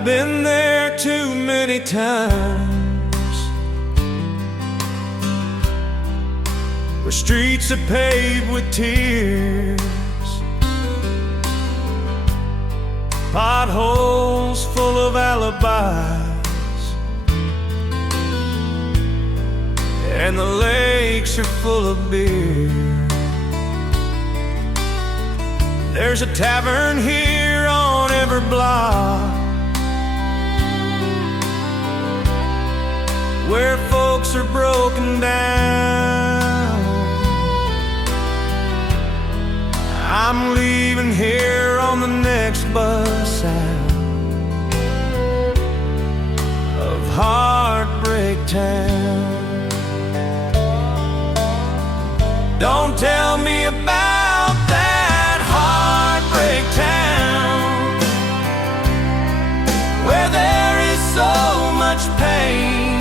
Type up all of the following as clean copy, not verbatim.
I've been there too many times, where streets are paved with tears, potholes full of alibis, and the lakes are full of beer. There's a tavern here on every block, where folks are broken down. I'm leaving here on the next bus out of Heartbreak Town. Don't tell me about that Heartbreak Town, where there is so much pain,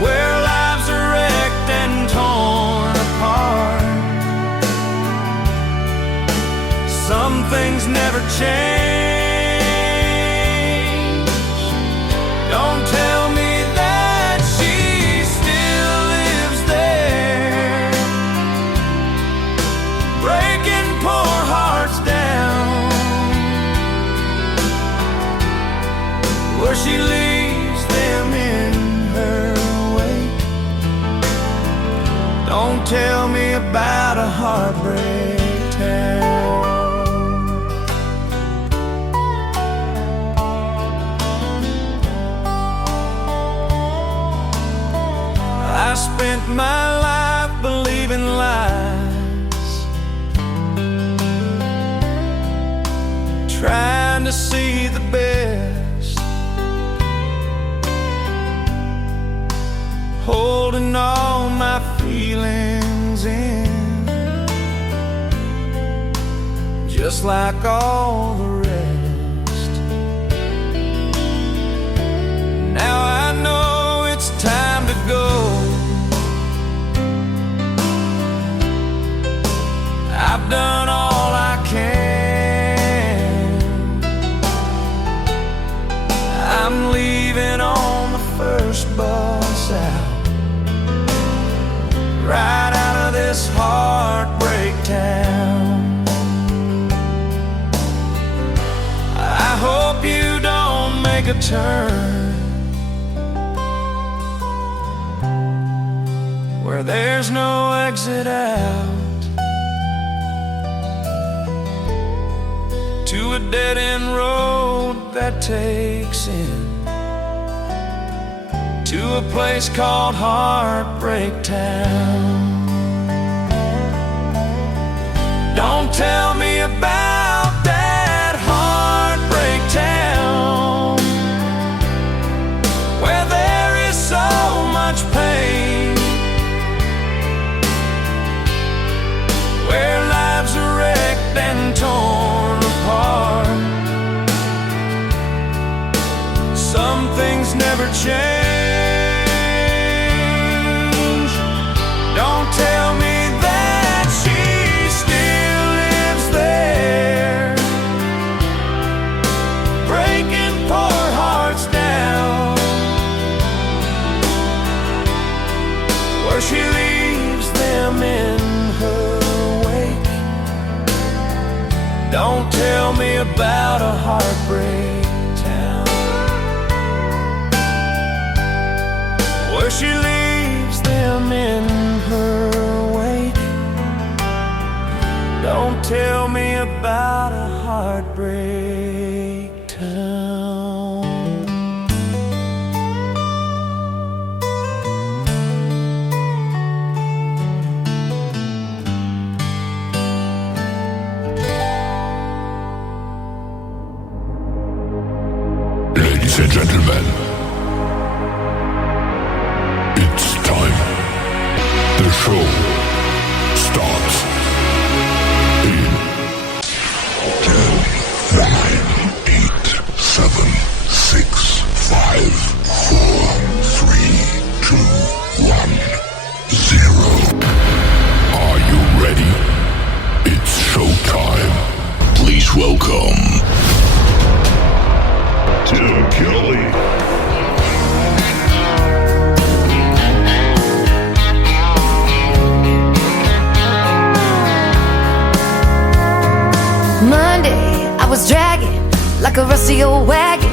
where lives are wrecked and torn apart. Some things never change. Don't tell me that she still lives there, breaking poor hearts down, where she leaves them in her wake. Don't tell me about a heartbreak town. I spent my life believing lies, trying to see the best, holding all my feelings in, just like all the rest. Now I know it's time to go. I've done all I can. I'm leaving on the first bus out, right out of this heartbreak town. I hope you don't make a turn where there's no exit out, to a dead-end road that takes in to a place called Heartbreak Town. Don't tell me about that Heartbreak Town, where there is so much pain, where lives are wrecked and torn apart. Some things never change. Don't tell me that she still lives there, breaking poor hearts down, where she leaves them in her wake. Don't tell me about a heartbreak town, where she leaves them in her wake. Don't tell me about a heartbreak town. Ladies and gentlemen, it's time. The show starts in 10, 9, 8, 7, 6, 5, 4, 3, 2, 1, 0. Are you ready? It's showtime. Please welcome Kelly. Monday, I was dragging like a rusty old wagon.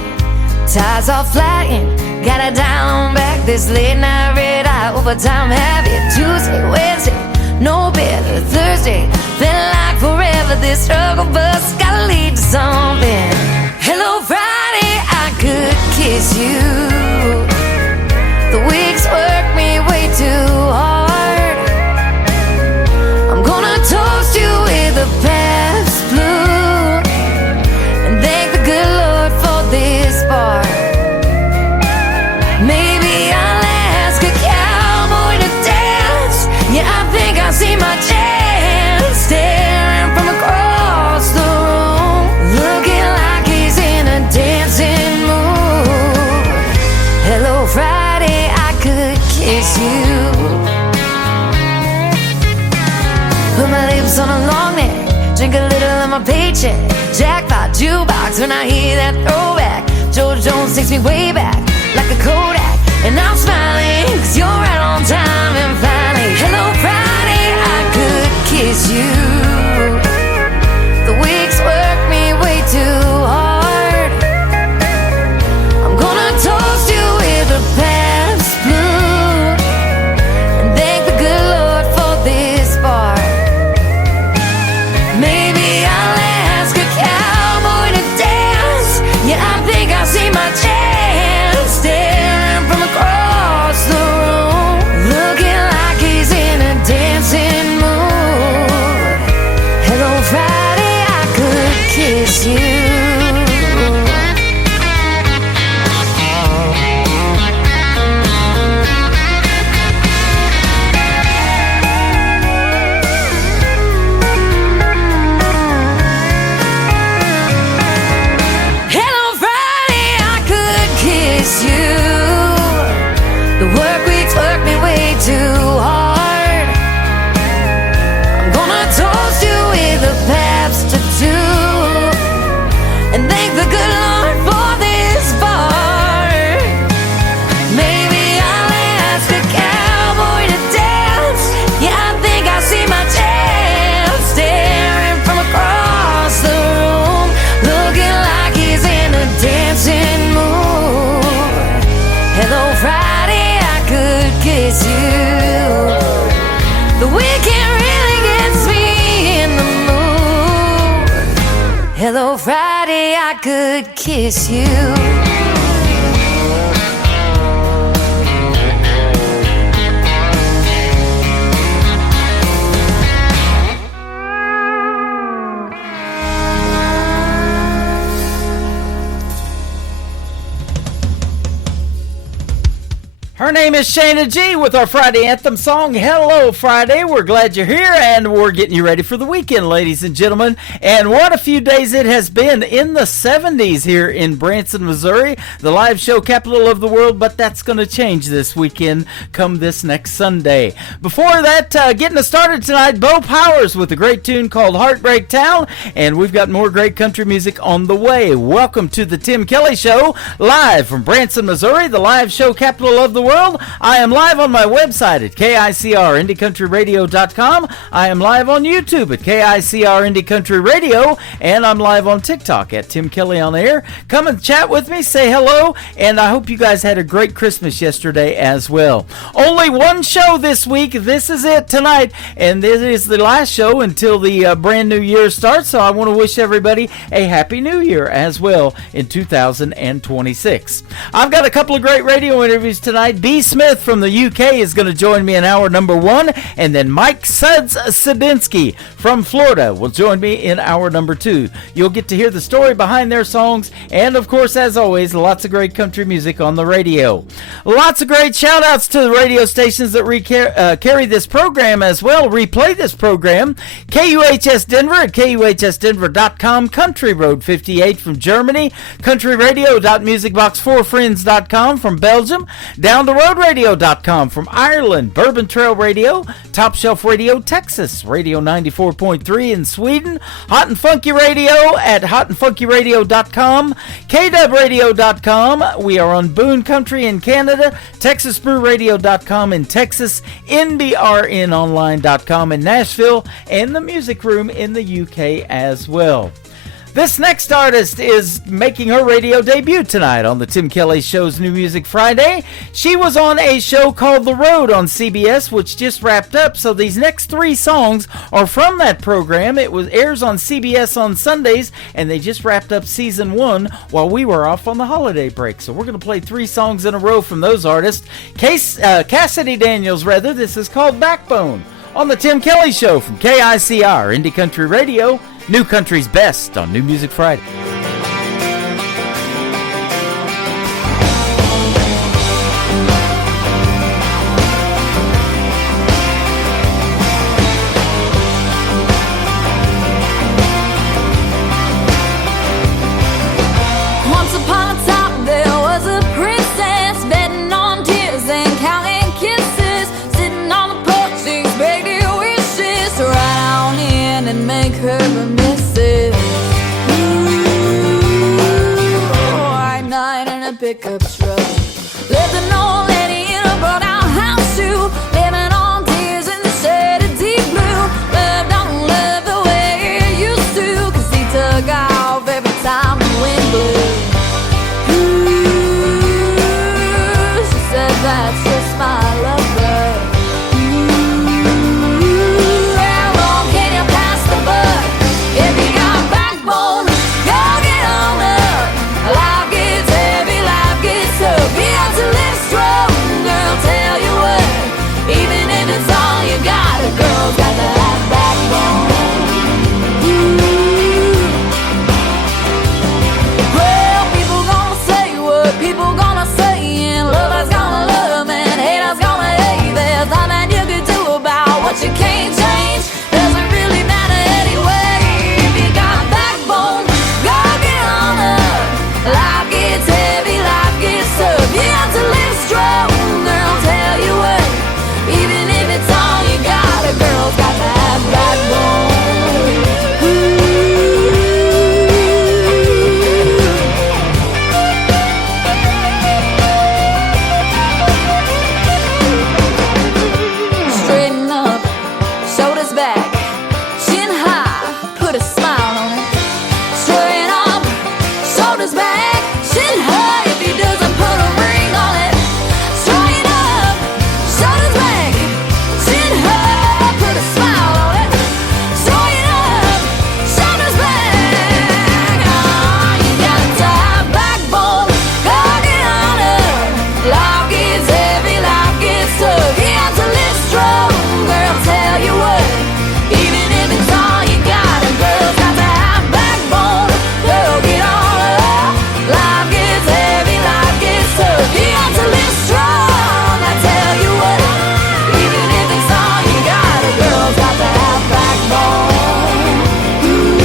Tires all flying, got it down back. This late night red eye overtime habit. Tuesday, Wednesday, no better. Thursday, felt like forever. This struggle bus gotta lead to something. Hello Friday, I could kiss you. The weeks work me way too hard. I'm gonna toast you with a Pabst Blue and thank the good Lord for this bar. Maybe I'll ask a cowboy to dance. Yeah, I think I see my chance. Staring from across the room, looking like he's in a dancing mood. Hello Friday, I could kiss you. Put my lips on a long neck, drink a little of my paycheck. Jackpot jukebox when I hear that throwback. George Jones takes me way back like a Kodak, and I'm smiling 'cause you're right on time. And finally, hello Friday, I could kiss you. The weeks work me way too hard. I'm gonna toast you with a Pabst Blue and thank the good Lord for this bar. Maybe I'll ask a cowboy to dance. Yeah, I think I see my chance. Staring from across the room, looking like he's in a dancing mood. Hello Friday, I could kiss you. Hello Friday, I could kiss you. The work weeks work me way too hard. I'm gonna toast you with a Pabst or two and thank the good Lord for this bar. Maybe I'll ask a cowboy to dance. Yeah, I think I see my chance. Staring from across the room, looking like he's in a dancing mood. Hello Friday, I could kiss you. The weekend really gets me in the mood. Hello Friday, I could kiss you. Her name is Shayna G with our Friday anthem song, Hello Friday. We're glad you're here, and we're getting you ready for the weekend, ladies and gentlemen. And what a few days it has been. In the 70s here in Branson, Missouri, the live show capital of the world, but that's going to change this weekend come this next Sunday. Before that, getting us started tonight, Bo Powers with a great tune called Heartbreak Town, and we've got more great country music on the way. Welcome to the Tim Kelly Show, live from Branson, Missouri, the live show capital of the world. I am live on my website at KICRIndieCountryRadio.com. I am live on YouTube at KICR Indie Country Radio, and I'm live on TikTok at Tim Kelly on Air. Come and chat with me, say hello, and I hope you guys had a great Christmas yesterday as well. Only one show this week. This is it tonight, and this is the last show until the brand new year starts, so I want to wish everybody a Happy New Year as well in 2026. I've got a couple of great radio interviews tonight. B. Smith from the UK is going to join me in hour number 1, and then Mike Suds-Sadinsky from Florida will join me in hour number 2. You'll get to hear the story behind their songs, and of course, as always, lots of great country music on the radio. Lots of great shout outs to the radio stations that carry this program as well, replay this program. KUHS Denver at KUHSdenver.com, Country Road 58 from Germany, countryradio.musicbox4friends.com from Belgium, down TheRoadRadio.com from Ireland, Bourbon Trail Radio, Top Shelf Radio Texas, Radio 94.3 in Sweden, Hot and Funky Radio at hotandfunkyradio.com, KWRadio.com. We are on Boone Country in Canada, TexasBrewRadio.com in Texas, NBRNonline.com in Nashville, and the Music Room in the UK as well. This next artist is making her radio debut tonight on the Tim Kelly Show's New Music Friday. She was on a show called The Road on CBS, which just wrapped up, so these next 3 songs are from that program. It airs on CBS on Sundays, and they just wrapped up season 1 while we were off on the holiday break. So we're going to play 3 songs in a row from those artists. Cassidy Daniels, rather. This is called Backbone on the Tim Kelly Show from KICR, Indie Country Radio, New Country's Best on New Music Friday. Once upon a time there was a princess betting on tears and counting kisses, sitting on the porch, she's begging wishes to ride on in and make her a missus. Ooh, white knight in a pickup truck, lived an old lady in a brought out house shoe, living on tears in the shade of deep blue. Love don't love the way it used to, 'cause he took off every time the wind blew. Ooh, she said that's just my lover. Ooh, how long can you pass the buck? If you got backbone, go get on up. Life gets heavy, life gets tough. You have to live strong, girl, tell you what. Even if it's all you got, a girl's got to have backbone. Ooh. Well, people gonna say what people gonna say, and lovers gonna love and haters gonna hate. There's nothing you can do about what you can't change. Doesn't really matter anyway. If you got backbone, go get on up. Life gets heavy, life gets tough. You have to live strong, girl, tell you what. Even if it's all you got, a girl's got to have backbone. Straighten up, shoulders back, chin high, put a smile on it. Straighten up, shoulders back, chin high. If he doesn't put a ring on it. Straighten up, shoulders back, chin high, put a smile on it. Straighten up, shoulders back. Oh, you gotta have backbone. Go get on up. Life gets heavy, life gets tough. You have to live strong, girl, tell you what. Even if it's all you got, a girl's got to have backbone. Girl, get on up. Life gets heavy, life gets tough. You have to live strong, I tell you what. Even if it's all you got, a girl's got to have backbone. Ooh,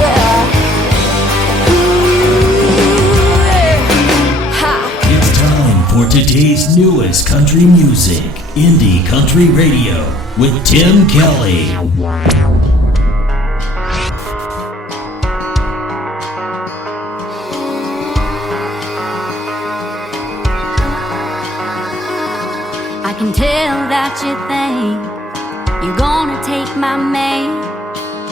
yeah. Ooh, yeah. Ha. It's time for today's newest country music, Indie Country Radio, with Tim Kelly. I can tell that you think you're gonna take my man.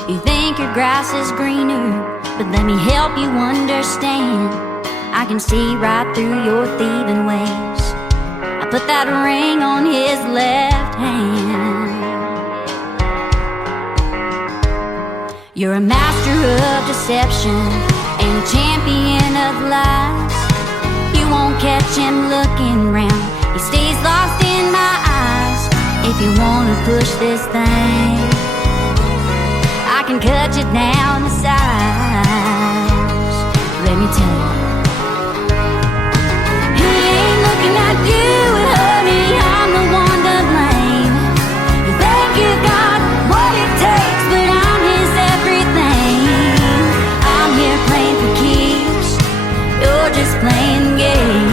You think your grass is greener, but let me help you understand. I can see right through your thieving ways. I put that ring on his left hand. You're a master of deception and a champion of lies. You won't catch him looking round, he stays lost in my eyes. If you wanna push this thing, I can cut you down to size. Let me tell you, he ain't looking at you, honey, I'm the one to blame. You think you got what it takes, but I'm his everything. I'm here playing for keeps, you're just playing games.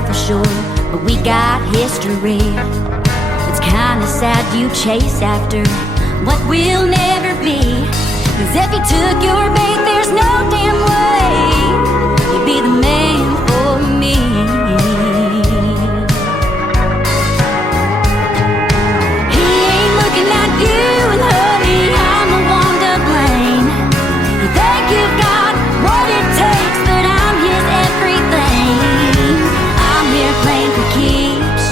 love for sure, but we got history. It's kinda sad you chase after what will never be. 'Cause if you took your bait, there's no damn way you'd be the man for me. He ain't looking at you, and honey, I'm the one to blame. You think you've got what it takes, but I'm his everything. I'm here playing for keeps,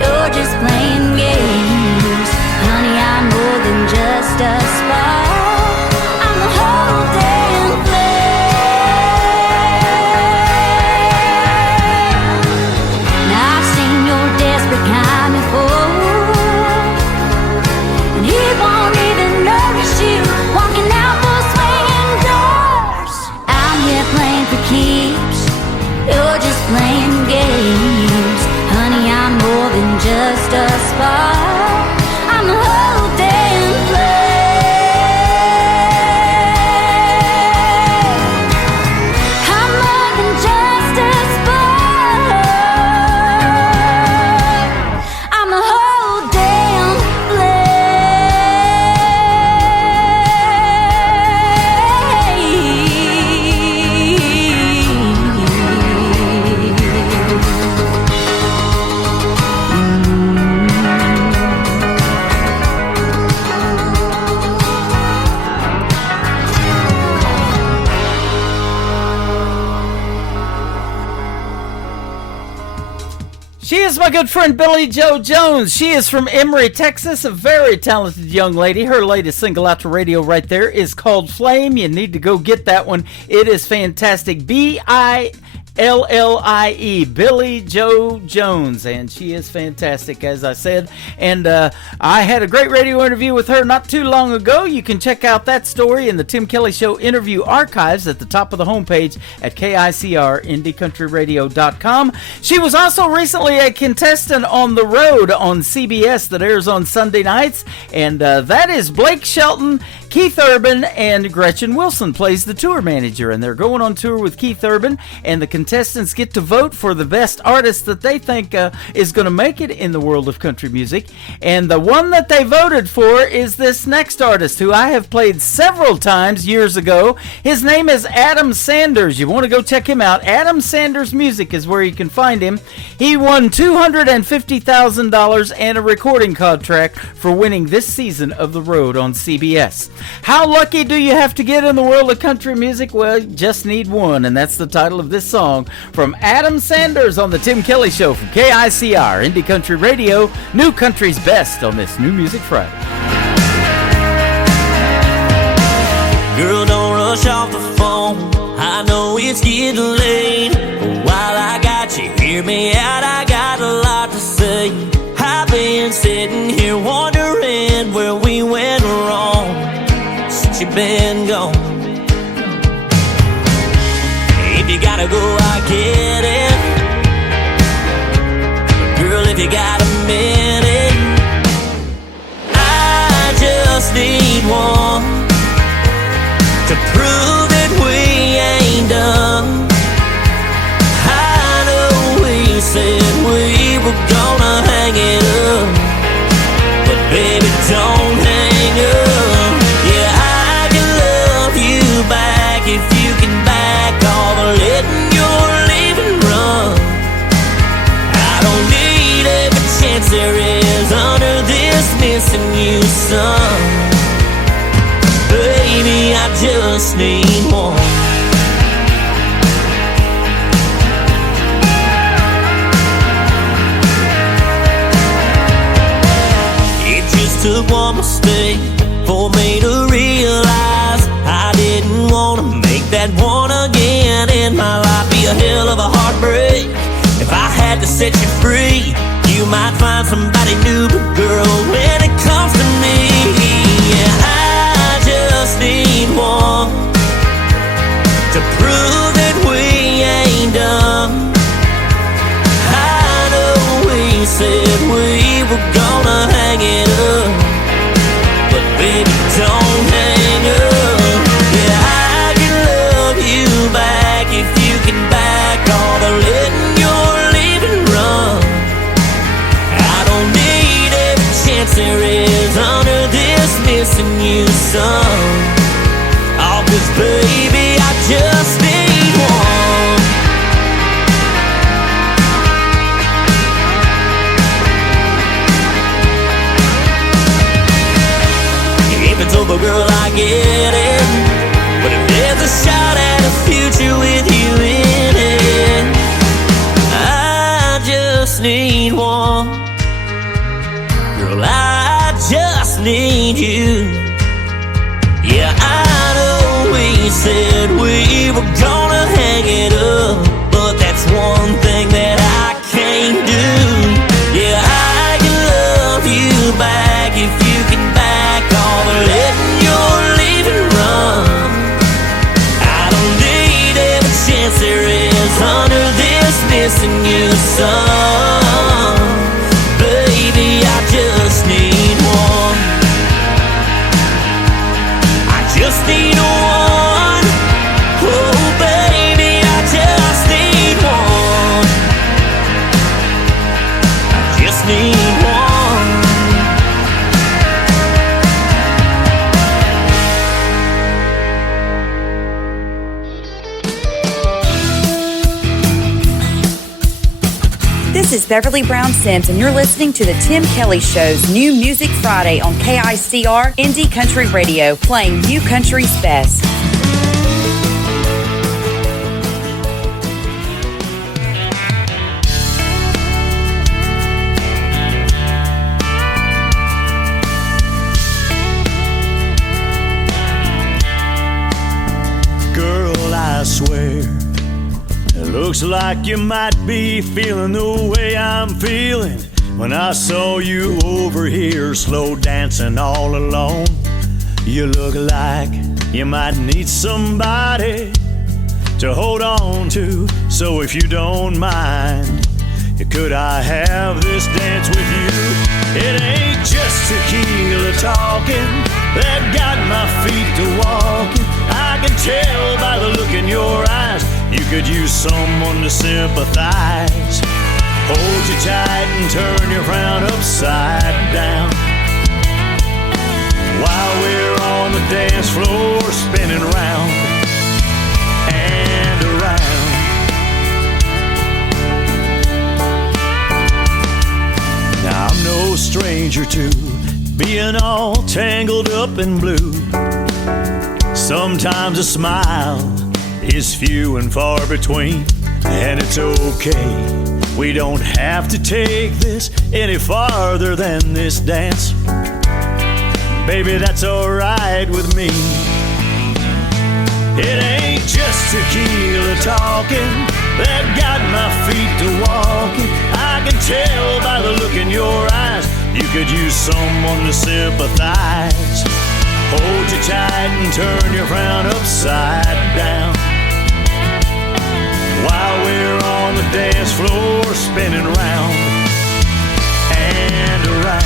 you're just playing games. Honey, I'm more than just a spark, I'm the whole damn flame. Now I've seen your desperate kind before, and he won't even notice you walking out those swinging doors. I'm here playing for keeps, you're just playing games. Honey, I'm more than just a spark, I'm the whole damn flame. I'm more than just a spark, I'm the whole damn She is my good friend Billy Joe Jones. She is from Emory, Texas, a very talented young lady. Her latest single out to radio right there is called Flame. You need to go get that one. It is fantastic. Billie, Billy Joe Jones, and she is fantastic, as I said. And I had a great radio interview with her not too long ago. You can check out that story in the Tim Kelly Show interview archives at the top of the homepage at KICRIndieCountryRadio.com. She was also recently a contestant on The Road on CBS that airs on Sunday nights, and that is Blake Shelton, Keith Urban, and Gretchen Wilson plays the tour manager, and they're going on tour with Keith Urban, and the contestants get to vote for the best artist that they think is going to make it in the world of country music. And the one that they voted for is this next artist who I have played several times years ago. His name is Adam Sanders. You want to go check him out. Adam Sanders Music is where you can find him. He won $250,000 and a recording contract for winning this season of The Road on CBS. How lucky do you have to get in the world of country music? Well, you just need one, and that's the title of this song from Adam Sanders on the Tim Kelly Show from KICR, Indie Country Radio, New Country's Best on this New Music Friday. Girl, don't rush off the phone, I know it's getting late, but while I got you, hear me out, I got a lot to say. I've been sitting here wondering where we went wrong since you've been gone. If you gotta go, I get it, girl, if you got a minute, I just need one to prove that we ain't done. I know we said we were gonna hang it up, but baby, don't hang up. Yeah, I can love you back if you can back off letting your leaving run. I don't need every chance there is under this missing you sun. Baby, I just need one. It just took one mistake for me to realize I didn't want to make that one again in my life. Be a hell of a heartbreak if I had to set you free. You might find somebody new, but girl, when it comes to me, yeah, I just need one to prove that we ain't done. I know we said we were gonna hang it up, but baby, don't hang up. Yeah, I can love you back if you can back all the letting your leaving Baby, I just need one. If it's over, girl, I get it. But if there's a shot at a future with you in it, I just need one. Girl, I just need you. Yeah, I know we said we were gonna hang it up, but that's one thing that I can't do. Yeah, I can love you back if you can back off letting your leaving run. I don't need every chance there is under this missing you sun. Baby, I just need one. I just need one. Oh, baby, I just need one. I just need one. This is Beverly Brown Sims, and you're listening to the Tim Kelly Show's New Music Friday on KICR Indie Country Radio, playing you country's best. Girl, I swear, it looks like you might be feeling the way I'm feeling when I saw you over here slow dancing all alone. You look like you might need somebody to hold on to, so if you don't mind, could I have this dance with you? It ain't just tequila talking that got my feet to walking. I can tell by the look in your eyes you could use someone to sympathize. Hold you tight and turn your frown upside down while we're on the dance floor spinning round and around. Now I'm no stranger to being all tangled up in blue. Sometimes a smile is few and far between, and it's okay. We don't have to take this any farther than this dance. Baby, that's alright with me. It ain't just tequila talking that got my feet to walking. I can tell by the look in your eyes you could use someone to sympathize. Hold you tight and turn your frown upside down while we're on the dance floor spinning round and around.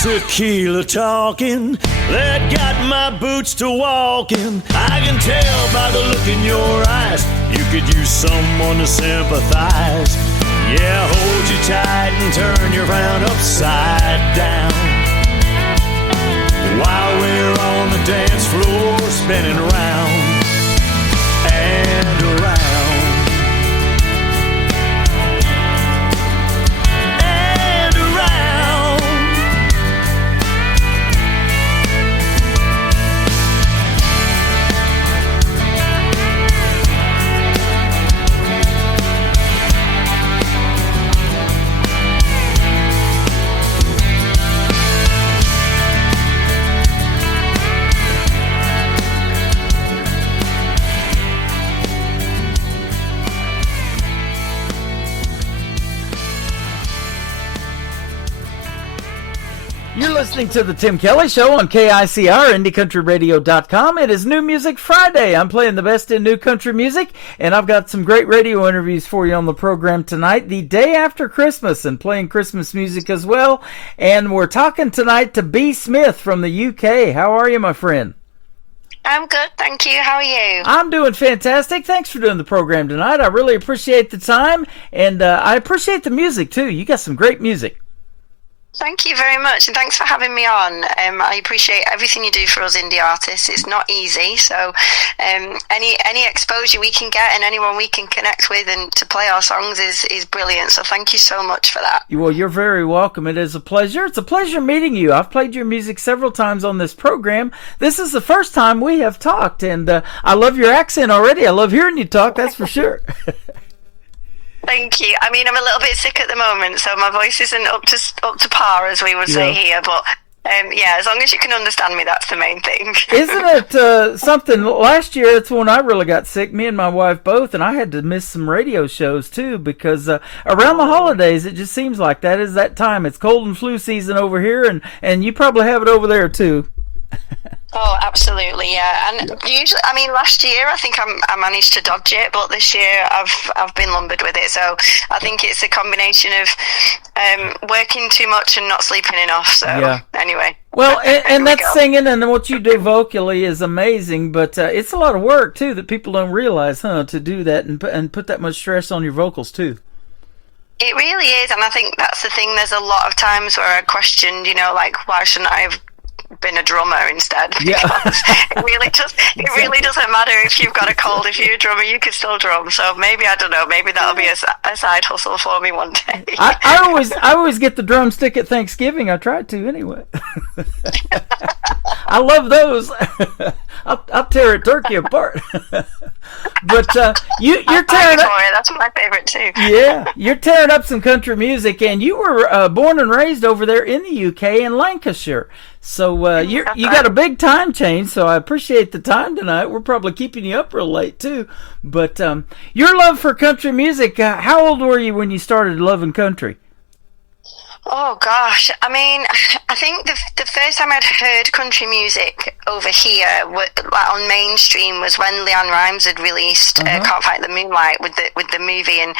Tequila talking that got my boots to walking. I can tell by the look in your eyes you could use someone to sympathize. Yeah, hold you tight and turn your frown upside down while we're on the dance floor spinning round and around. You're listening to the Tim Kelly Show on KICR, IndieCountryRadio.com. It is New Music Friday. I'm playing the best in new country music, and I've got some great radio interviews for you on the program tonight, the day after Christmas, and playing Christmas music as well. And we're talking tonight to B. Smith from the UK. How are you, my friend? I'm good, thank you. How are you? I'm doing fantastic. Thanks for doing the program tonight. I really appreciate the time, and I appreciate the music, too. You got some great music. Thank you very much, and thanks for having me on. I appreciate everything you do for us indie artists. It's not easy, so any exposure we can get and anyone we can connect with and to play our songs is brilliant. So thank you so much for that. Well, you're very welcome. It is a pleasure. It's a pleasure meeting you. I've played your music several times on this program. This is the first time we have talked, and I love your accent already. I love hearing you talk, that's for sure. Thank you. I mean, I'm a little bit sick at the moment, so my voice isn't up to par, as we would say here. But yeah, as long as you can understand me, that's the main thing. Isn't it something? Last year, it's when I really got sick. Me and my wife both, and I had to miss some radio shows too because around the holidays, it just seems like that is that time. It's cold and flu season over here, and you probably have it over there too. Oh, absolutely, yeah. And usually, I mean, last year I think I managed to dodge it, but this year I've been lumbered with it. So I think it's a combination of working too much and not sleeping enough. So anyway. Well, and that singing and what you do vocally is amazing, but it's a lot of work too that people don't realize, to do that and put that much stress on your vocals too. It really is, and I think that's the thing. There's a lot of times where I questioned, like, why shouldn't I have been a drummer instead? Yeah. It really doesn't matter if you've got a cold. If you're a drummer, you can still drum. So maybe, I don't know, maybe that'll be a side hustle for me one day. I always get the drumstick at Thanksgiving. I try to anyway. I love those. I'll tear a turkey apart. But you're tearing up. That's my favorite too. Yeah, you're tearing up some country music, and you were born and raised over there in the UK in Lancashire. So you got a big time change. So I appreciate the time tonight. We're probably keeping you up real late too. But your love for country music. How old were you when you started loving country? Oh gosh, I mean, I think the first time I'd heard country music over here, like on mainstream, was when Leanne Rimes had released "Can't Fight the Moonlight" with the movie, and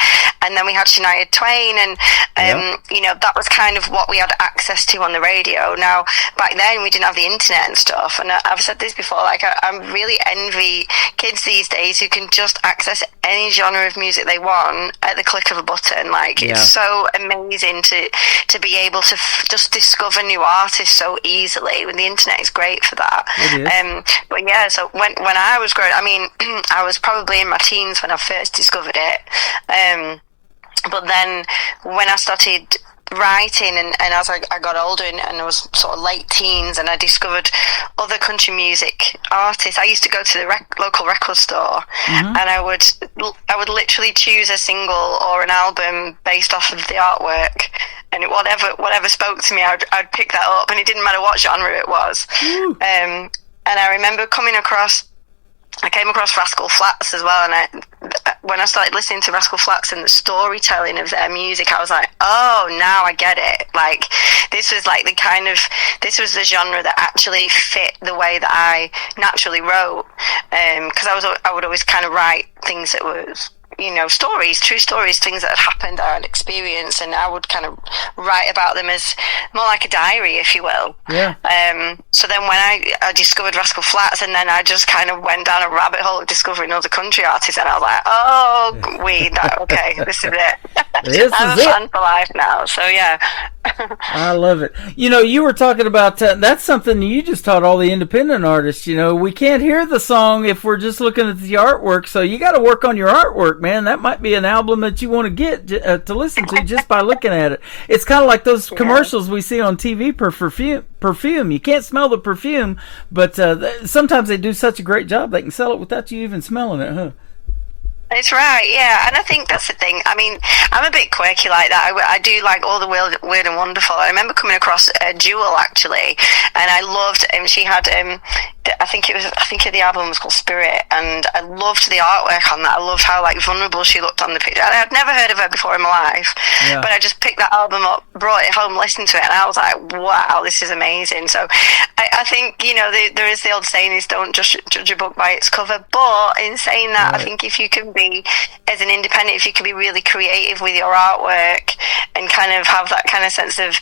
then we had Shania Twain, and that was kind of what we had access to on the radio. Now back then we didn't have the internet and stuff, and I've said this before, like I really envy kids these days who can just access any genre of music they want at the click of a button. Like it's so amazing to be able to just discover new artists so easily. When the internet is great for that. It is. But yeah, so when I was growing, I mean, I was probably in my teens when I first discovered it. But then when I started writing and as I got older and I was sort of late teens, and I discovered other country music artists. I used to go to the local record store, and I would literally choose a single or an album based off of the artwork, and whatever spoke to me, I'd pick that up, and it didn't matter what genre it was. And I remember I came across Rascal Flatts as well, and when I started listening to Rascal Flatts and the storytelling of their music, I was like, oh, now I get it. Like, this was the genre that actually fit the way that I naturally wrote, because I would always kind of write things that was, stories, true stories, things that had happened, I had experienced, and I would kind of write about them as more like a diary, if you will. Yeah. So then when I discovered Rascal Flatts, and then I just kind of went down a rabbit hole of discovering other country artists, and I was like, oh, okay, this is it. I'm a fan for life now, so yeah. I love it. You were talking about that's something you just taught all the independent artists. We can't hear the song if we're just looking at the artwork, so you got to work on your artwork, man. That might be an album that you want to get to listen to just by looking at it. It's kind of like those commercials we see on TV for perfume. You can't smell the perfume, but sometimes they do such a great job they can sell it without you even smelling it, huh? It's right, yeah, and I think that's the thing. I mean, I'm a bit quirky like that. I do like all the weird and wonderful. I remember coming across Jewel, actually, and I loved, she had I think the album was called Spirit, and I loved the artwork on that. I loved how like vulnerable she looked on the picture. I had never heard of her before in my life, but I just picked that album up, brought it home, listened to it, and I was like, wow, this is amazing. So I think, you know, there is the old saying is don't just judge a book by its cover, but in saying that, I think if you can be, as an independent, if you can be really creative with your artwork and kind of have that kind of sense of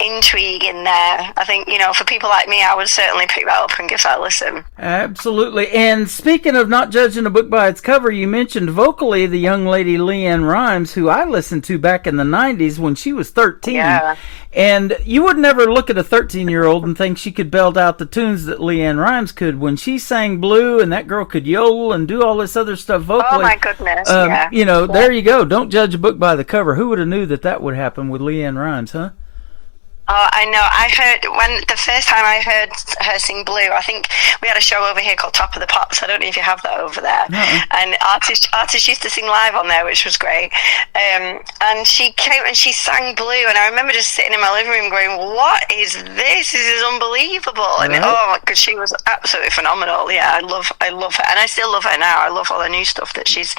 intrigue in there, I think, you know, for people like me, I would certainly pick that up and give that a listen. Absolutely. And speaking of not judging a book by its cover, you mentioned vocally the young lady LeAnn Rimes, who I listened to back in the 90s when she was 13. Yeah. And you would never look at a 13-year-old and think she could belt out the tunes that LeAnn Rimes could. When she sang Blue, and that girl could yodel and do all this other stuff vocally. Oh, my goodness, You know, there you go. Don't judge a book by the cover. Who would have knew that would happen with LeAnn Rimes, huh? Oh, I know. I heard when the first time I heard her sing Blue, I think we had a show over here called Top of the Pops. I don't know if you have that over there. And artists used to sing live on there, which was great. And she came and she sang Blue, and I remember just sitting in my living room going, "What is this? This is unbelievable!" And because she was absolutely phenomenal. Yeah, I love her, and I still love her now. I love all the new stuff that she's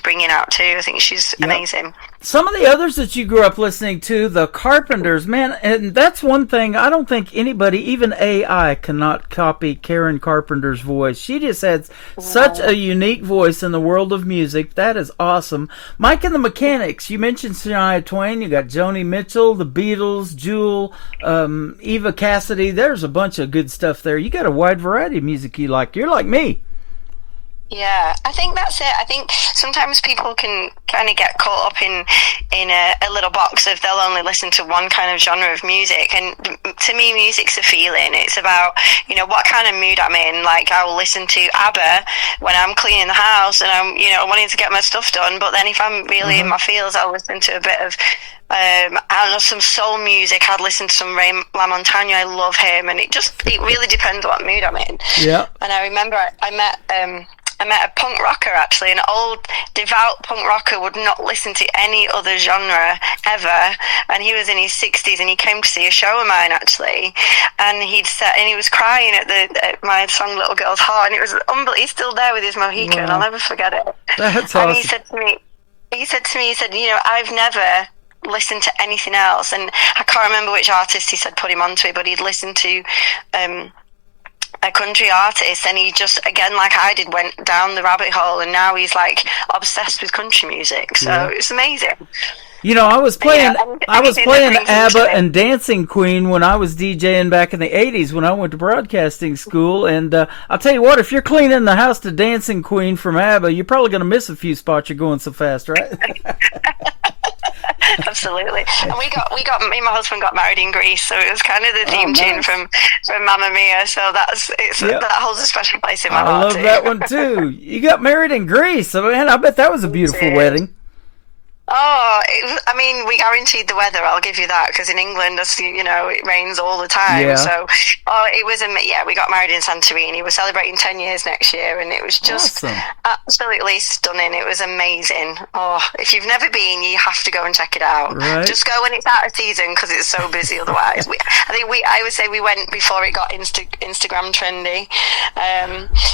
bringing out too. I think she's amazing. Some of the others that you grew up listening to, the Carpenters, man, and that's one thing. I don't think anybody, even AI, cannot copy Karen Carpenter's voice. She just has such a unique voice in the world of music. That is awesome. Mike and the Mechanics, you mentioned Shania Twain. You got Joni Mitchell, the Beatles, Jewel, Eva Cassidy. There's a bunch of good stuff there. You got a wide variety of music you like. You're like me. Yeah, I think that's it. I think sometimes people can kind of get caught up in a little box of they'll only listen to one kind of genre of music. And to me, music's a feeling. It's about, you know, what kind of mood I'm in. Like, I will listen to ABBA when I'm cleaning the house and I'm, you know, wanting to get my stuff done. But then if I'm really in my feels, I'll listen to a bit of I don't know, some soul music. I'd listen to some Ray LaMontagne. I love him, and it really depends what mood I'm in. Yeah. And I remember I met a punk rocker, actually, an old devout punk rocker, would not listen to any other genre ever, and he was in his 60s, and he came to see a show of mine, actually, and he was crying at my song Little Girl's Heart, and it was unbelievable. He's still there with his Mohican. I'll never forget it. That's awesome. And he said to me, you know, I've never listened to anything else, and I can't remember which artist he said put him onto it, but he'd listened to a country artist, and he just, again, like I did, went down the rabbit hole, and now he's like obsessed with country music. So it's amazing. You know, I was playing ABBA and Dancing Queen when I was DJing back in the 80s when I went to broadcasting school, and I'll tell you what, if you're cleaning the house to Dancing Queen from ABBA, you're probably going to miss a few spots. You're going so fast, right? Absolutely. And me and my husband got married in Greece, so it was kind of the theme tune from Mamma Mia, so that holds a special place in my heart. I love that one too. You got married in Greece, so man, I bet that was a beautiful wedding. Oh, we guaranteed the weather, I'll give you that, because in England, you know, it rains all the time. Yeah. So, it was, we got married in Santorini. We're celebrating 10 years next year, and it was just absolutely stunning. It was amazing. Oh, if you've never been, you have to go and check it out. Right. Just go when it's out of season, because it's so busy otherwise. I would say we went before it got Instagram trendy.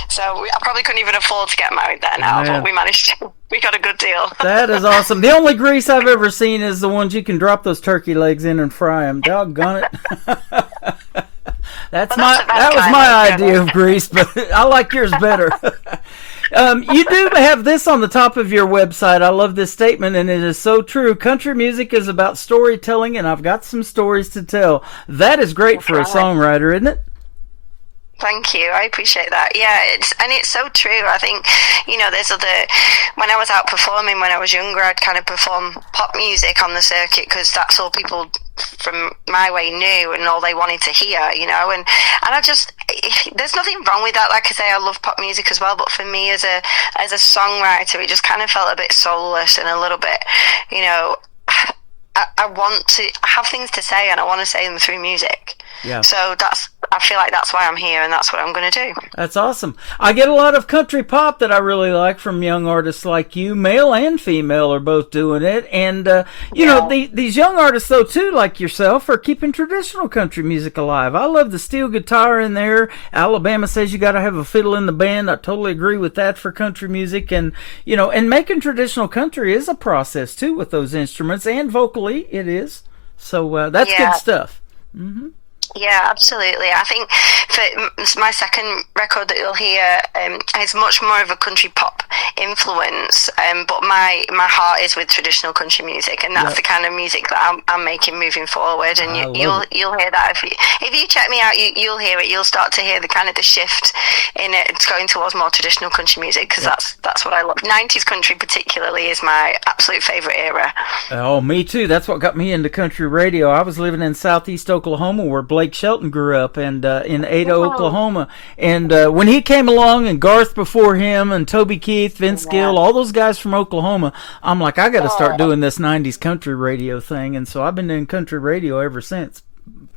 So I probably couldn't even afford to get married there now, but we managed to. We got a good deal. That is awesome. The only grease I've ever seen is the ones you can drop those turkey legs in and fry them. Doggone it. That was my idea of grease, but I like yours better. You do have this on the top of your website. I love this statement, and it is so true. Country music is about storytelling, and I've got some stories to tell. That is great for a songwriter, isn't it? Thank you. I appreciate that. Yeah, it's so true. I think, you know, when I was out performing when I was younger, I'd kind of perform pop music on the circuit because that's all people from my way knew and all they wanted to hear, you know, and I just, there's nothing wrong with that. Like I say, I love pop music as well, but for me as a songwriter, it just kind of felt a bit soulless and a little bit, you know, I have things to say and I want to say them through music. Yeah. So I feel like that's why I'm here, and that's what I'm going to do. That's awesome. I get a lot of country pop that I really like from young artists like you. Male and female are both doing it. And, you know, these young artists, though, too, like yourself, are keeping traditional country music alive. I love the steel guitar in there. Alabama says you got to have a fiddle in the band. I totally agree with that for country music. And, you know, and making traditional country is a process, too, with those instruments. And vocally, it is. So that's good stuff. Mm-hmm. Yeah, absolutely. I think for my second record that you'll hear is much more of a country pop influence, but my heart is with traditional country music, and that's the kind of music that I'm making moving forward. And you'll hear that if you check me out, you'll hear it. You'll start to hear the kind of the shift in it. It's going towards more traditional country music because that's what I love. 90s country particularly is my absolute favorite era. Oh, me too. That's what got me into country radio. I was living in southeast Oklahoma where Blake Shelton grew up, and in Ada, Oklahoma. And when he came along, and Garth before him, and Toby Keith, Vince Gill, all those guys from Oklahoma, I'm like, I got to start doing this 90s country radio thing. And so I've been doing country radio ever since.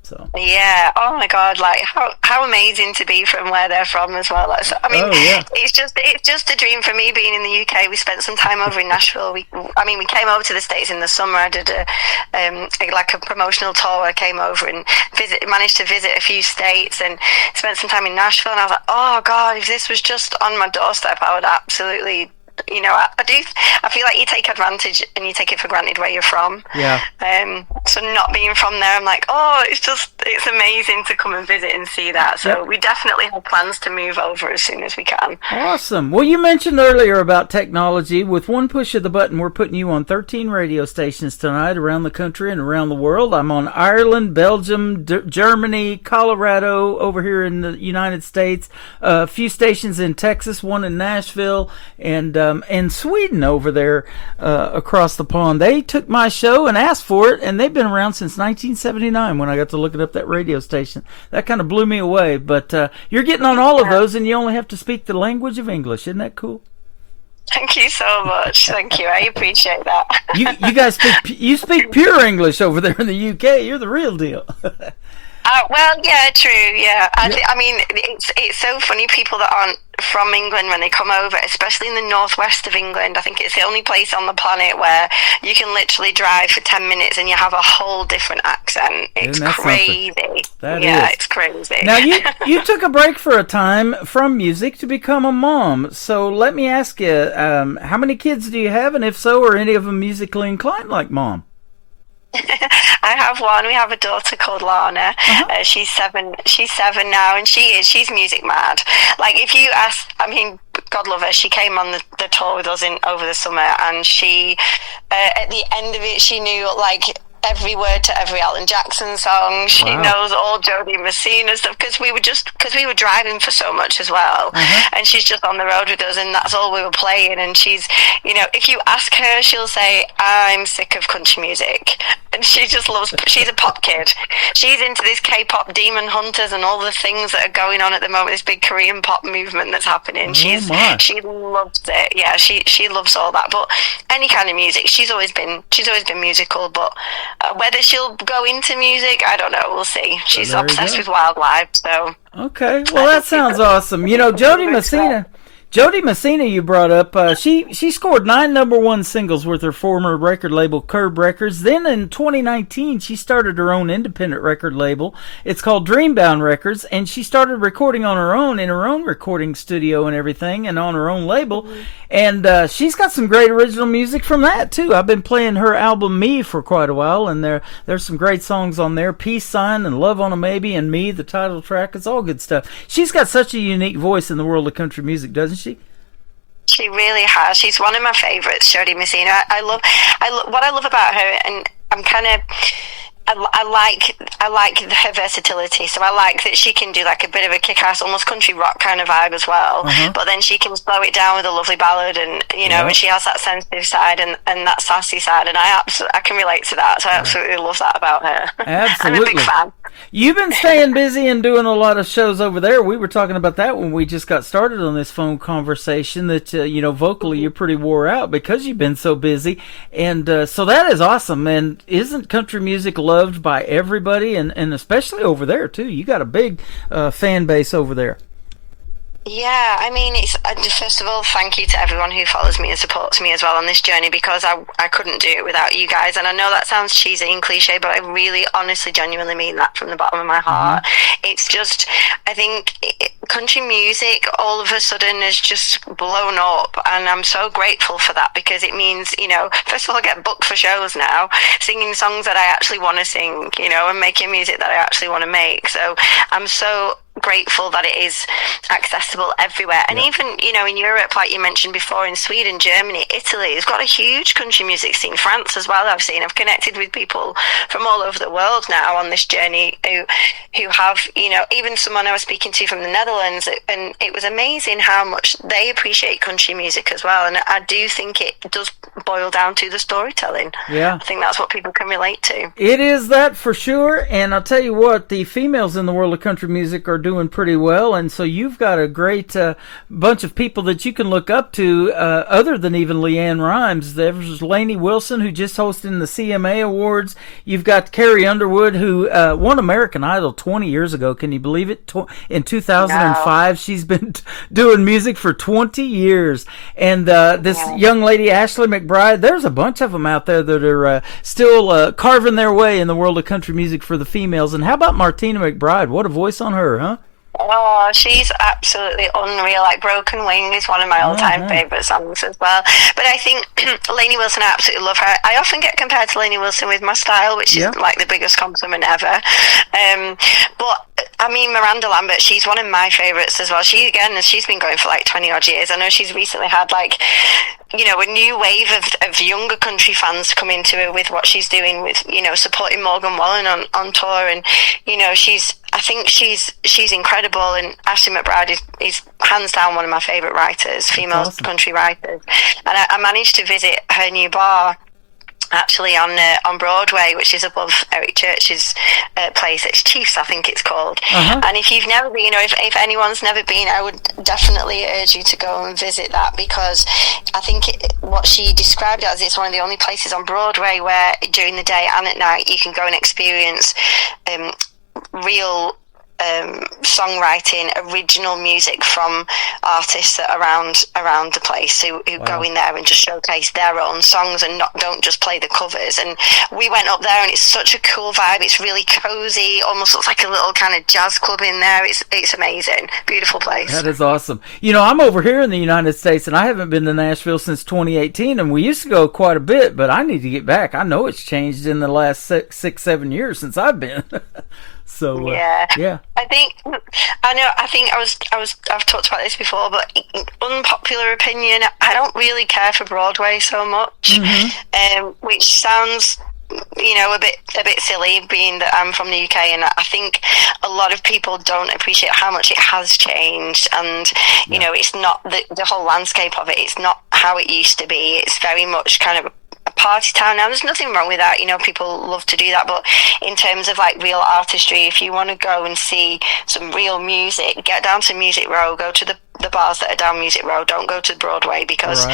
So. Yeah. Oh my God! Like how amazing to be from where they're from as well. Like, so, I mean, it's just a dream for me being in the UK. We spent some time over in Nashville. We came over to the States in the summer. I did a promotional tour. I came over and managed to visit a few states and spent some time in Nashville. And I was like, oh God, if this was just on my doorstep, I would absolutely. You know, I feel like you take advantage and you take it for granted where you're from. Yeah. So not being from there, I'm like, oh, it's amazing to come and visit and see that. So we definitely have plans to move over as soon as we can. Awesome. Well, you mentioned earlier about technology. With one push of the button, we're putting you on 13 radio stations tonight around the country and around the world. I'm on Ireland, Belgium, Germany, Colorado, over here in the United States, a few stations in Texas, one in Nashville, and Sweden over there across the pond. They took my show and asked for it, and they've been around since 1979 when I got to looking up that radio station. That kind of blew me away. But you're getting on all of those, and you only have to speak the language of English. Isn't that cool? Thank you so much. Thank you. I appreciate that. you guys speak pure English over there in the UK. You're the real deal. Well, yeah, true, yeah. I mean, it's so funny, people that aren't from England, when they come over, especially in the northwest of England, I think it's the only place on the planet where you can literally drive for 10 minutes and you have a whole different accent. It's crazy. It's crazy. Now, you took a break for a time from music to become a mom. So let me ask you, how many kids do you have? And if so, are any of them musically inclined like Mom? I have one. We have a daughter called Lana. She's 7 now, and she's music mad. Like, if you ask, I mean, God love her, she came on the tour with us over the summer, and she at the end of it, she knew like every word to every Elton Jackson song. She knows all Jody Messina stuff because we were driving for so much as well. And she's just on the road with us, and that's all we were playing. And she's, you know, if you ask her, she'll say, I'm sick of country music. And she just loves, she's a pop kid. She's into this K-pop Demon Hunters and all the things that are going on at the moment, this big Korean pop movement that's happening. She loves it. Yeah, she loves all that. But any kind of music, she's always been musical, but whether she'll go into music, I don't know. We'll see. She's obsessed with wildlife, so. Okay, well, that sounds awesome. You know, Jody Messina, you brought up, she scored 9 #1 singles with her former record label, Curb Records. Then in 2019, she started her own independent record label. It's called Dreambound Records, and she started recording on her own in her own recording studio and everything, and on her own label. And she's got some great original music from that, too. I've been playing her album, Me, for quite a while, and there's some great songs on there. Peace Sign and Love on a Maybe and Me, the title track. It's all good stuff. She's got such a unique voice in the world of country music, doesn't she? She really has. She's one of my favorites, Jody Messina. What I love about her, and I'm kind of... I like her versatility. So I like that she can do like a bit of a kick-ass, almost country rock kind of vibe as well. But then she can slow it down with a lovely ballad, and you know, and she has that sensitive side and that sassy side, and I can relate to that. So I absolutely love that about her. Absolutely. I'm a big fan. You've been staying busy and doing a lot of shows over there. We were talking about that when we just got started on this phone conversation, that, vocally you're pretty wore out because you've been so busy. And so that is awesome. And isn't country music loved by everybody, and especially over there, too? You got a big fan base over there. Yeah, I mean, it's first of all, thank you to everyone who follows me and supports me as well on this journey, because I couldn't do it without you guys. And I know that sounds cheesy and cliche, but I really, honestly, genuinely mean that from the bottom of my heart. It's just, I think country music all of a sudden has just blown up, and I'm so grateful for that, because it means, first of all, I get booked for shows now, singing songs that I actually want to sing, and making music that I actually want to make. So I'm so grateful that it is accessible everywhere. And even, in Europe, like you mentioned before, in Sweden, Germany, Italy, it's got a huge country music scene. France as well, I've connected with people from all over the world now on this journey who have, even someone I was speaking to from the Netherlands, and it was amazing how much they appreciate country music as well. And I do think it does boil down to the storytelling. Yeah. I think that's what people can relate to. It is that for sure. And I'll tell you what, the females in the world of country music are doing pretty well, and so you've got a great bunch of people that you can look up to, other than even Leanne Rimes. There's Lainey Wilson, who just hosted the CMA Awards. You've got Carrie Underwood, who won American Idol 20 years ago. Can you believe it? In 2005, no. She's been doing music for 20 years. And this young lady, Ashley McBryde, there's a bunch of them out there that are still carving their way in the world of country music for the females. And how about Martina McBride? What a voice on her, huh? Oh, she's absolutely unreal. Like Broken Wing is one of my all-time favourite songs as well. But I think Lainey Wilson, I absolutely love her. I often get compared to Lainey Wilson with my style, which is like the biggest compliment ever. But I mean, Miranda Lambert, she's one of my favourites as well. She's been going for like 20 odd years. I know she's recently had a new wave of younger country fans come into her with what she's doing with, supporting Morgan Wallen on tour. And, I think she's incredible. And Ashley McBryde is hands down one of my favourite writers, female country writers. And I managed to visit her new bar, actually on Broadway, which is above Eric Church's place. It's Chiefs, I think it's called. And if you've never been, or if anyone's never been, I would definitely urge you to go and visit that, because I think what she described it as, it's one of the only places on Broadway where during the day and at night you can go and experience real songwriting, original music from artists that are around the place who go in there and just showcase their own songs and don't just play the covers. And we went up there, and it's such a cool vibe. It's really cozy, almost looks like a little kind of jazz club in there. It's amazing, beautiful place. That is awesome. I'm over here in the United States, and I haven't been to Nashville since 2018, and we used to go quite a bit, but I need to get back. I know it's changed in the last 6-7 years since I've been. So I think I've talked about this before, but unpopular opinion, I don't really care for Broadway so much, which sounds a bit silly, being that I'm from the UK, and I think a lot of people don't appreciate how much it has changed. And it's not the whole landscape of it. It's not how it used to be. It's very much kind of a party town now. There's nothing wrong with that, people love to do that, but in terms of like real artistry, if you want to go and see some real music, get down to Music Row, go to the bars that are down Music Row, don't go to Broadway, because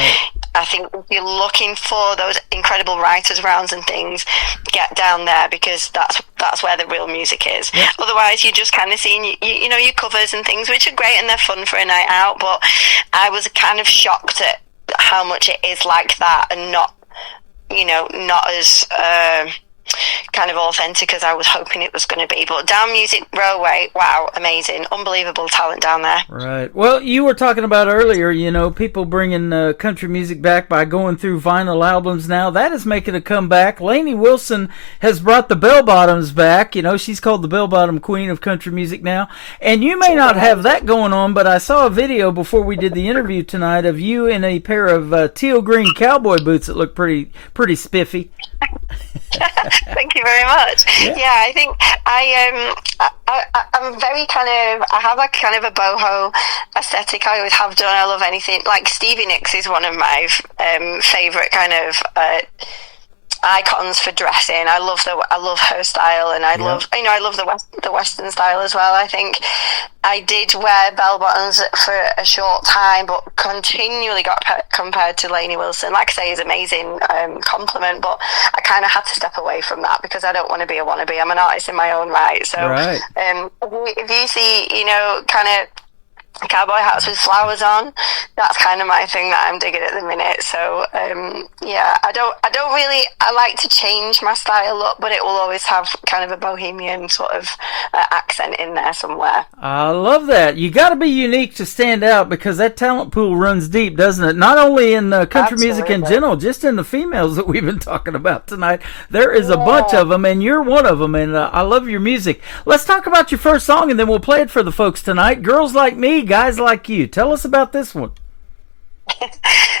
I think if you're looking for those incredible writers' rounds and things, get down there, because that's where the real music is. Otherwise you're just kind of seeing your covers and things, which are great and they're fun for a night out, but I was kind of shocked at how much it is like that, and not as kind of authentic as I was hoping it was going to be. But down Music Row way, wow, amazing, unbelievable talent down there. Right. Well, you were talking about earlier, people bringing country music back by going through vinyl albums now. That is making a comeback. Lainey Wilson has brought the Bell Bottoms back. She's called the Bell Bottom Queen of country music now. And you may not have that going on, but I saw a video before we did the interview tonight of you in a pair of teal green cowboy boots that look pretty spiffy. Thank you very much. Yeah, I think I'm very I have a kind of a boho aesthetic. I always have done. I love anything. Like Stevie Nicks is one of my favourite kind of icons for dressing. I love her style, and I love the Western style as well. I think I did wear bell bottoms for a short time, but continually got compared to Lainey Wilson. Like I say, is amazing compliment, but I kind of had to step away from that because I don't want to be a wannabe. I'm an artist in my own right. So right. If you see, kind of cowboy hats with flowers on, that's kind of my thing that I'm digging at the minute. So I like to change my style up, but it will always have kind of a bohemian sort of accent in there somewhere. I love that. You got to be unique to stand out, because that talent pool runs deep, doesn't it? Not only in country music in general, just in the females that we've been talking about tonight. There is a bunch of them, and you're one of them, and I love your music. Let's talk about your first song, and then we'll play it for the folks tonight. Girls Like Me, Guys Like You. Tell us about this one.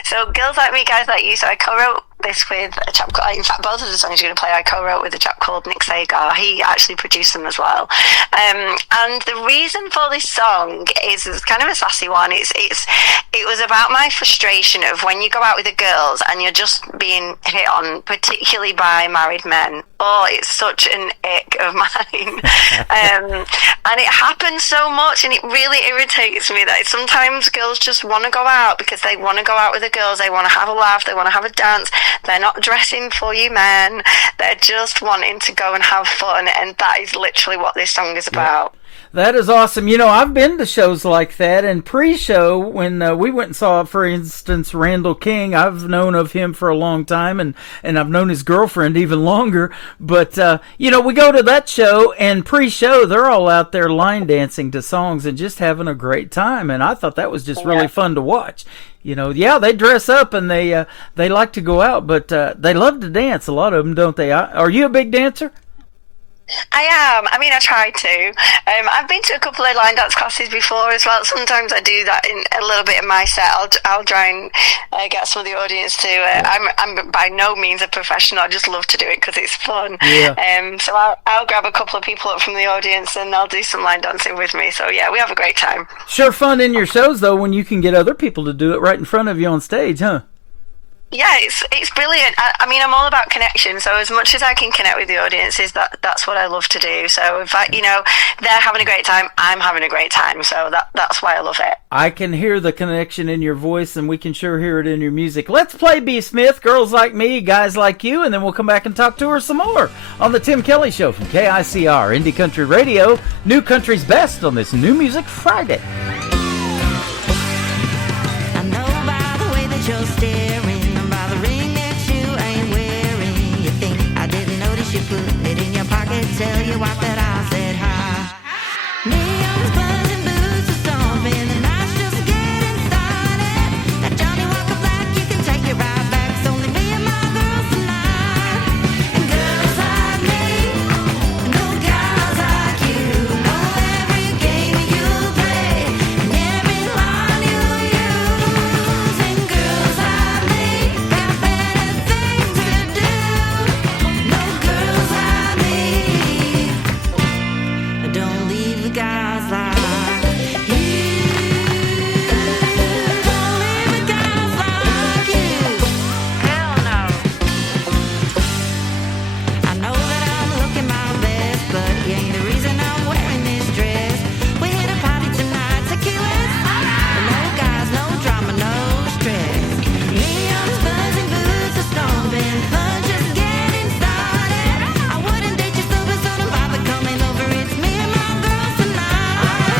So Girls Like Me, Guys Like You. So I co-wrote this with a chap called, in fact, both of the songs you're going to play I co-wrote with a chap called Nick Sagar. He actually produced them as well. And the reason for this song is kind of a sassy one. It was about my frustration of when you go out with the girls and you're just being hit on, particularly by married men. Oh, it's such an ick of mine. And it happens so much, and it really irritates me that sometimes girls just want to go out because they want to go out with the girls. They want to have a laugh. They want to have a dance. They're not dressing for you men. They're just wanting to go and have fun, and that is literally what this song is about. That is awesome. I've been to shows like that, and pre-show, when we went and saw, for instance, Randall King, I've known of him for a long time, and I've known his girlfriend even longer. But, we go to that show, and pre-show, they're all out there line dancing to songs and just having a great time, and I thought that was just really fun to watch. They dress up and they like to go out, but they love to dance, a lot of them, don't they? Are you a big dancer? I am. I mean, I try to. I've been to a couple of line dance classes before as well. Sometimes I do that in a little bit of my set. I'll try and get some of the audience to. I'm by no means a professional. I just love to do it because it's fun. Yeah. So I'll grab a couple of people up from the audience and they'll do some line dancing with me. So yeah, we have a great time. Sure fun in your shows though when you can get other people to do it right in front of you on stage, huh? Yeah, it's brilliant. I mean, I'm all about connection. So as much as I can connect with the audiences, that's what I love to do. So if they're having a great time, I'm having a great time. So that's why I love it. I can hear the connection in your voice, and we can sure hear it in your music. Let's play B. Smith, Girls Like Me, Guys Like You, and then we'll come back and talk to her some more on the Tim Kelly Show from KICR, Indie Country Radio, New Country's Best on this New Music Friday. I know by the way that you're staring, you put it in your pocket, tell your wife that I said hi. Neon's buzzing, boots are stomping, the night's just getting started. That Johnny Walker Black, you can take it right back. It's only me and my girls tonight. And girls like me, no guys like you, know every game you play, and every line you use. And girls like me got better things to do. No girls like me. Don't leave the guys like you. Don't leave the guys like you. Hell no. I know that I'm looking my best, but you ain't the reason I'm wearing this dress. We hit a party tonight, tequila. No guys, no drama, no stress. Neon's buzzing, boots are stomping, fun just getting started. I wouldn't date you sober, so don't bother coming over. It's me and my girls tonight.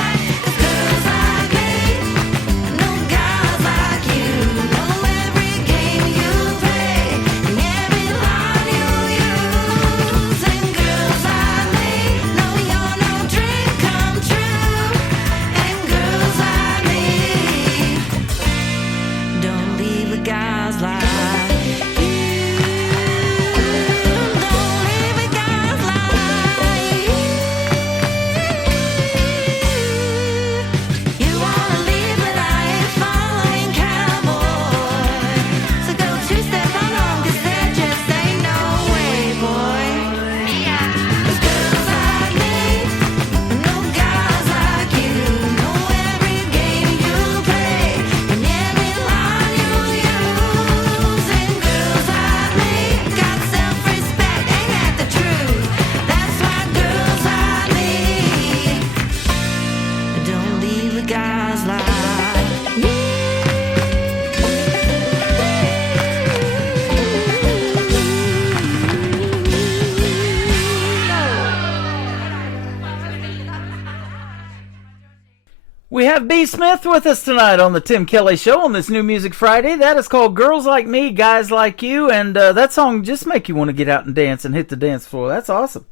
We have B. Smith with us tonight on the Tim Kelly Show on this New Music Friday. That is called Girls Like Me, Guys Like You, and that song just make you want to get out and dance and hit the dance floor. That's awesome.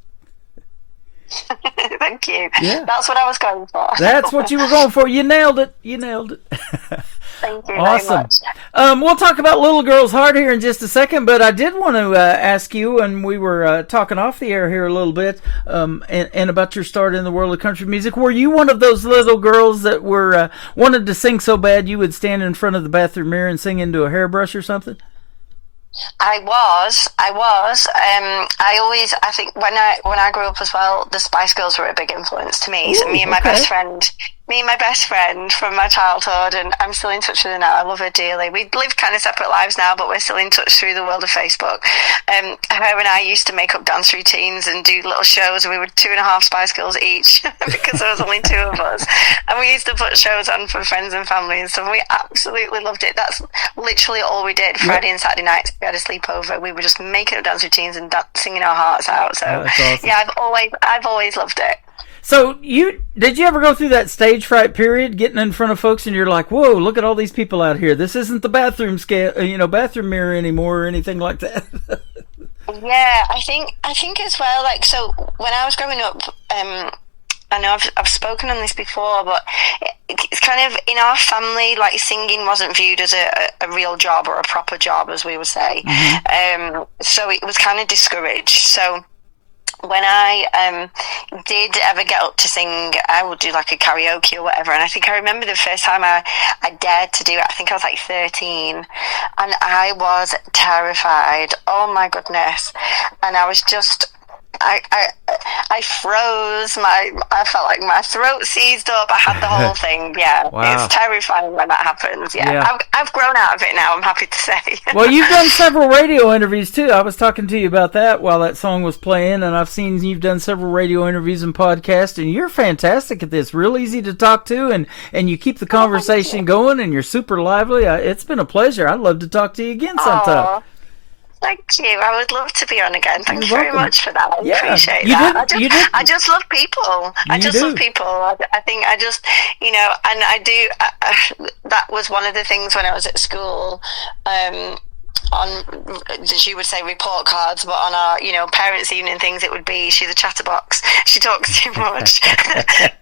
Thank you. Yeah. That's what I was going for. That's what you were going for. You nailed it. You nailed it. Thank you Awesome. very much. We'll talk about Little Girl's Heart here in just a second, but I did want to ask you, and we were talking off the air here a little bit, and about your start in the world of country music. Were you one of those little girls that were wanted to sing so bad you would stand in front of the bathroom mirror and sing into a hairbrush or something? I was. I think when I grew up as well, the Spice Girls were a big influence to me. So me and my best friend from my childhood, and I'm still in touch with her now. I love her dearly. We live kind of separate lives now, but we're still in touch through the world of Facebook. Her and I used to make up dance routines and do little shows. We were 2.5 Spice Girls each because there was only 2 of us, and we used to put shows on for friends and family and stuff. We absolutely loved it. That's literally all we did. Friday and Saturday nights, we had a sleepover. We were just making up dance routines and singing our hearts out. So awesome. Yeah, I've always loved it. So did you ever go through that stage fright period, getting in front of folks, and you're like, "Whoa, look at all these people out here. This isn't the bathroom bathroom mirror anymore, or anything like that." Yeah, I think as well. Like, so when I was growing up, I know I've spoken on this before, but it's kind of in our family, like singing wasn't viewed as a real job or a proper job, as we would say. Mm-hmm. So it was kind of discouraged. So when I did ever get up to sing, I would do like a karaoke or whatever. And I think I remember the first time I dared to do it, I think I was like 13. And I was terrified. Oh my goodness. And I was just... I froze. I felt like my throat seized up. I had the whole thing. Yeah, wow. It's terrifying when that happens. Yeah. I've grown out of it now, I'm happy to say. Well, you've done several radio interviews too. I was talking to you about that while that song was playing, and I've seen you've done several radio interviews and podcasts, and you're fantastic at this. Real easy to talk to, and you keep the conversation going, and you're super lively. It's been a pleasure. I'd love to talk to you again sometime. Aww. Thank you. I would love to be on again. Thank you very much for that. I appreciate that. I just love people. Love people. I think I just, and I do. That was one of the things when I was at school. On, as you would say, report cards, but on our, parents' evening things, it would be, she's a chatterbox. She talks too much.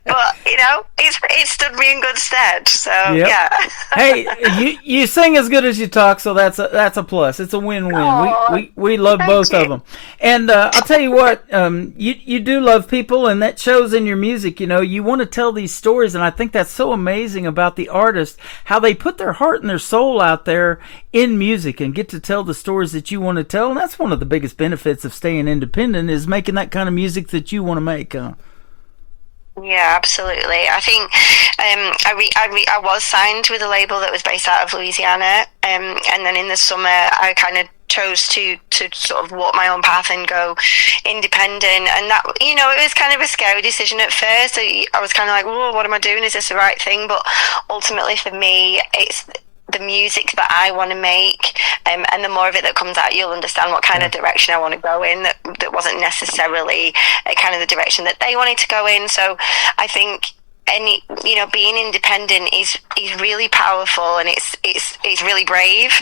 But, it stood me in good stead. So, yeah. Hey, you sing as good as you talk, so that's a plus. It's a win-win. We love both of them. And I'll tell you what, you do love people, and that shows in your music. You want to tell these stories, and I think that's so amazing about the artist, how they put their heart and their soul out there in music and get to tell the stories that you want to tell. And that's one of the biggest benefits of staying independent, is making that kind of music that you want to make. Yeah, absolutely. I think I was signed with a label that was based out of Louisiana, and then in the summer I kind of chose to sort of walk my own path and go independent, and that, it was kind of a scary decision at first. I was kind of like, "Whoa, what am I doing? Is this the right thing?" But ultimately for me, it's the music that I want to make, and the more of it that comes out, you'll understand what kind of direction I want to go in, that wasn't necessarily kind of the direction that they wanted to go in. So I think being independent is really powerful, and it's really brave.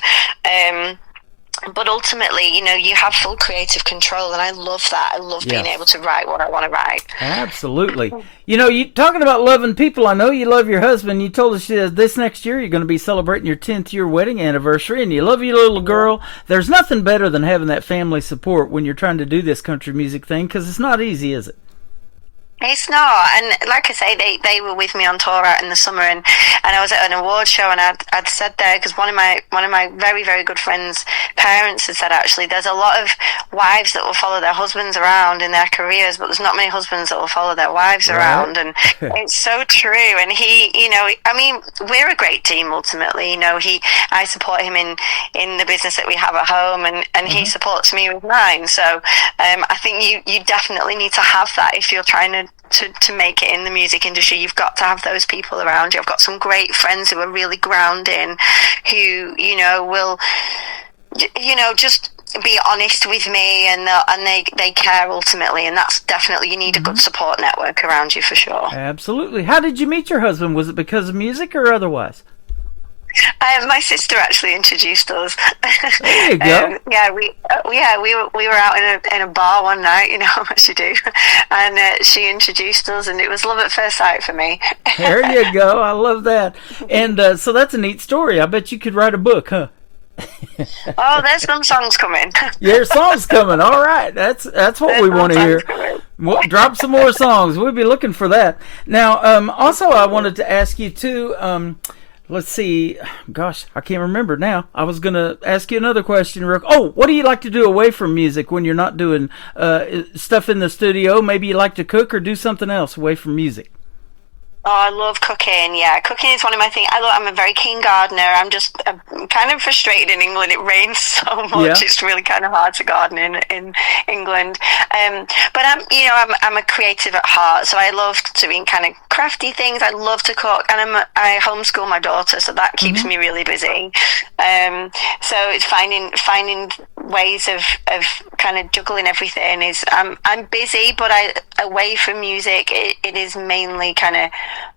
But ultimately, you have full creative control, and I love that. I love being able to write what I want to write. Absolutely. You talking about loving people, I know you love your husband. You told us this next year you're going to be celebrating your 10th year wedding anniversary, and you love your little girl. There's nothing better than having that family support when you're trying to do this country music thing, because it's not easy, is it? It's not, and like I say, they were with me on tour out in the summer, and I was at an award show, and I'd said there, because one of my very, very good friends' parents had said, actually, there's a lot of wives that will follow their husbands around in their careers, but there's not many husbands that will follow their wives around, and it's so true. And he, we're a great team ultimately. I support him in the business that we have at home, and he supports me with mine. So I think you definitely need to have that if you're trying to make it in the music industry. You've got to have those people around you. I've got some great friends who are really grounding, who will just be honest with me, and they care ultimately, and that's definitely, you need a good support network around you for sure. Absolutely. How did you meet your husband? Was it because of music or otherwise? My sister actually introduced us. There you go. We were out in a bar one night, as you do, and she introduced us, and it was love at first sight for me. There you go. I love that. And so that's a neat story. I bet you could write a book, huh? Oh, there's some songs coming. Your songs coming. All right. That's what we want to hear. Well, drop some more songs. We'll be looking for that. Now, also, I wanted to ask you too. Let's see. Gosh, I can't remember now. I was going to ask you another question. What do you like to do away from music when you're not doing stuff in the studio? Maybe you like to cook or do something else away from music. Oh, I love cooking. Yeah, cooking is one of my things. I'm a very keen gardener. I'm kind of frustrated in England. It rains so much. Yeah. It's really kind of hard to garden in England. But I'm a creative at heart, so I love doing kind of crafty things. I love to cook, and I homeschool my daughter, so that keeps me really busy. So it's finding ways of kind of juggling everything. I'm busy, but away from music, it is mainly kind of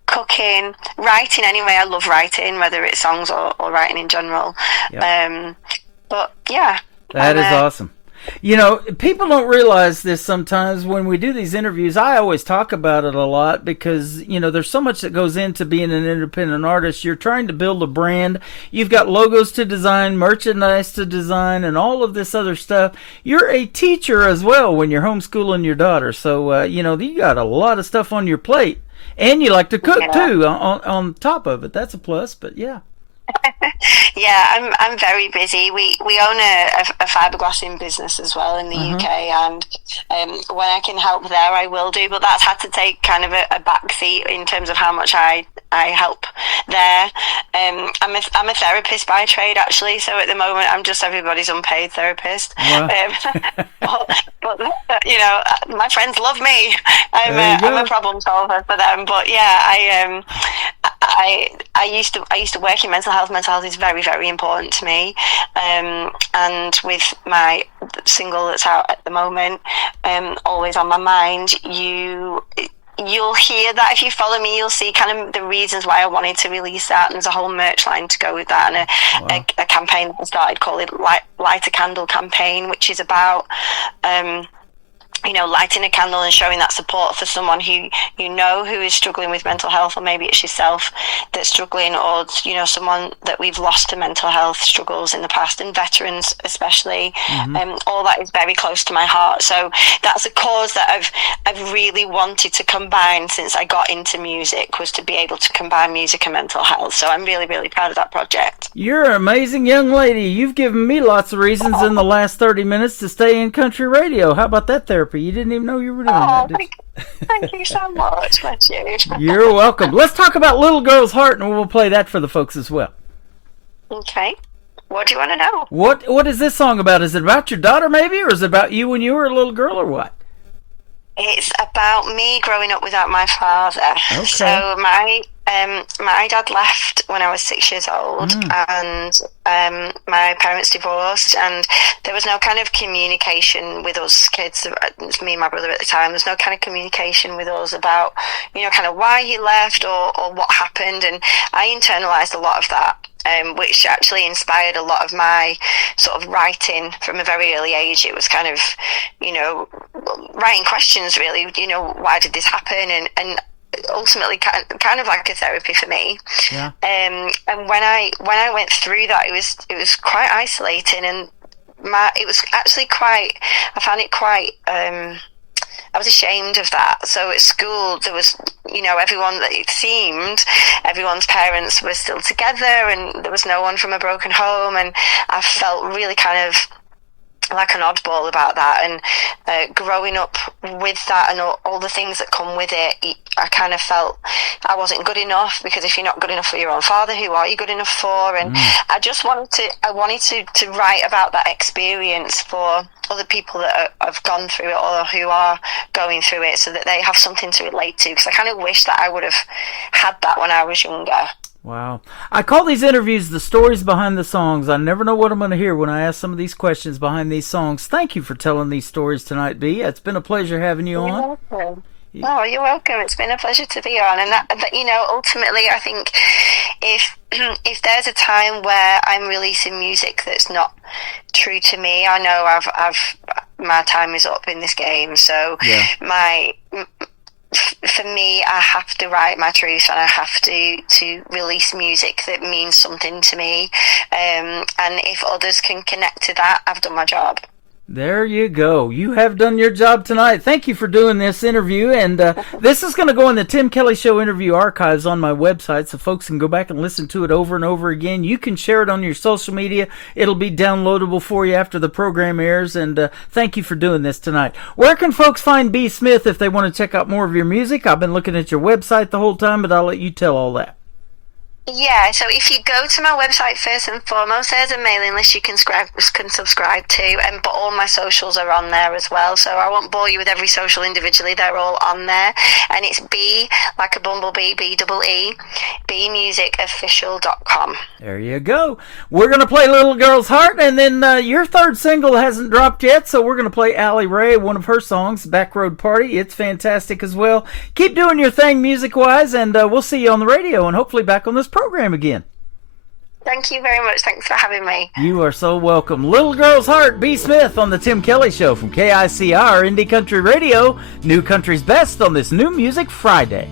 cooking, writing anyway. I love writing, whether it's songs or writing in general. Yep. But yeah. That is awesome. People don't realize this sometimes when we do these interviews. I always talk about it a lot because, there's so much that goes into being an independent artist. You're trying to build a brand. You've got logos to design, merchandise to design, and all of this other stuff. You're a teacher as well when you're homeschooling your daughter. So, you got a lot of stuff on your plate. And you like to cook, too, on top of it. That's a plus, but yeah. Yeah, I'm very busy. We own a fiberglassing business as well in the UK, and when I can help there, I will do. But that's had to take kind of a back seat in terms of how much I help there. I'm a therapist by trade, actually. So at the moment, I'm just everybody's unpaid therapist. Wow. But my friends love me. I'm a problem solver for them. But yeah, I used to work in mental health. Mental health is very, very important to me. And with my single that's out at the moment, always on my mind, you'll hear that. If you follow me, you'll see kind of the reasons why I wanted to release that, and there's a whole merch line to go with that, and a campaign that I started called Light a Candle campaign, which is about lighting a candle and showing that support for someone who who is struggling with mental health, or maybe it's yourself that's struggling, or someone that we've lost to mental health struggles in the past, and veterans especially. All that is very close to my heart. So that's a cause that I've really wanted to combine since I got into music, was to be able to combine music and mental health. So I'm really, really proud of that project. You're an amazing young lady. You've given me lots of reasons in the last 30 minutes to stay in country radio. How about that therapy? You didn't even know you were doing that, did you? Thank you so much. Thank you. You're welcome. Let's talk about Little Girl's Heart, and we'll play that for the folks as well. Okay. What do you want to know? What is this song about? Is it about your daughter, maybe, or is it about you when you were a little girl, or what? It's about me growing up without my father. Okay. So my dad left when I was 6 years old, and my parents divorced, and there was no kind of communication with us kids. It was me and my brother at the time. There's no kind of communication with us about, kind of why he left or what happened, and I internalized a lot of that. Which actually inspired a lot of my sort of writing from a very early age. It was kind of, writing questions really, why did this happen? And ultimately kind of like a therapy for me. Yeah. And when I went through that, it was quite isolating, and it was actually quite, I found it quite, I was ashamed of that. So at school, there was, everyone that it seemed, everyone's parents were still together, and there was no one from a broken home. And I felt really kind of like an oddball about that. And growing up with that and all the things that come with it, I kind of felt I wasn't good enough, because if you're not good enough for your own father, who are you good enough for? And I just wanted to write about that experience for other people that have gone through it or who are going through it, so that they have something to relate to, because I kind of wish that I would have had that when I was younger. Wow. I call these interviews the stories behind the songs. I never know what I'm going to hear when I ask some of these questions behind these songs. Thank you for telling these stories tonight, B. It's been a pleasure having you on. You're welcome. Oh, you're welcome. It's been a pleasure to be on. And that ultimately, I think if there's a time where I'm releasing music that's not true to me, I know my time is up in this game. So for me, I have to write my truth, and I have to release music that means something to me. And if others can connect to that, I've done my job. There you go. You have done your job tonight. Thank you for doing this interview. And this is going to go in the Tim Kelly Show interview archives on my website, so folks can go back and listen to it over and over again. You can share it on your social media. It'll be downloadable for you after the program airs. And thank you for doing this tonight. Where can folks find B. Smith if they want to check out more of your music? I've been looking at your website the whole time, but I'll let you tell all that. Yeah, so if you go to my website first and foremost, there's a mailing list you can subscribe to, but all my socials are on there as well. So I won't bore you with every social individually; they're all on there. And it's B like a bumblebee, BEE, bmusicofficial.com. There you go. We're gonna play "Little Girl's Heart," and then your third single hasn't dropped yet, so we're gonna play Allie Ray, one of her songs, "Back Road Party." It's fantastic as well. Keep doing your thing music-wise, and we'll see you on the radio and hopefully back on this program again. Thank you very much. Thanks for having me. You are so welcome. Little Girl's Heart, B. Smith on the Tim Kelly Show from KICR Indie Country Radio, New Country's Best on this New Music Friday.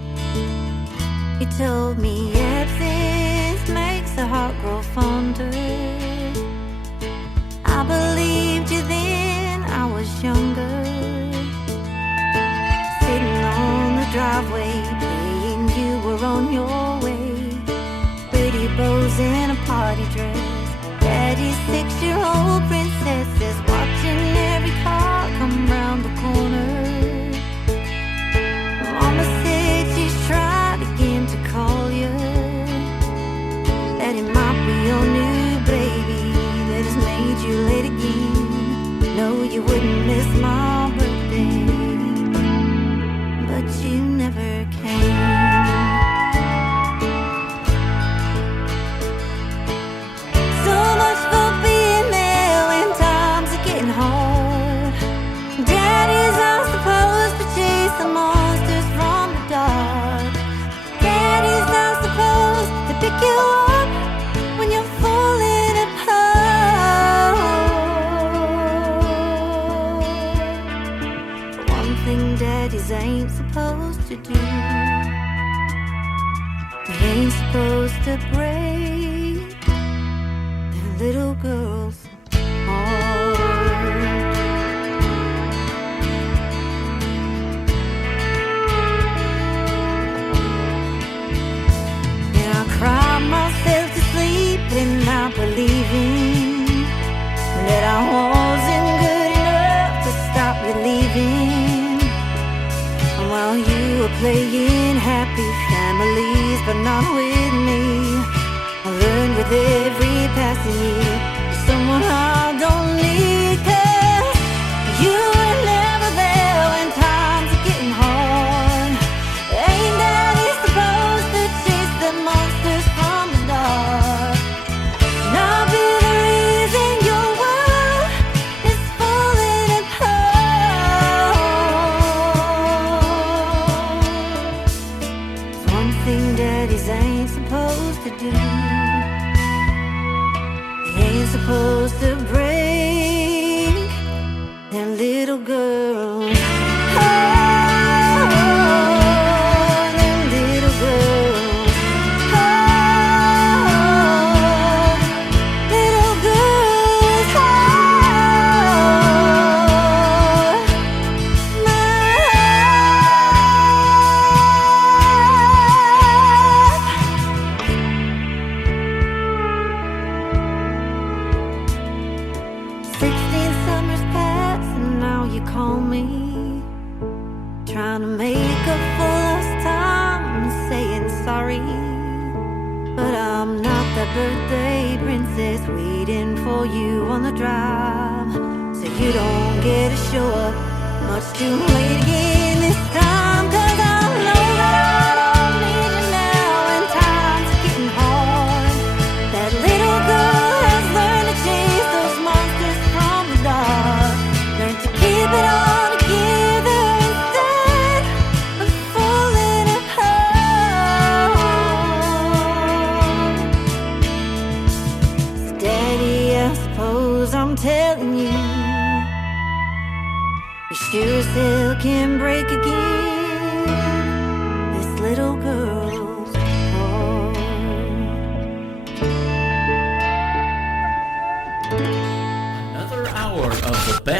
You told me absence makes the heart grow fonder. I believed you then, I was younger. Sitting on the driveway, praying you were on your way. Pretty bows in a party dress, Daddy's 6-year-old princesses, watching every car come round the corner. Mama said she's tried again to call you, that it might be your new baby that has made you late again. No, you wouldn't miss my birthday, but you never came. Ain't supposed to do. We ain't supposed to break the little girl's heart. And I cried myself to sleep and not believing that I wasn't good enough to stop you leaving. While you were playing happy families, but not with me. I learned with every passing year, someone I don't need, 'cause you were never there when times are getting hard. Ain't Daddy supposed to chase the monsters from the dark? And I'll be the reason your world is falling apart. One thing daddies ain't supposed to do, they ain't supposed to break their little girls. Oh, their little girls. Oh, little girls' heart. My heart. 16 summers pass and now you call me, trying to make up for lost time and saying sorry. But I'm not that birthday princess waiting for you on the drive, so you don't get to show up much too late again this time. 'Cause I know that I don't need you now and times are getting hard.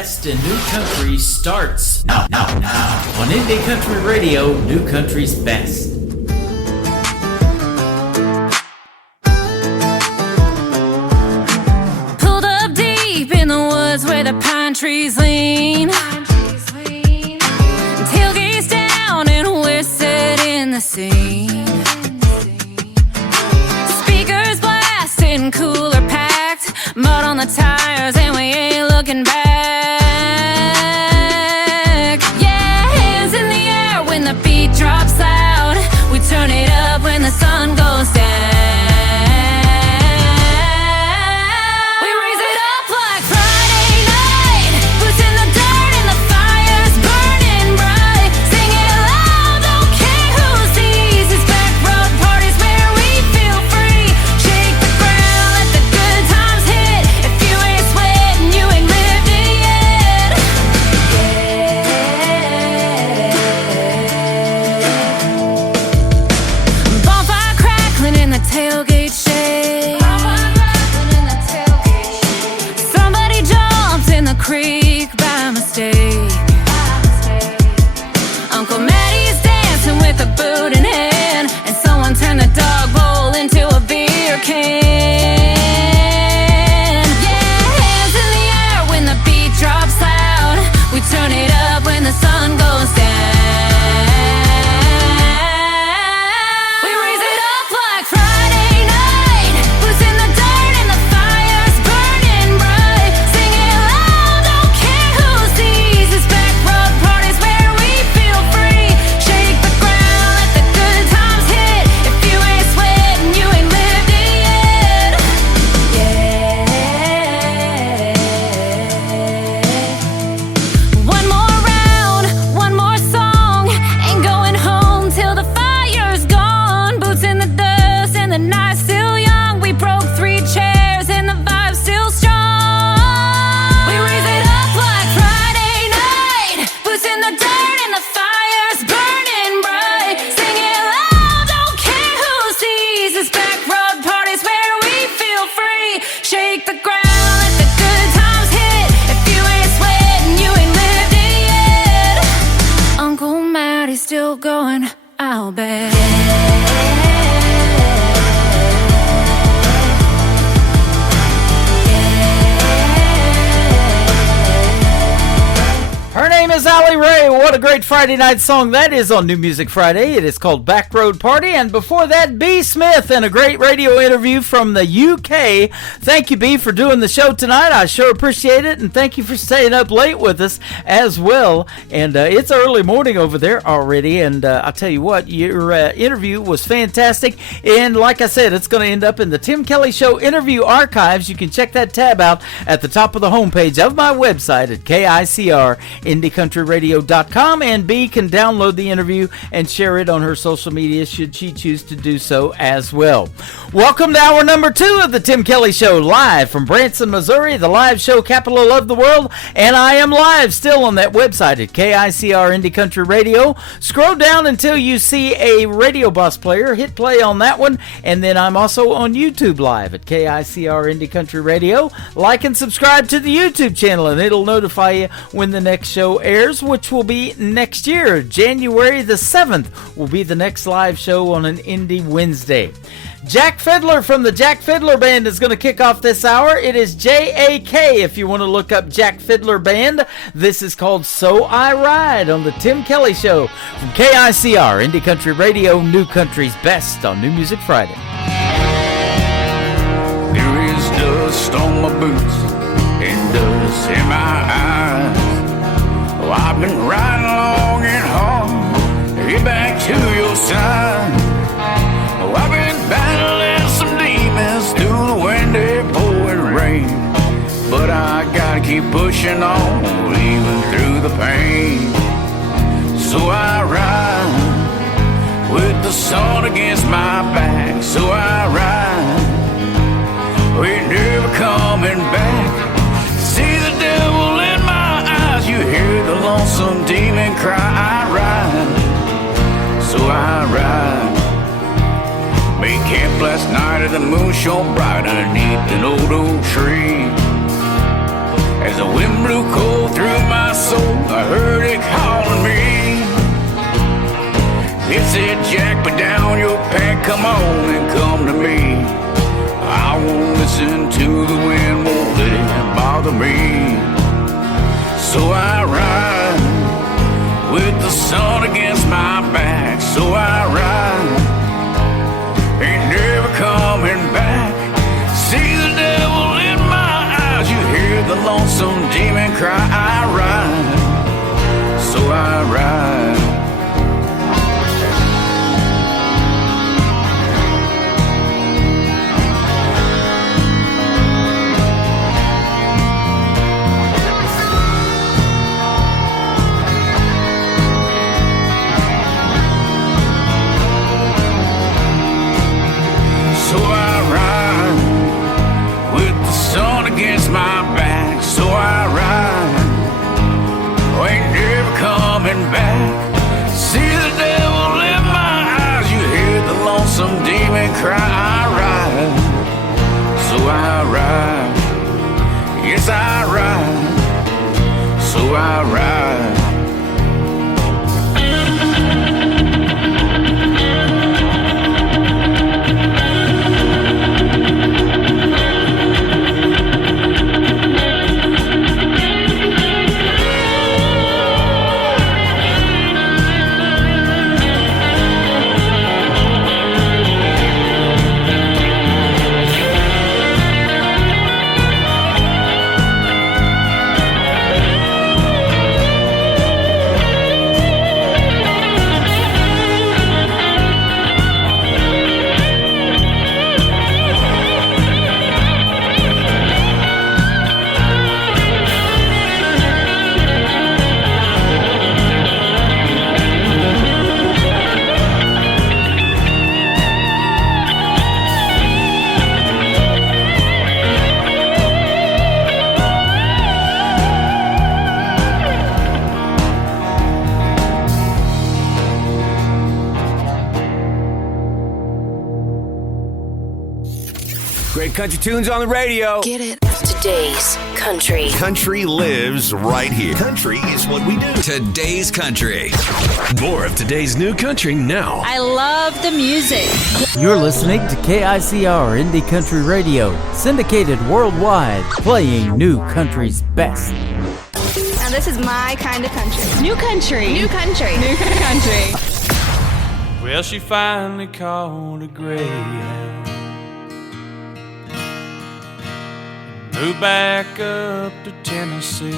best in new country starts now on Indie Country Radio, New Country's Best. Pulled up deep in the woods where the pine trees lean. Tailgates down and we're setting the scene. Speakers blasting, cooler packed, mud on the tires and we ain't looking back. Yeah, hands in the air when the beat drops loud. We turn it up when the sun goes down. We raise it up like Friday night. Boots in the dirt and the fire's burning bright. Sing it loud, don't care who sees. It's back road parties where we feel free. Shake the ground, let the good times hit. If you ain't sweating, you ain't lived it yet. Bonfire crackling in the tailgate shade. Somebody jumped in the creek by mistake. Uncle Maddie's dancing with a boot in hand, and someone turned the dog bowl into a beer can. Yeah, hands in the air when the beat drops loud. We turn it up when the sun goes down. We raise it up like Friday night. Boots in the dirt and the fire's burning bright. Sing it loud, don't care who sees. It's back road parties where we feel free. Shake the ground, let the good times hit. If you ain't sweating, you ain't lived it yet. One more round, one more song. Ain't going home till the fire's gone. Boots in the dust and the night's still young. We broke 3 chairs and the vibe's still strong. We raise it up like Friday night. Boots in the dirt and the fire's burning bright. Sing it loud, don't care who sees. It's back road parties where we feel free. Shake the ground, let the good times hit. If you ain't sweating, you ain't lived it yet. Uncle Maddie's still going, I'll bet. Her name is Allie Ray. What a great Friday night song that is on New Music Friday. It is called Back Road Party. And before that, B. Smith and a great radio interview from the UK. Thank you, B, for doing the show tonight. I sure appreciate it. And thank you for staying up late with us as well. And it's early morning over there already. And I'll tell you what, your interview was fantastic. And like I said, it's going to end up in the Tim Kelly Show interview archives. You can check that tab out at the top of the homepage of my website at KICR.IndieCountryRadio.com, and B can download the interview and share it on her social media should she choose to do so as well. Welcome to hour number 2 of the Tim Kelly Show, live from Branson, Missouri, the live show capital of the world, and I am live still on that website at KICR Indie Country Radio. Scroll down until you see a Radio Boss player, hit play on that one, and then I'm also on YouTube live at KICR Indie Country Radio. Like and subscribe to the YouTube channel, and it'll notify you when the next show airs, which will be next year. January the 7th will be the next live show on an Indie Wednesday. Jack Fiddler from the Jack Fiddler Band is going to kick off this hour. It is J-A-K if you want to look up Jack Fiddler Band. This is called So I Ride on the Tim Kelly Show from KICR, Indie Country Radio, New Country's Best on New Music Friday. There is dust on my boots and dust in my eyes. Oh, I've been riding long and hard to get back to your side. Oh, I've been battling some demons through the windy pouring rain, but I gotta keep pushing on even through the pain. So I ride with the sun against my back. So I ride, we're never coming back. See the devil in my eyes, you hear the lonesome demon cry. I ride, so I ride. Made camp last night and the moon shone bright underneath an old oak tree. As the wind blew cold through my soul, I heard it calling me. It said, Jack, put down your pen, come on and come to me. I won't listen to the wind, won't let it bother me. So I ride with the sun against my back. So I ride, ain't never coming back. See the devil in my eyes, you hear the lonesome demon cry. I ride, so I ride. Against my back, so I ride. Oh, ain't never coming back. See the devil in my eyes, you hear the lonesome demon cry. I ride, so I ride. Yes, I ride, so I ride. Great country tunes on the radio. Get it? Today's country. Country lives right here. Country is what we do. Today's country. More of today's new country now. I love the music. You're listening to KICR Indie Country Radio, syndicated worldwide, playing new country's best. Now this is my kind of country. New country. New country. New country. Well, she finally called a greyhound. Moved back up to Tennessee.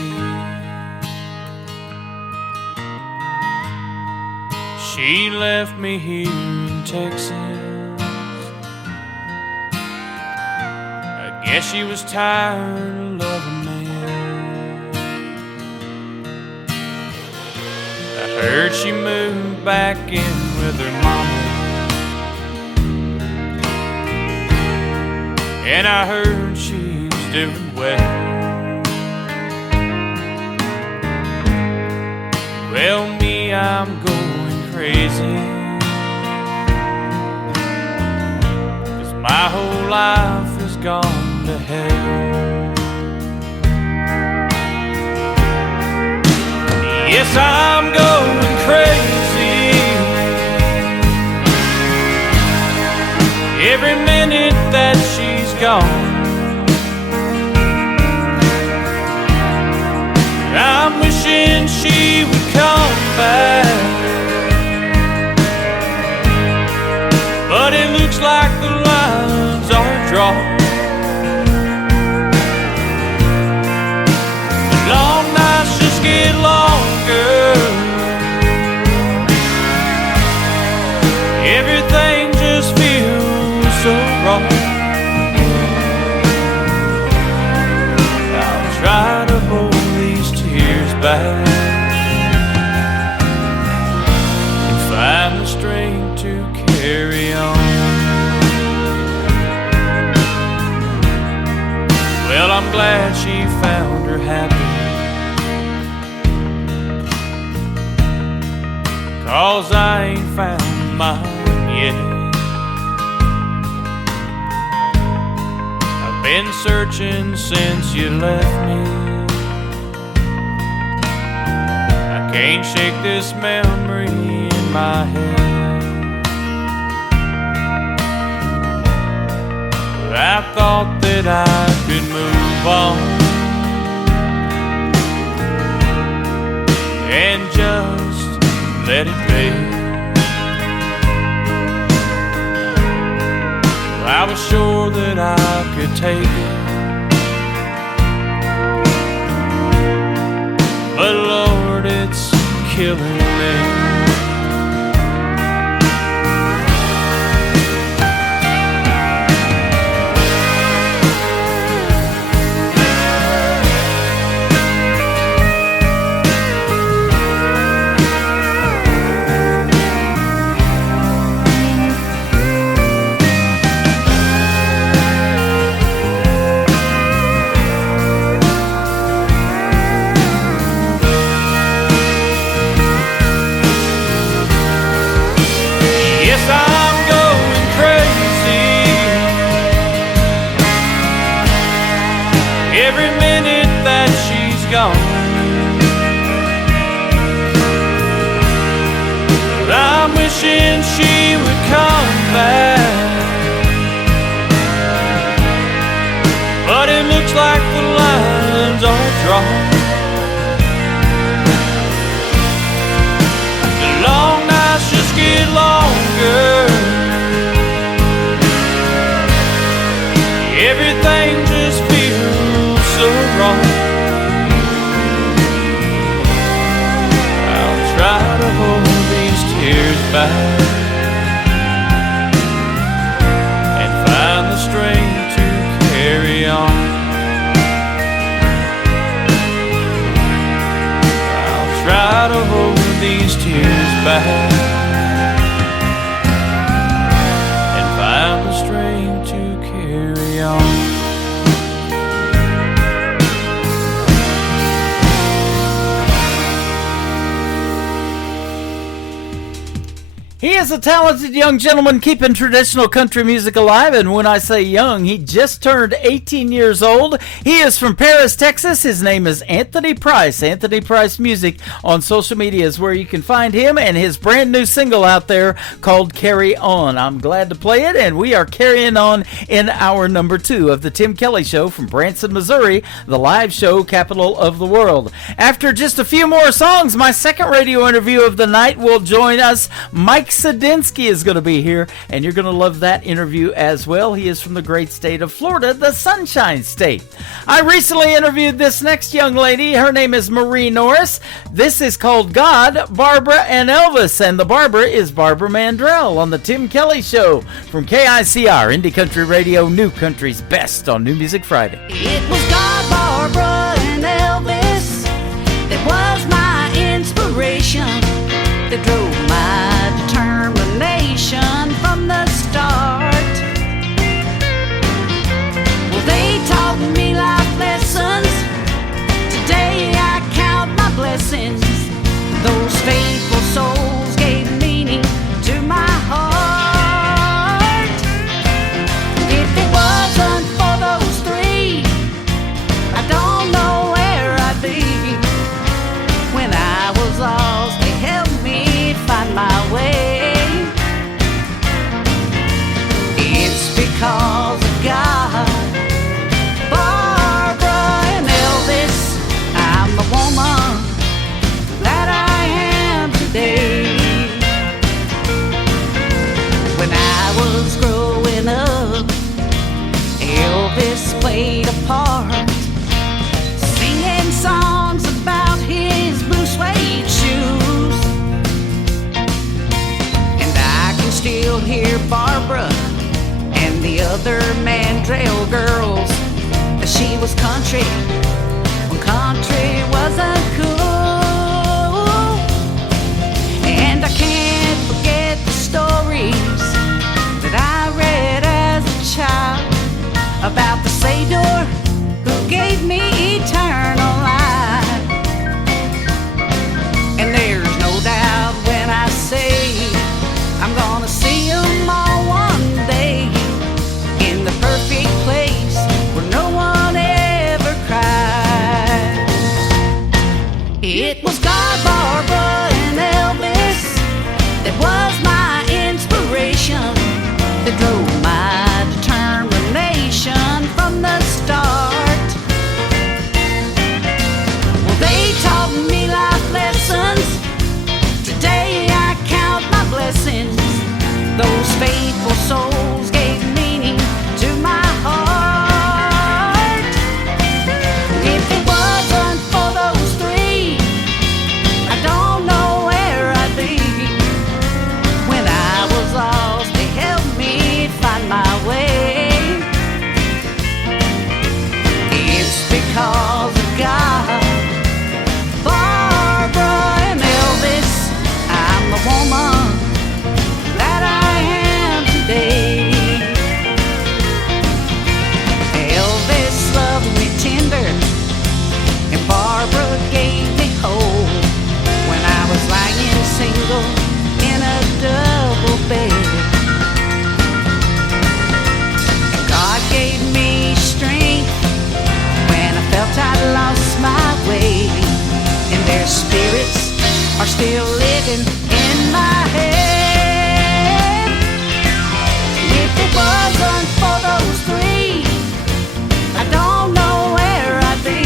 She left me here in Texas. I guess she was tired of loving me. I heard she moved back in with her mama, and I heard she's doing well. Well, me, I'm going crazy, 'cause my whole life has gone to hell. Yes, I'm going crazy every minute that she's gone. I'm wishing she would come back, but it looks like the lines are drawn. The long nights just get longer. Everything just feels so wrong. I'll try to hold back and find the strength to carry on. Well, I'm glad she found her happy, 'cause I ain't found mine yet. I've been searching since you left me. Can't shake this memory in my head. I thought that I could move on and just let it be. I was sure that I could take it, but Lord, it's killing me. She would come back, but it looks like the lines are drawn. The long nights just get longer. Everything just feels so wrong. I'll try to hold these tears back and find the strength to carry on. I'll try to hold these tears back and find the strength to carry on. He is a talented young gentleman keeping traditional country music alive, and when I say young, he just turned 18 years old. He is from Paris, Texas. His name is Anthony Price. Anthony Price Music on social media is where you can find him and his brand new single out there called Carry On. I'm glad to play it, and we are carrying on in hour number 2 of the Tim Kelly Show from Branson, Missouri, the live show capital of the world. After just a few more songs, my second radio interview of the night will join us. Mike Sadinsky is going to be here, and you're going to love that interview as well. He is from the great state of Florida, the Sunshine State. I recently interviewed this next young lady. Her name is Marie Norris. This is called God, Barbara, and Elvis, and the Barbara is Barbara Mandrell on the Tim Kelly Show from KICR, Indie Country Radio, New Country's best on New Music Friday. It was God, Barbara, and Elvis that was my inspiration, that drove my determination from the start. Well, they taught me life lessons. Today I count my blessings. Those faithful souls gave meaning to my heart. If it wasn't for those three, I don't know where I'd be. When I was lost, they helped me find my way. It's because of God, Barbara, and Elvis, I'm the woman that I am today. When I was growing up, Elvis played a part, singing songs about his blue suede shoes. And I can still hear Barbara and the other Mandrell girls, that she was country when country wasn't cool. And I can't forget the stories that I read as a child about the Savior who gave me eternal life. And there's no doubt when I say I'm gonna see 'em all one day in the perfect place where no one ever cries. are still living in my head. If it wasn't for those three, I don't know where I'd be.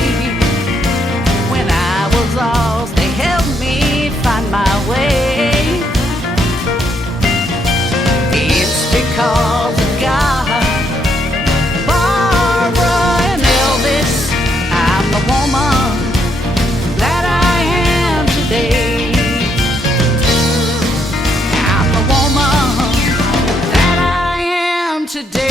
When I was lost, they helped me find my way. It's because of God, Barbara and Elvis, I'm the woman that I am today. I'm the woman that I am today.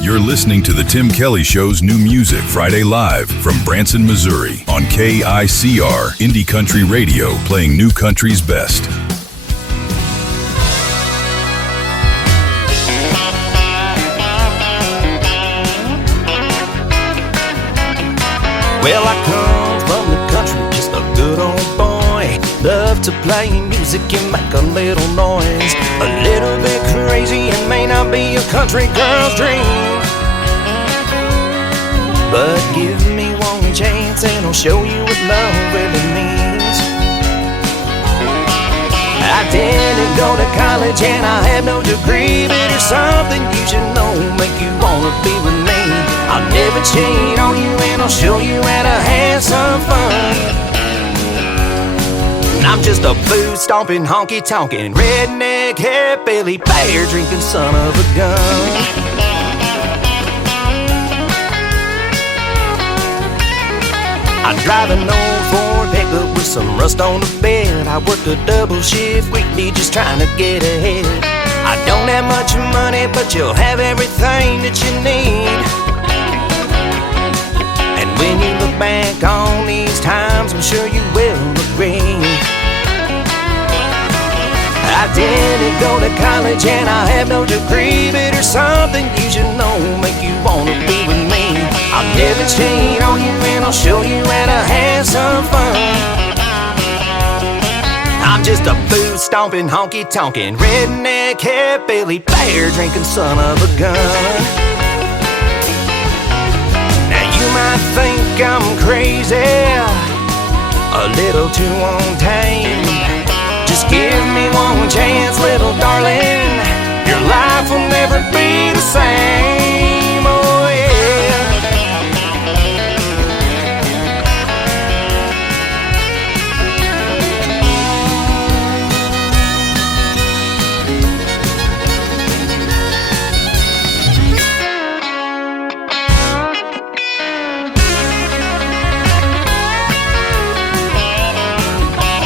You're listening to The Tim Kelly Show's New Music Friday Live from Branson, Missouri on KICR Indie Country Radio, playing new country's best. Well, I come from the country, just a good old boy. Love to play music and make a little noise. A little bit crazy and may not be a country girl's dream, but give me one chance and I'll show you what love really means. I didn't go to college and I have no degree, but there's something you should know, make you wanna be with me. I'll never cheat on you and I'll show you how to have some fun. I'm just a food-stomping, honky-tonkin', redneck, hillbilly, beer-drinking son of a gun. I drive an old Ford pickup with some rust on the bed. I work a double shift weekly just trying to get ahead. I don't have much money, but you'll have everything that you need. And when you look back on these times, I'm sure you will agree. I didn't go to college and I have no degree, but there's something you should know, make you wanna be with me. I'll never cheat on you and I'll show you how to have some fun. I'm just a food-stomping, honky-tonkin', redneck, hillbilly, beer-drinking son of a gun. Now you might think I'm crazy, a little too untamed. Just give me one chance, little darling, your life will never be the same, oh yeah.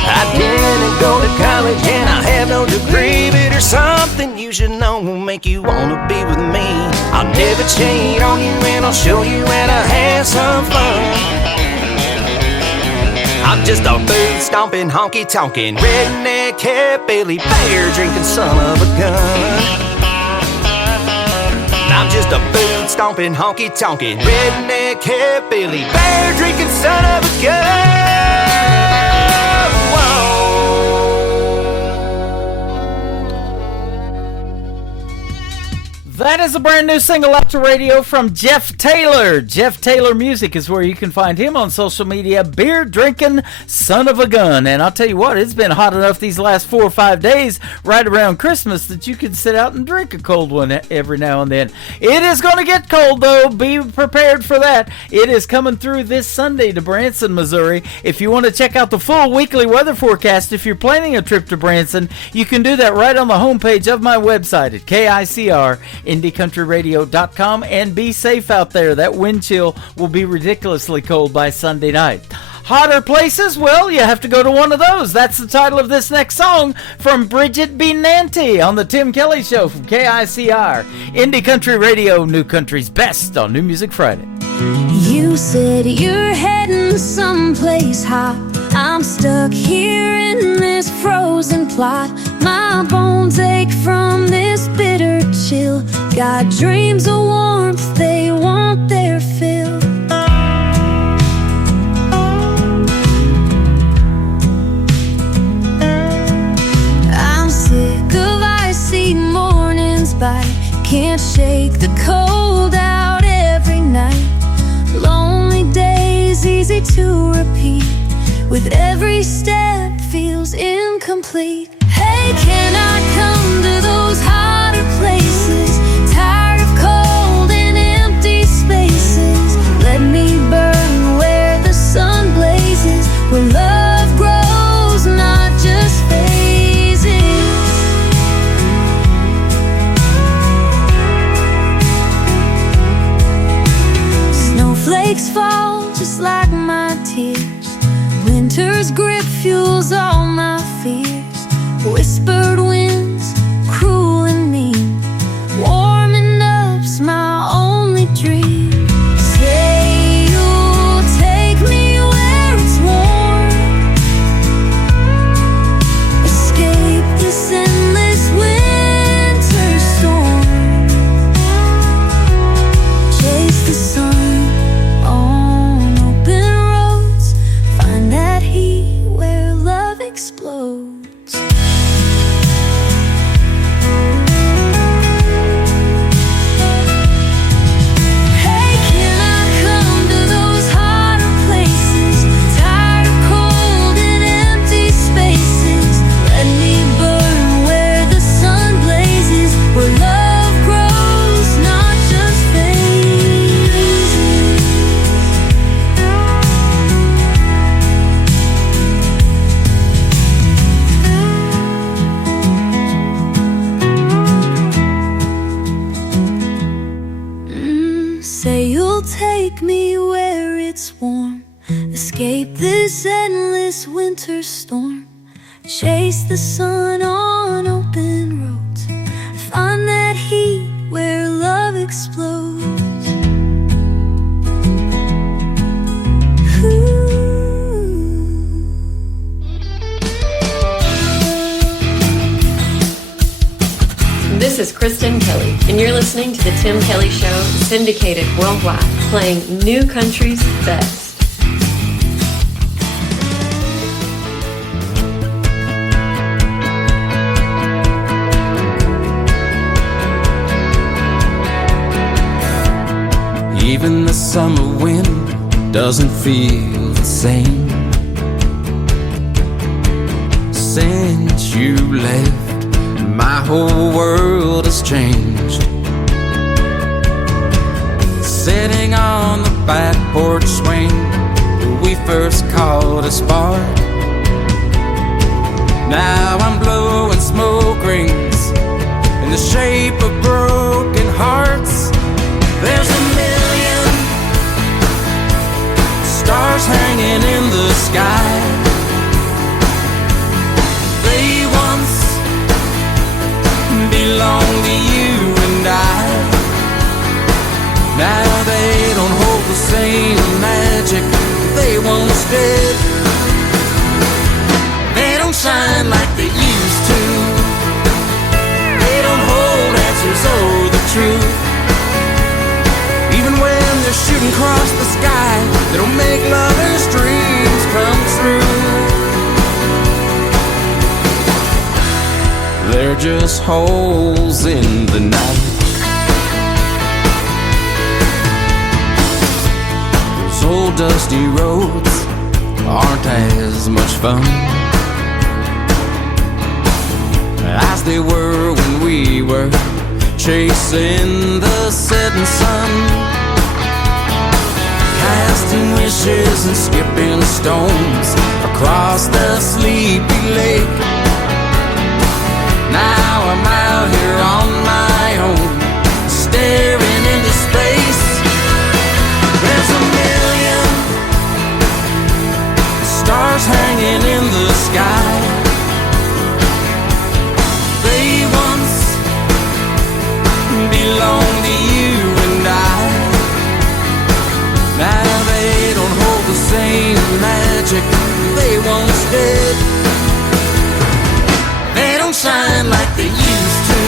I didn't go to college and I have no degree, but there's something you should know, make you wanna be with me. I'll never cheat on you and I'll show you how to have some fun. I'm just a food-stomping, honky-tonkin', redneck, hillbilly, beer-drinking son of a gun. I'm just a food-stomping, honky-tonkin', redneck, hillbilly, beer-drinking son of a gun. That is a brand new single out to radio from Jeff Taylor. Jeff Taylor Music is where you can find him on social media, beer drinking son of a gun. And I'll tell you what, it's been hot enough these last 4 or 5 days right around Christmas that you can sit out and drink a cold one every now and then. It is going to get cold though. Be prepared for that. It is coming through this Sunday to Branson, Missouri. If you want to check out the full weekly weather forecast, if you're planning a trip to Branson, you can do that right on the homepage of my website at KICR. IndieCountryRadio.com, and be safe out there. That wind chill will be ridiculously cold by Sunday night. Hotter places? Well, you have to go to one of those. That's the title of this next song from Bridget B. Nanty on the Tim Kelly Show from KICR. Indie Country Radio, New Country's best on New Music Friday. You said you're heading someplace hot. I'm stuck here in this frozen plot. My bones ache from this bitter chill. Got dreams of warmth, they want their fill. I'm sick of icy mornings by. Can't with every step feels incomplete. Hey, can I come to those hotter places? Tired of cold and empty spaces. Let me burn where the sun blazes, where love grows, not just phases. Snowflakes fall just like my tears. Winter's grip fuels all my fears. Whispered winds, cruel and mean, warming up's my only dream. Say you'll take me where it's warm, escape this endless winter storm, chase the sun on open roads, find that heat where love explodes. Say you'll take me where it's warm, escape this endless winter storm, chase the sun on open roads, find that heat where love explodes. This is Kristen Kelly, and you're listening to The Tim Kelly Show, syndicated worldwide, playing new country's best. Even the summer wind doesn't feel the same since you left. My whole world has changed. Sitting on the back porch swing where we first caught a spark. Now I'm blowing smoke rings in the shape of broken hearts. There's a million stars hanging in the sky. They once belonged to you and I. Now they don't hold the same magic they once did. They don't shine like they used to. They don't hold answers or the truth. Even when they're shooting across the sky, they don't make lovers' dreams come true. They're just holes in the night. Those old dusty roads aren't as much fun as they were when we were chasing the setting sun, casting wishes and skipping stones across the sleepy lake. Now I'm out here on my own, staring into space. There's a million stars hanging in the sky. They once belonged to you and I. Now they don't hold the same magic they once did. They don't shine like they used to.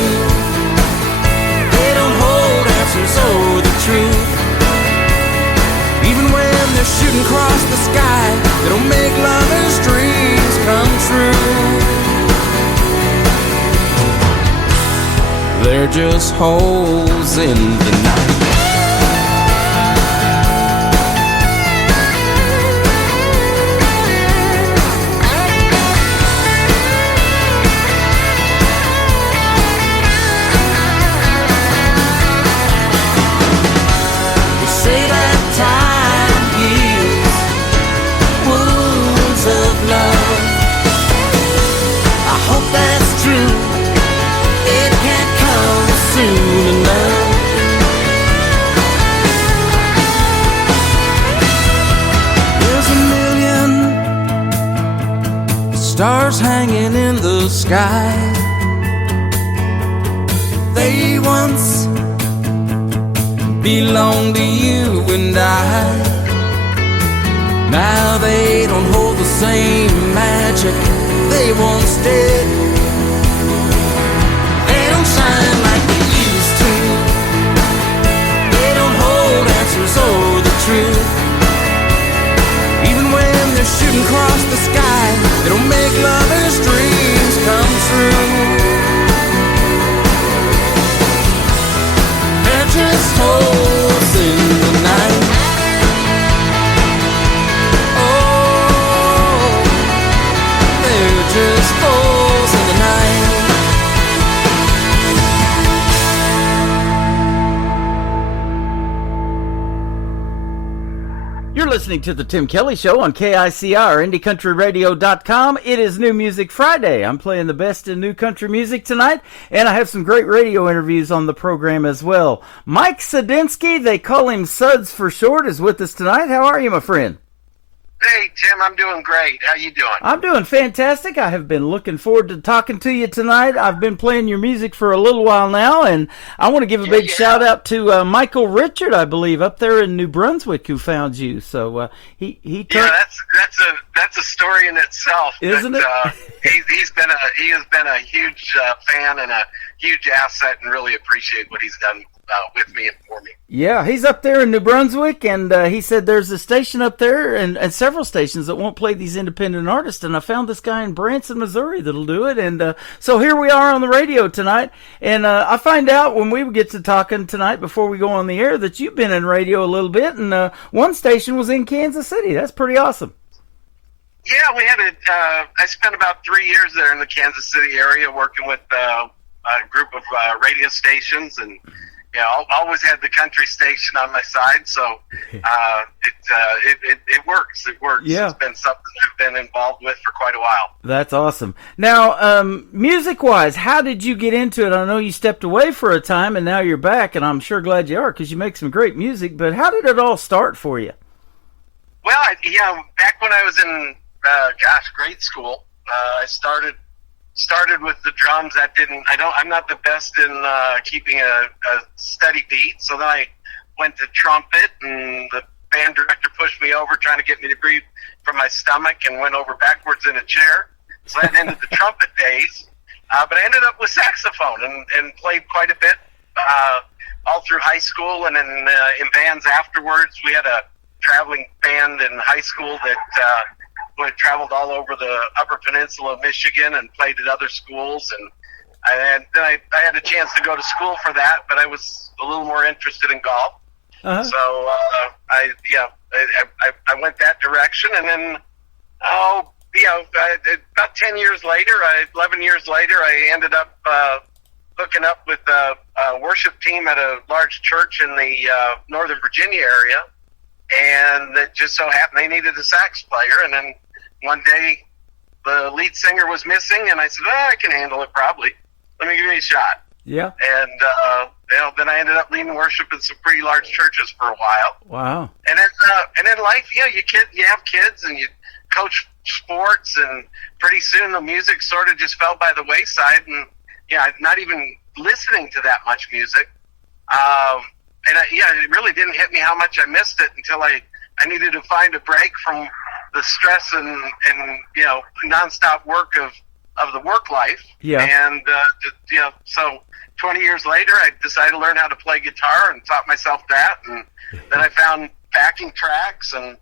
They don't hold answers or the truth. Even when they're shooting across the sky, they don't make lovers' dreams come true. They're just holes in the night. stars hanging in the sky. They once belonged to you and I. Now they don't hold the same magic they once did. They don't shine like they used to. They don't hold answers or the truth. Even when they're shooting across the sky, they don't make lovers' dreams come true. They're just holes in the night. Oh, they're just holes in the night. You're listening to the Tim Kelly Show on KICR, IndieCountryRadio.com. It is New Music Friday. I'm playing the best in new country music tonight, and I have some great radio interviews on the program as well. Mike Sudinsky, they call him Suds for short, is with us tonight. How are you, my friend? Hey, Tim, I'm doing great. How you doing? I'm doing fantastic. I have been looking forward to talking to you tonight. I've been playing your music for a little while now, and I want to give a big shout out to Michael Richard, I believe, up there in New Brunswick, who found you. So he that's a story in itself, isn't it? He has been a huge fan and a huge asset, and really appreciate what he's done with me and for me. Yeah, he's up there in New Brunswick, and he said there's a station up there and several stations that won't play these independent artists, and I found this guy in Branson, Missouri that'll do it, and so here we are on the radio tonight, and I find out when we get to talking tonight before we go on the air that you've been in radio a little bit, and one station was in Kansas City. That's pretty awesome. Yeah, we had I spent about 3 years there in the Kansas City area working with a group of radio stations, and always had the country station on my side, so it works. It works. Yeah. It's been something I've been involved with for quite a while. That's awesome. Now, music-wise, how did you get into it? I know you stepped away for a time, and now you're back, and I'm sure glad you are because you make some great music, but how did it all start for you? Well, back when I was in, grade school, I started with the drums. I'm not the best in keeping a steady beat, so then I went to trumpet, and the band director pushed me over trying to get me to breathe from my stomach and went over backwards in a chair. So that ended the trumpet days. But I ended up with saxophone and played quite a bit all through high school, and then in bands afterwards. We had a traveling band in high school that we traveled all over the Upper Peninsula of Michigan and played at other schools, and then I had a chance to go to school for that, but I was a little more interested in golf. Uh-huh. So I went that direction, and then about 11 years later, I ended up hooking up with a worship team at a large church in the Northern Virginia area, and it just so happened they needed a sax player, and then one day the lead singer was missing, and I said, I can handle it probably. Let me give it a shot. Yeah. And then I ended up leading worship in some pretty large churches for a while. Wow. And then life, you have kids and you coach sports, and pretty soon the music sort of just fell by the wayside, and not even listening to that much music. It really didn't hit me how much I missed it until I needed to find a break from the stress and nonstop work of the work life. Yeah. And so 20 years later, I decided to learn how to play guitar and taught myself that, and then I found backing tracks and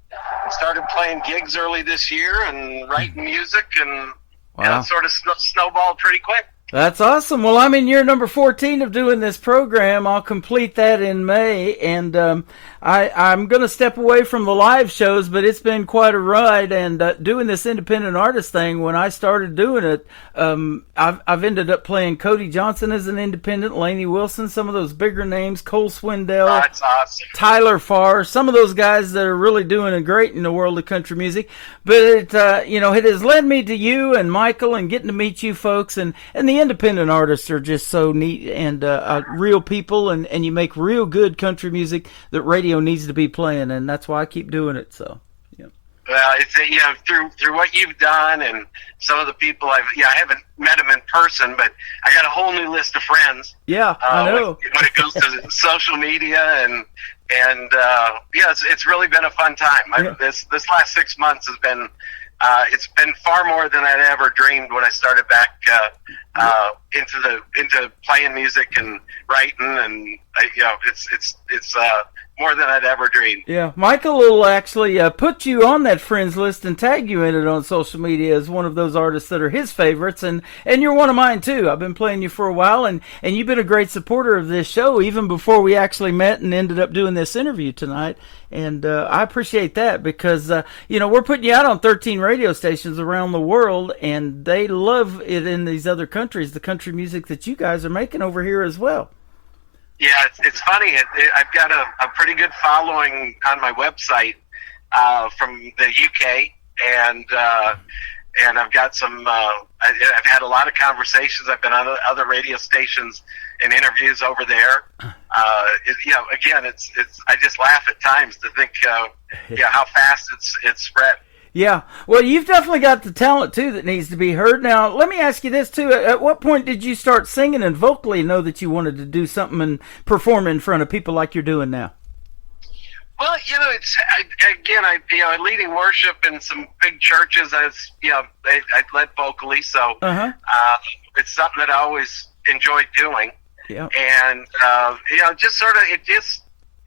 started playing gigs early this year and writing music, and it sort of snowballed pretty quick. That's awesome. Well, I'm in year number 14 of doing this program. I'll complete that in May, and I'm going to step away from the live shows, but it's been quite a ride, and doing this independent artist thing, when I started doing it, I've ended up playing Cody Johnson as an independent, Lainey Wilson, some of those bigger names, Cole Swindell, that's awesome. Tyler Farr, some of those guys that are really doing great in the world of country music. But it has led me to you and Michael and getting to meet you folks, and the independent artists are just so neat and real people, and you make real good country music that radio needs to be playing, and that's why I keep doing it. So, yeah. It's through what you've done and some of the people I haven't met them in person, but I got a whole new list of friends. Yeah, I know. When it goes to social media and it's really been a fun time. This last 6 months has been it's been far more than I'd ever dreamed when I started back into playing music and writing, and it's more than I'd ever dreamed. Yeah, Michael will actually put you on that friends list and tag you in it on social media as one of those artists that are his favorites, and you're one of mine too. I've been playing you for a while, and you've been a great supporter of this show even before we actually met and ended up doing this interview tonight. And I appreciate that because, we're putting you out on 13 radio stations around the world, and they love it in these other countries, the country music that you guys are making over here as well. Yeah, it's funny. I've got a pretty good following on my website from the UK, and I've got some. I've had a lot of conversations. I've been on other radio stations and interviews over there. Again, it's. I just laugh at times to think, how fast it's spread. Yeah, well, you've definitely got the talent, too, that needs to be heard. Now, let me ask you this, too. At what point did you start singing and vocally know that you wanted to do something and perform in front of people like you're doing now? Well, I leading worship in some big churches. I led vocally, so it's something that I always enjoyed doing. Yeah. And,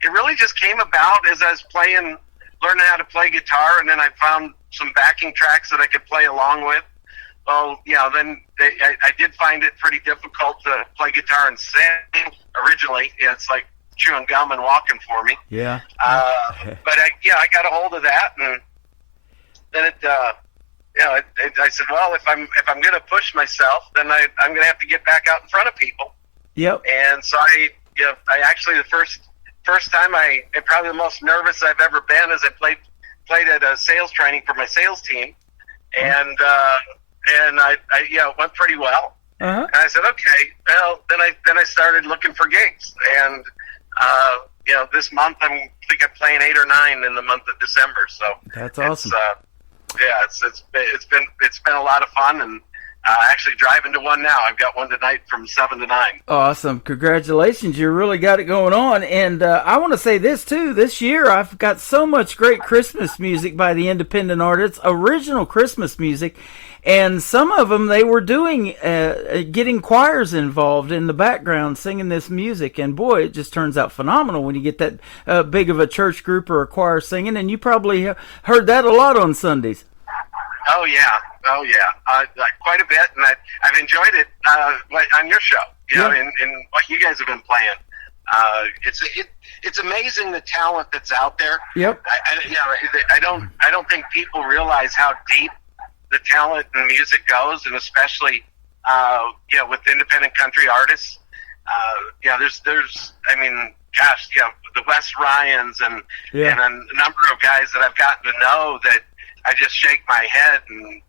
it really just came about as I was learning how to play guitar, and then I found some backing tracks that I could play along with. Well, then I did find it pretty difficult to play guitar and sing originally. It's like chewing gum and walking for me. Yeah. But I got a hold of that, and then I said, well, if I'm going to push myself, then I'm going to have to get back out in front of people. Yep. And so I actually, the first time and probably the most nervous I've ever been is I played at a sales training for my sales team, and it went pretty well. And I said, okay, well, then I started looking for gigs, and this month I think I'm playing 8 or 9 in the month of December. So that's awesome. It's been a lot of fun, and actually driving to one now. I've got one tonight from 7 to 9. Awesome. Congratulations. You really got it going on. And I want to say this, too. This year, I've got so much great Christmas music by the independent artists, original Christmas music. And some of them, they were doing, getting choirs involved in the background singing this music. And boy, it just turns out phenomenal when you get that big of a church group or a choir singing. And you probably heard that a lot on Sundays. Oh, yeah. Quite a bit, and I've enjoyed it on your show. In what you guys have been playing. It's amazing the talent that's out there. Yep. I don't think people realize how deep the talent in music goes, and especially with independent country artists. There's the Wes Ryans and a number of guys that I've gotten to know that I just shake my head, and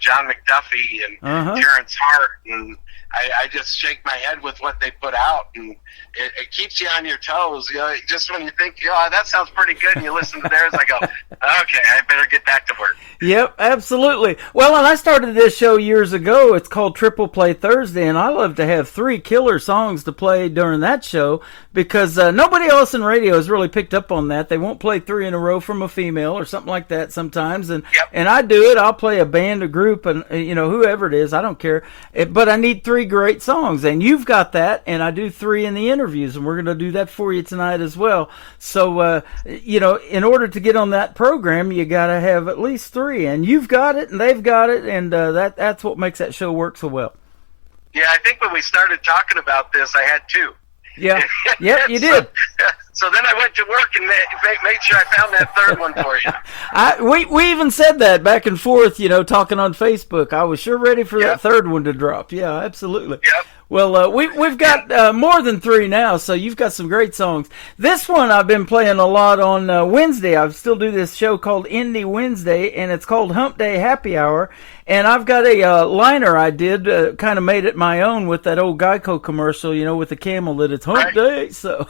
John McDuffie and Terrence Hart, and I just shake my head with what they put out, and it keeps you on your toes. Just when you think, that sounds pretty good, and you listen to theirs, I go, okay, I better get back to work. Yep, absolutely. Well, and I started this show years ago. It's called Triple Play Thursday, and I love to have 3 killer songs to play during that show because nobody else in radio has really picked up on that. They won't play 3 in a row from a female or something like that sometimes, and I do it. I'll play a band, a group, and whoever it is, I don't care. But I need 3 great songs, and you've got that, and I do 3 in the interviews, and we're going to do that for you tonight as well. So, in order to get on that program, you got to have at least 3. And you've got it, and they've got it, and that's what makes that show work so well. Yeah, I think when we started talking about this, I had 2. Yeah, yep, you did. So then I went to work and made sure I found that 3rd one for you. We even said that back and forth, talking on Facebook. I was sure ready for that 3rd one to drop. Yeah, absolutely. Yep. Well, we've got more than 3 now, so you've got some great songs. This one I've been playing a lot on Wednesday. I still do this show called Indie Wednesday, and it's called Hump Day Happy Hour. And I've got a liner I did, kind of made it my own with that old Geico commercial, with the camel that it's Hump Day. So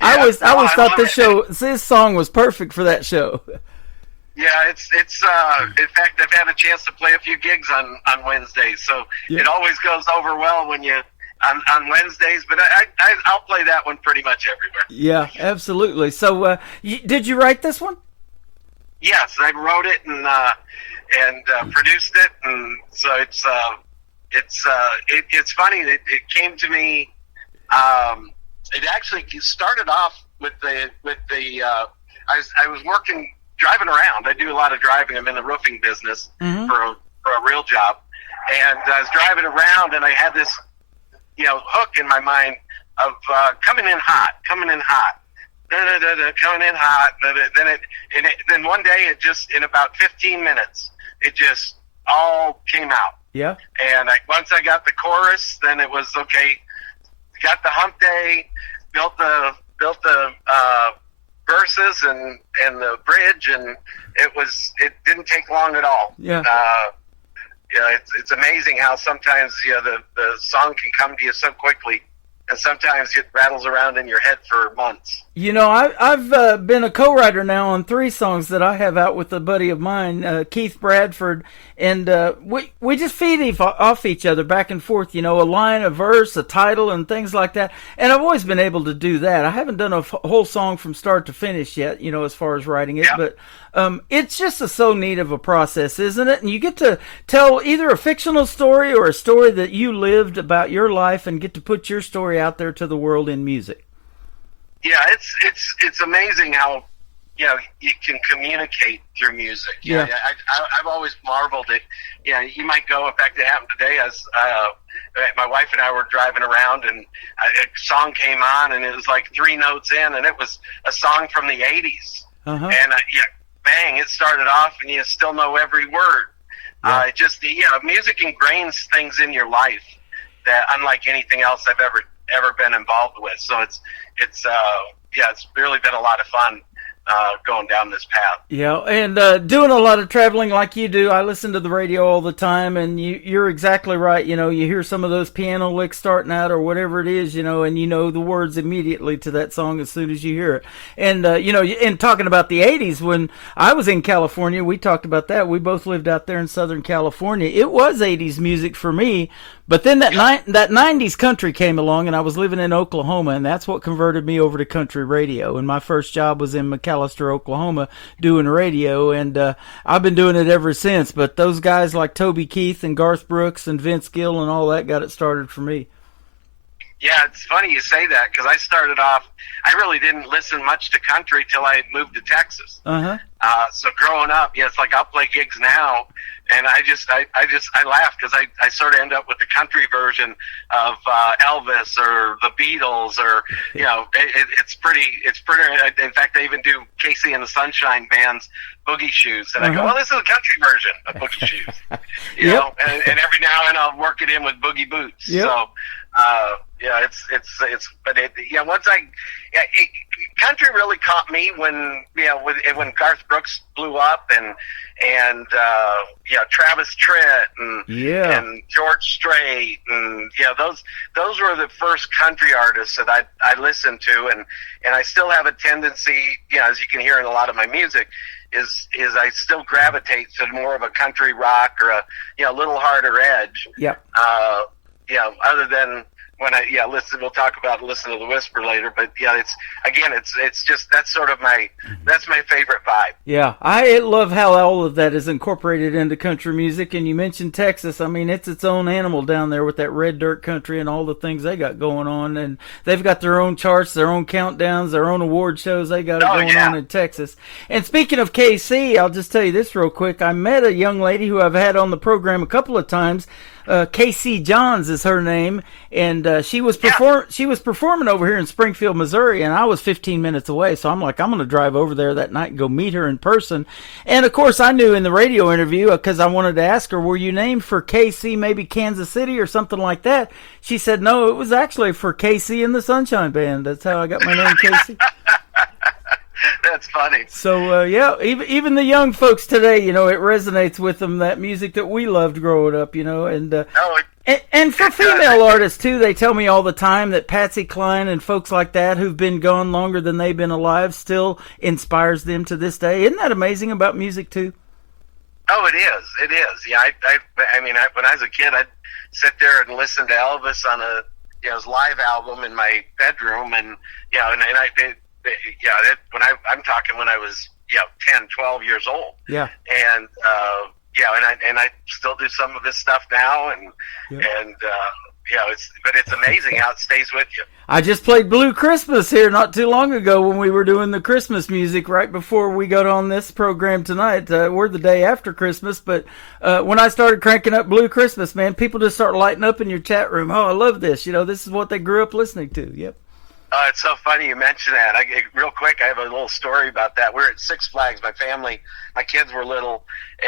I always thought this song was perfect for that show. Yeah, it's in fact, I've had a chance to play a few gigs on Wednesdays, so Yeah. it always goes over well when you on Wednesdays. But I'll play that one pretty much everywhere. Yeah, absolutely. So, did you write this one? Yes, I wrote it and produced it, and so it's funny that it came to me. It actually started off with the I was driving around. I do a lot of driving. I'm in the roofing business for a real job, and I was driving around, and I had this hook in my mind of coming in hot, coming in hot. Then one day it just, in about 15 minutes, it just all came out. Yeah. And once I got the chorus, then it was okay. Got the hump day, built the verses and the bridge, and it didn't take long at all. Yeah. It's amazing how sometimes the song can come to you so quickly. And sometimes it rattles around in your head for months. I've been a co-writer now on 3 songs that I have out with a buddy of mine, Keith Bradford, and we just feed off each other back and forth, a line, a verse, a title, and things like that. And I've always been able to do that. I haven't done a whole song from start to finish yet, as far as writing it, but it's just so neat of a process, isn't it? And you get to tell either a fictional story or a story that you lived about your life, and get to put your story out there to the world in music. Yeah, it's amazing how you can communicate through music. Yeah. I've always marveled at. You might go. In fact, it happened today. As my wife and I were driving around, and a song came on, and it was like 3 notes in, and it was a song from the '80s. And bang! It started off, and you still know every word. Yeah. Music ingrains things in your life that unlike anything else I've ever been involved with. So it's really been a lot of fun going down this path. Yeah, and doing a lot of traveling like you do. I listen to the radio all the time, and you're exactly right. You hear some of those piano licks starting out or whatever it is, and you know the words immediately to that song as soon as you hear it. And, and talking about the 80s, when I was in California, we talked about that. We both lived out there in Southern California. It was 80s music for me. But then that 90s country came along, and I was living in Oklahoma, and that's what converted me over to country radio. And my first job was in McAlester, Oklahoma, doing radio, and I've been doing it ever since. But those guys like Toby Keith and Garth Brooks and Vince Gill and all that got it started for me. Yeah, it's funny you say that, because I started off, I really didn't listen much to country till I moved to Texas. So growing up, it's like I'll play gigs now, and I laugh because I sort of end up with the country version of Elvis or the Beatles, or it's pretty. In fact, I even do Casey and the Sunshine Band's Boogie Shoes, and I go, well, this is a country version of Boogie Shoes, you know, and every now and then I'll work it in with Boogie Boots. So. Once country really caught me when Garth Brooks blew up, and Travis Tritt and George Strait, and those were the first country artists that I listened to, and I still have a tendency, as you can hear in a lot of my music, is I still gravitate to more of a country rock or a little harder edge. Other than when I listen, we'll talk about Listen to the Whisper later, but it's just that's my favorite vibe. Yeah, I love how all of that is incorporated into country music. And you mentioned Texas. I mean, it's its own animal down there with that red dirt country and all the things they got going on. And they've got their own charts, their own countdowns, their own award shows. They got it going on in Texas. And speaking of KC, I'll just tell you this real quick. I met a young lady who I've had on the program a couple of times. Casey Johns is her name, and she was performing over here in Springfield, Missouri, and I was 15 minutes away, so I'm like, I'm going to drive over there that night and go meet her in person. And of course, I knew in the radio interview, because I wanted to ask her, were you named for KC, maybe Kansas City or something like that? She said, no, it was actually for Casey and the Sunshine Band. That's how I got my name, Casey. That's funny. So, even the young folks today, it resonates with them, that music that we loved growing up, and... And for female artists, too, they tell me all the time that Patsy Cline and folks like that who've been gone longer than they've been alive still inspires them to this day. Isn't that amazing about music, too? Oh, it is. It is. Yeah, I mean, when I was a kid, I'd sit there and listen to Elvis on his live album in my bedroom, and I'm talking when I was 10, 12 years old. Yeah. And and I still do some of this stuff now, and it's amazing how it stays with you. I just played Blue Christmas here not too long ago when we were doing the Christmas music right before we got on this program tonight. We're the day after Christmas, but when I started cranking up Blue Christmas, man, people just start lighting up in your chat room. Oh, I love this. This is what they grew up listening to. Yep. It's so funny you mention that. Real quick, I have a little story about that. We're at Six Flags. My family, my kids were little,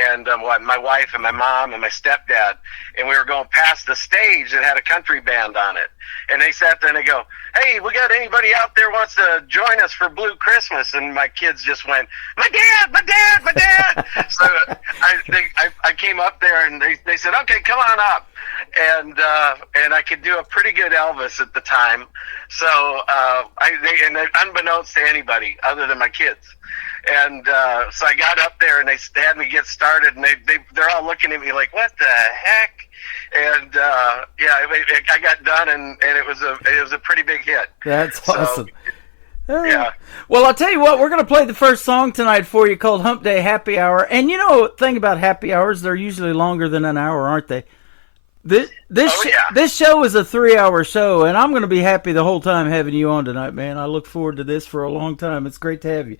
and my wife and my mom and my stepdad, and we were going past the stage that had a country band on it. And they sat there and they go, "Hey, we got anybody out there wants to join us for Blue Christmas?" And my kids just went, "My dad!" So I came up there and they said, "Okay, come on up." And I could do a pretty good Elvis at the time. So unbeknownst to anybody other than my kids. And so I got up there and they had me get started, and they're all looking at me like, "What the heck?" And I got done, and it was a pretty big hit. That's awesome. Yeah. Well, I'll tell you what, we're going to play the first song tonight for you called Hump Day Happy Hour. And the thing about happy hours, they're usually longer than an hour, aren't they? This show is a 3-hour show, and I'm going to be happy the whole time having you on tonight, man. I look forward to this for a long time. It's great to have you.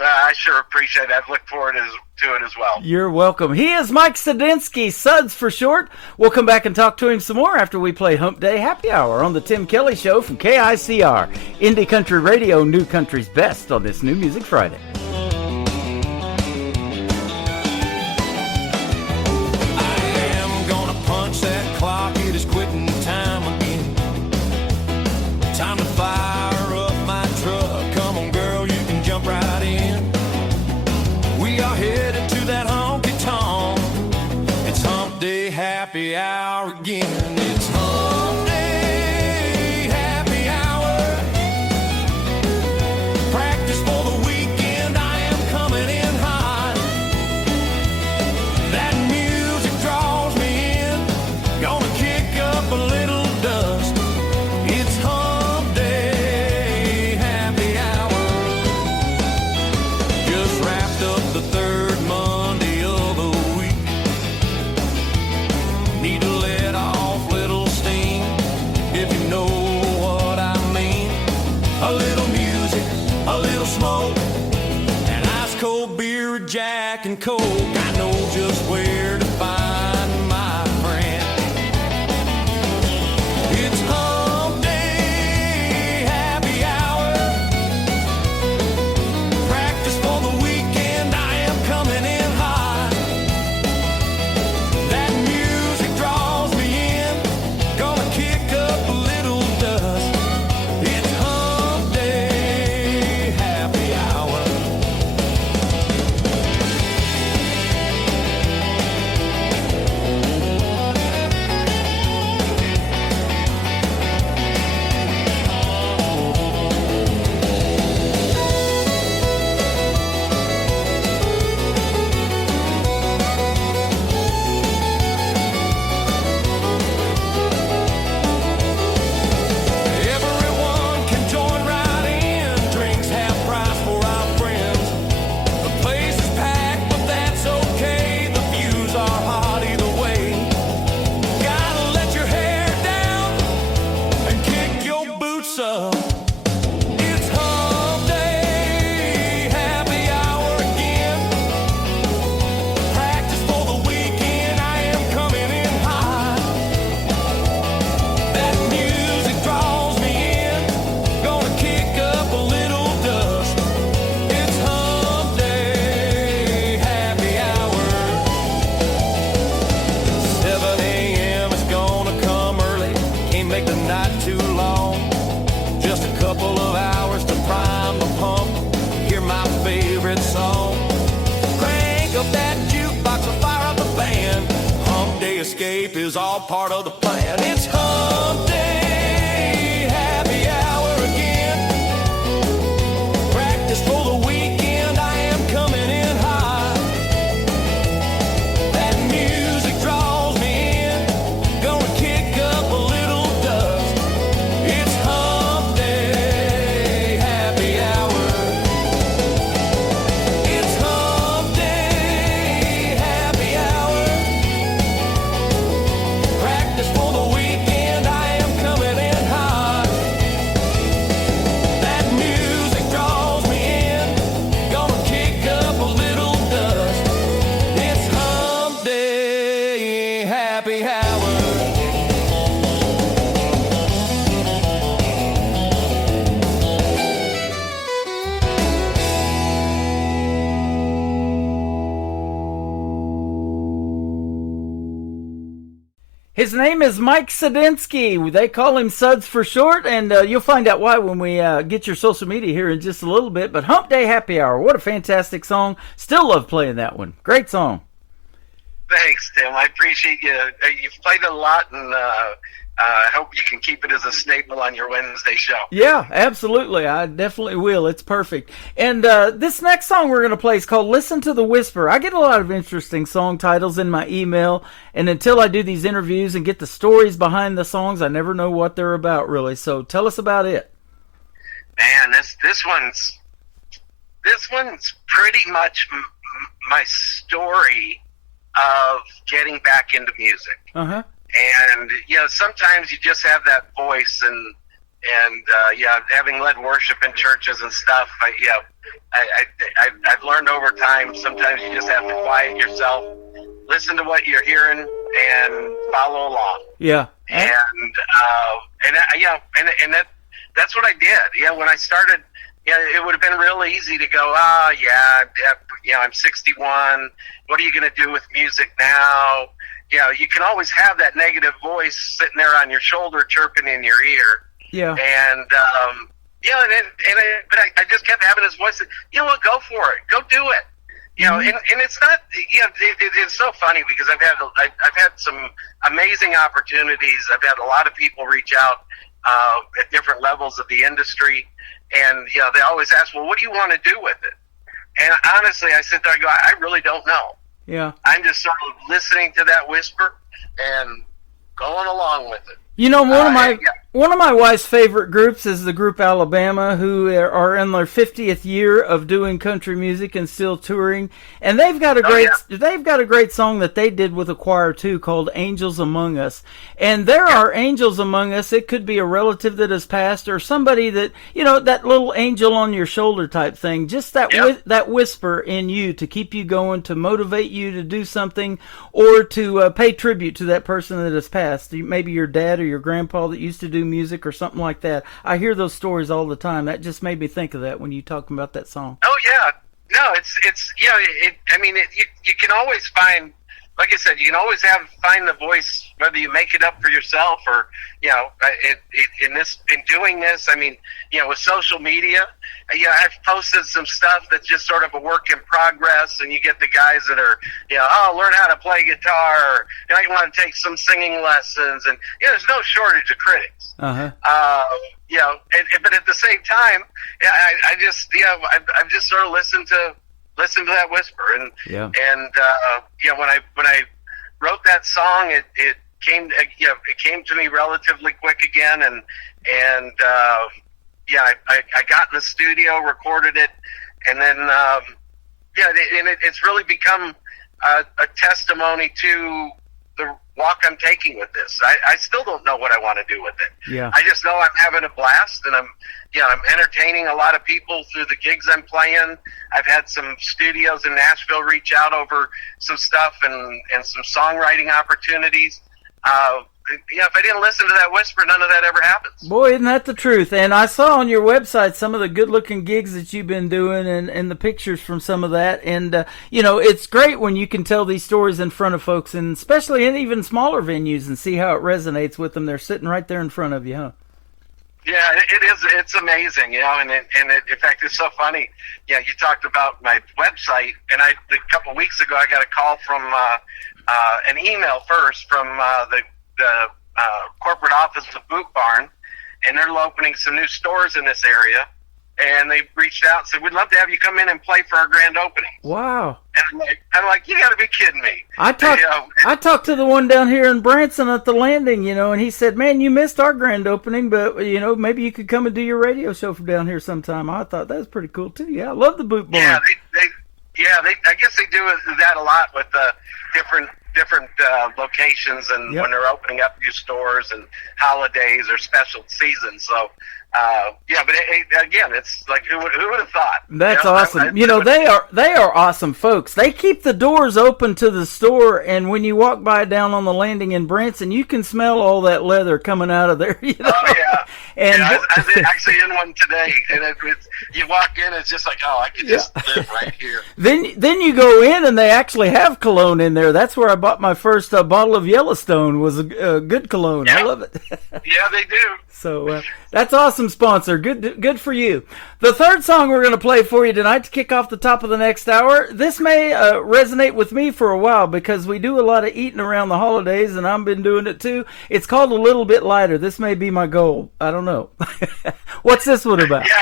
I sure appreciate that. Look forward to it as well. You're welcome. He is Mike Sadinsky, Suds for short. We'll come back and talk to him some more after we play Hump Day Happy Hour on the Tim Kelly Show from KICR, Indie Country Radio, New Country's Best on this New Music Friday. Punch that clock, it is quitting time again. Time to fire up my truck. Come on, girl, you can jump right in. We are headed to that honky tonk. It's Hump Day Happy Hour again. It's Hump Day Happy Hour. Practice for the weekend, I am coming in hot. That music draws me in. Gonna kick up a little dust. It's Hump Day Happy Hour. Just wrapped up the third Monday of the week. Need to let off little steam, if you know what I mean. A little music, a little smoke, and ice cold beer, a Jack and Coke. I know just where to find my friend. It's Hump Day Happy Hour. Practice for the weekend, I am coming in hot. That music draws me in. Gonna kick up a little dust. It's Hump Day Happy Hour. is all part of the plan. It's hump day, happy hour again. Practice for the weekend, I am coming in hot. That music draws me in, gonna kick up a little dust. It's hump day, happy hour. It's hump day, happy hour. Practice for the weekend, I am coming in hot. That music draws me in, gonna kick up a little dust. It's hump day, happy hour. His name is Mike Sadinsky. They call him Suds for short, and you'll find out why when we get your social media here in just a little bit. But Hump Day Happy Hour, what a fantastic song. Still love playing that one. Great song. Thanks, Tim. I appreciate you. You've played it a lot, and I hope you can keep it as a staple on your Wednesday show. Yeah, absolutely. I definitely will. It's perfect. And this next song we're going to play is called Listen to the Whisper. I get a lot of interesting song titles in my email, and until I do these interviews and get the stories behind the songs, I never know what they're about, really. So tell us about it. Man, this one's pretty much my story of getting back into music. Uh-huh. And sometimes you just have that voice, and having led worship in churches and stuff, I've learned over time. Sometimes you just have to quiet yourself, listen to what you're hearing, and follow along. Yeah. That's what I did. Yeah, when I started, it would have been real easy to go, I'm 61. What are you going to do with music now? You can always have that negative voice sitting there on your shoulder, chirping in your ear. Yeah. And but I just kept having this voice. You know what? Go for it. Go do it. And it's not. It's so funny because I've had some amazing opportunities. I've had a lot of people reach out at different levels of the industry, and they always ask, well, what do you want to do with it? And honestly, I sit there and go, I really don't know. Yeah. I'm just sort of listening to that whisper and going along with it. One of my wife's favorite groups is the group Alabama, who are in their 50th year of doing country music and still touring, and they've got a great song that they did with a choir too called "Angels Among Us." And there are angels among us. It could be a relative that has passed or somebody that that little angel on your shoulder type thing. Just that whisper in you to keep you going, to motivate you to do something, or to pay tribute to that person that has passed. Maybe your dad or your grandpa that used to do music or something like that. I hear those stories all the time. That just made me think of that when you talking about that song. Oh yeah, no, you can always find, like I said, you can always find the voice, whether you make it up for yourself or in doing this. With social media, I've posted some stuff that's just sort of a work in progress, and you get the guys that are learn how to play guitar, or you want to take some singing lessons, and there's no shortage of critics. Uh-huh. But at the same time, I've just sort of listened to that whisper, and when I wrote that song, it came to me relatively quick again, and I got in the studio, recorded it, and then it's really become a testimony to the walk I'm taking with this. I still don't know what I want to do with it. Yeah. I just know I'm having a blast, and I'm entertaining a lot of people through the gigs I'm playing. I've had some studios in Nashville reach out over some stuff and some songwriting opportunities. If I didn't listen to that whisper, none of that ever happens. Boy, isn't that the truth? And I saw on your website some of the good-looking gigs that you've been doing and the pictures from some of that. And, it's great when you can tell these stories in front of folks, and especially in even smaller venues, and see how it resonates with them. They're sitting right there in front of you, huh? Yeah, it is. It's amazing, you know, and in fact, it's so funny. Yeah, you talked about my website, and a couple weeks ago, I got a call from an email first from the corporate office of Boot Barn, and they're opening some new stores in this area. And they reached out and said, "We'd love to have you come in and play for our grand opening." Wow. And I'm like, you got to be kidding me. I talked to the one down here in Branson at the Landing, you know, and he said, "Man, you missed our grand opening, but you know, maybe you could come and do your radio show from down here sometime." I thought that was pretty cool too. Yeah, I love the Boot Barn. Yeah, I guess they do that a lot with different locations, and when they're opening up new stores and holidays or special seasons. So. Yeah, but again, it's like who would have thought? That's awesome. You know, they are awesome folks. They keep the doors open to the store, and when you walk by down on the Landing in Branson, you can smell all that leather coming out of there. You know? Oh yeah. And I was actually in one today, and you walk in, it's just like, oh, I could just live right here. Then you go in, and they actually have cologne in there. That's where I bought my first bottle of Yellowstone. Was a good cologne. Yeah. I love it. Yeah, they do. So that's awesome, sponsor. Good for you. The third song we're going to play for you tonight to kick off the top of the next hour. This may resonate with me for a while because we do a lot of eating around the holidays, and I've been doing it too. It's called A Little Bit Lighter. This may be my goal. I don't know. What's this one about? Yeah.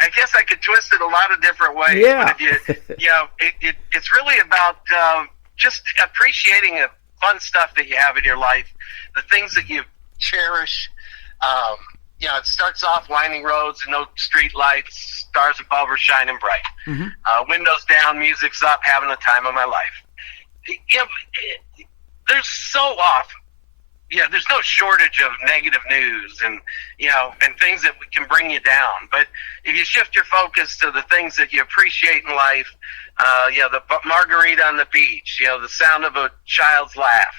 I guess I could twist it a lot of different ways. Yeah. But it's really about just appreciating the fun stuff that you have in your life, the things that you cherish. It starts off winding roads and no street lights, stars above are shining bright. Mm-hmm. Windows down, music's up, having the time of my life. There's so often. Yeah, there's no shortage of negative news and things that can bring you down. But if you shift your focus to the things that you appreciate in life, the margarita on the beach, the sound of a child's laugh,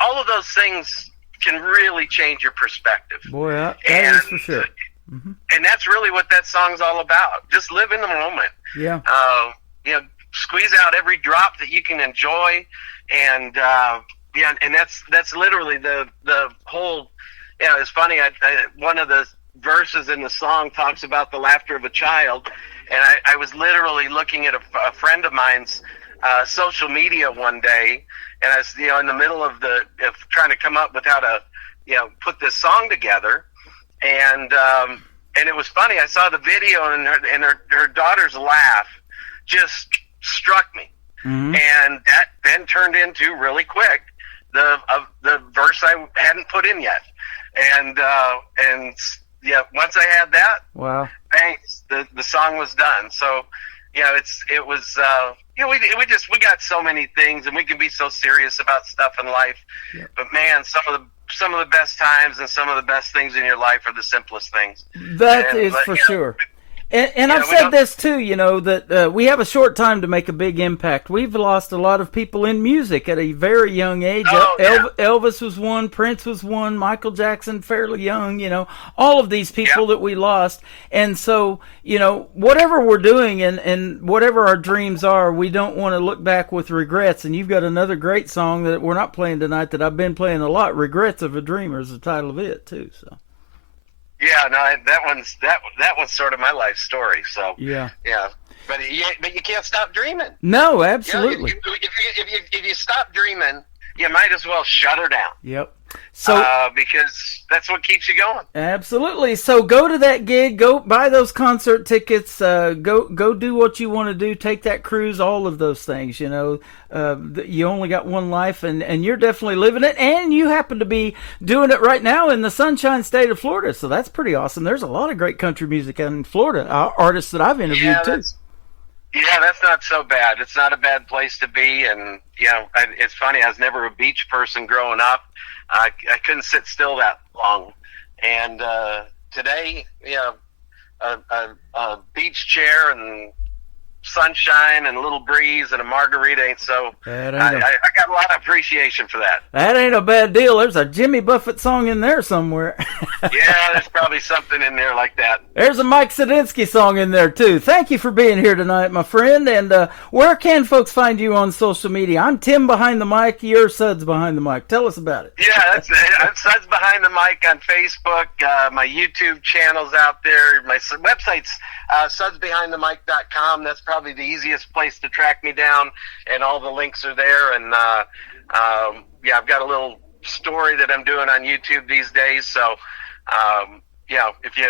all of those things can really change your perspective. Boy, that is for sure. Mm-hmm. And that's really what that song's all about. Just live in the moment. Yeah. Squeeze out every drop that you can enjoy, and and that's literally the whole. It's funny. One of the verses in the song talks about the laughter of a child, and I was literally looking at a friend of mine's social media one day, and I was in the middle of trying to come up with how to put this song together, and it was funny. I saw the video, and her daughter's laugh just struck me, mm-hmm. and that then turned into really quick the verse I hadn't put in yet, and once I had that, wow, thanks, the song was done. So we got so many things, and we can be so serious about stuff in life. Yeah. But man, some of the best times and some of the best things in your life are the simplest things. That is for sure. And I've said this too, that we have a short time to make a big impact. We've lost a lot of people in music at a very young age. Elvis was one, Prince was one, Michael Jackson fairly young, all of these people that we lost. And so, whatever we're doing and whatever our dreams are, we don't want to look back with regrets. And you've got another great song that we're not playing tonight that I've been playing a lot, Regrets of a Dreamer is the title of it too, so. Yeah, no, that one's sort of my life story. So yeah, but you can't stop dreaming. No, absolutely. If you stop dreaming, you might as well shut her down. Yep. So because that's what keeps you going. Absolutely. So go to that gig, go buy those concert tickets, go do what you want to do, take that cruise, all of those things. You only got one life, and you're definitely living it, and you happen to be doing it right now in the Sunshine State of Florida. So that's pretty awesome. There's a lot of great country music out in Florida, artists that I've interviewed too. Yeah, that's not so bad. It's not a bad place to be, and it's funny. I was never a beach person growing up. I couldn't sit still that long, and today, a beach chair and sunshine and a little breeze and a margarita ain't so. I got a lot of appreciation for that. That ain't a bad deal. There's a Jimmy Buffett song in there somewhere. Yeah, there's probably something in there like that. There's a Mike Sadinsky song in there, too. Thank you for being here tonight, my friend. And where can folks find you on social media? I'm Tim Behind the Mic. You're Suds Behind the Mic. Tell us about it. Yeah, that's Suds Behind the Mic on Facebook. My YouTube channel's out there. My website's sudsbehindthemic.com. That's probably the easiest place to track me down, and all the links are there. And yeah, I've got a little story that I'm doing on YouTube these days. So yeah, if you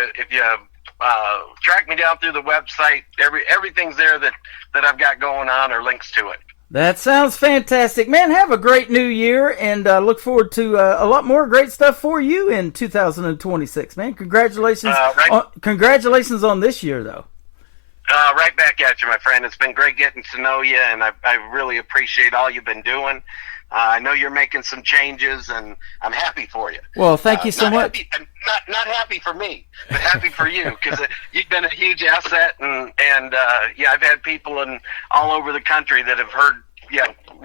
track me down through the website, everything's there that I've got going on, or links to it. That sounds fantastic, man. Have a great new year, and look forward to a lot more great stuff for you in 2026, man. Congratulations! Congratulations on this year, though. Right back at you, my friend. It's been great getting to know you, and I really appreciate all you've been doing. I know you're making some changes, and I'm happy for you. Well, thank you so much. Not happy for me, but happy for you, because you've been a huge asset, and yeah, I've had people all over the country that have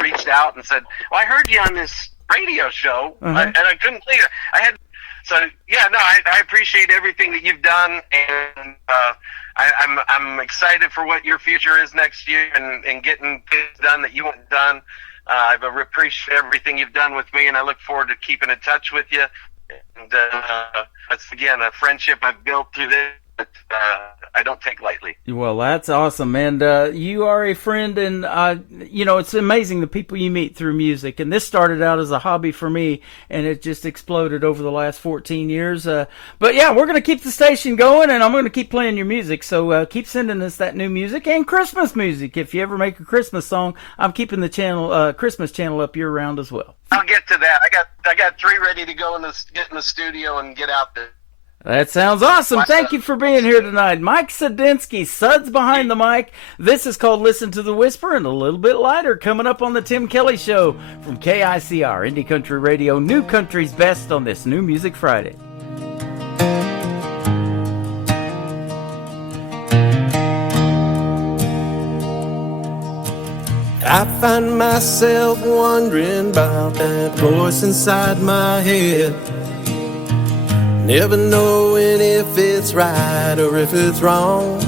reached out and said, "Well, I heard you on this radio show," and I couldn't believe it. So yeah, no, I appreciate everything that you've done, and I'm excited for what your future is next year, and getting things done that you want done. I've appreciated everything you've done with me, and I look forward to keeping in touch with you. And it's, again, a friendship I've built through this that I don't take lightly. Well, that's awesome, and you are a friend, and it's amazing the people you meet through music. And this started out as a hobby for me, and it just exploded over the last 14 years. But yeah, we're going to keep the station going, and I'm going to keep playing your music. So keep sending us that new music and Christmas music. If you ever make a Christmas song, I'm keeping the channel, Christmas channel, up year round as well. I'll get to that. I got 3 ready to go get in the studio and get out there. That sounds awesome. Thank you for being here tonight. Mike Sadinsky, Suds Behind the Mic. This is called Listen to the Whisper, and a little bit lighter coming up on the Tim Kelly Show from KICR, Indie Country Radio, New Country's Best on this New Music Friday. I find myself wondering about that voice inside my head, never knowing if it's right or if it's wrong,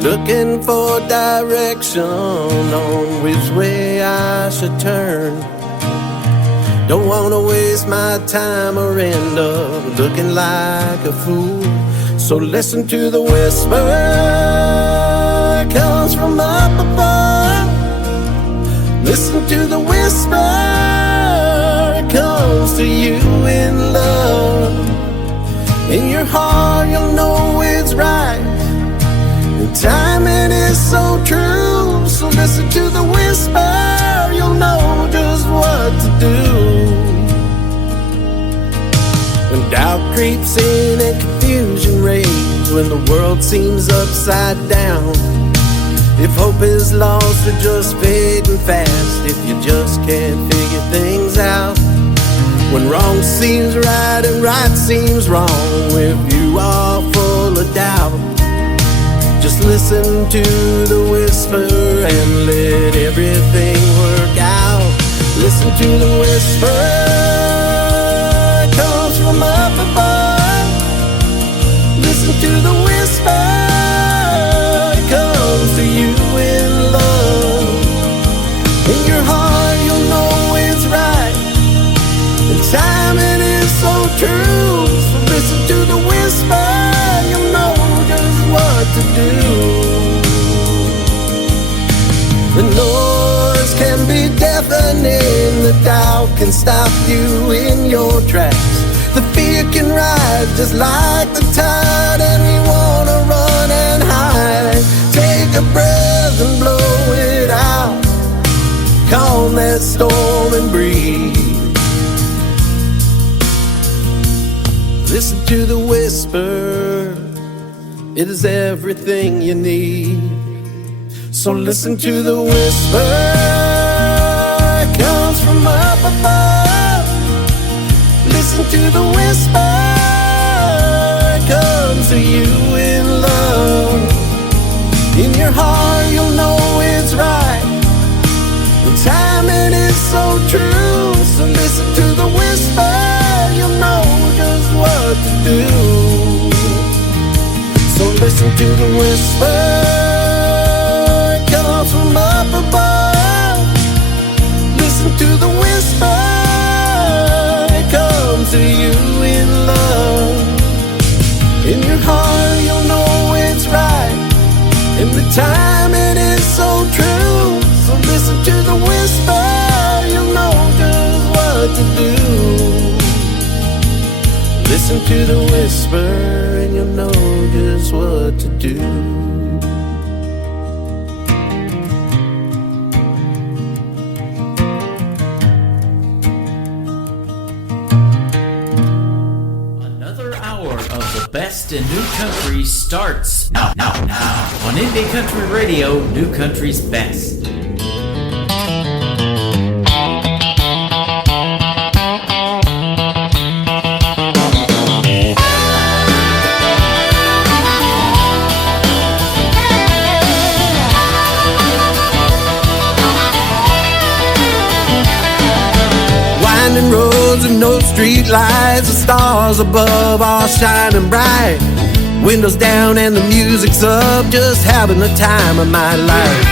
looking for direction on which way I should turn. Don't want to waste my time or end up looking like a fool. So listen to the whisper, it comes from up above. Listen to the whisper, comes to you in love. In your heart you'll know it's right, and timing is so true. So listen to the whisper, you'll know just what to do. When doubt creeps in and confusion reigns, when the world seems upside down, if hope is lost or just fading fast, if you just can't figure things out, when wrong seems right and right seems wrong, if you are full of doubt, just listen to the whisper and let everything work out. Listen to the whisper, it comes from up above. Listen to the whisper, it comes to you in love. In your heart you'll know it's right, and timing is so true. So listen to the whisper, you'll know just what to do. The noise can be deafening, the doubt can stop you in your tracks. The fear can rise just like the tide, and you wanna run and hide. Take a breath and blow it out, calm that storm and breathe. Listen to the whisper, it is everything you need. So listen to the whisper, it comes from up above. Listen to the whisper, it comes to you in love. your heart, you'll know it's right. The timing is so true. So listen to the whisper, you'll know just what to do. So listen to the whisper, it comes from up above. Listen to the whisper, it comes to you in love. In your heart, you'll know it's right, and the timing is so true. So listen to the whisper, you'll know just what to do. Listen to the whisper, and you'll know just what to do. Best in New Country starts now on Indie Country Radio, New Country's Best. Winding roads and no street lights, the stars above are shining bright. Windows down and the music's up, just having the time of my life.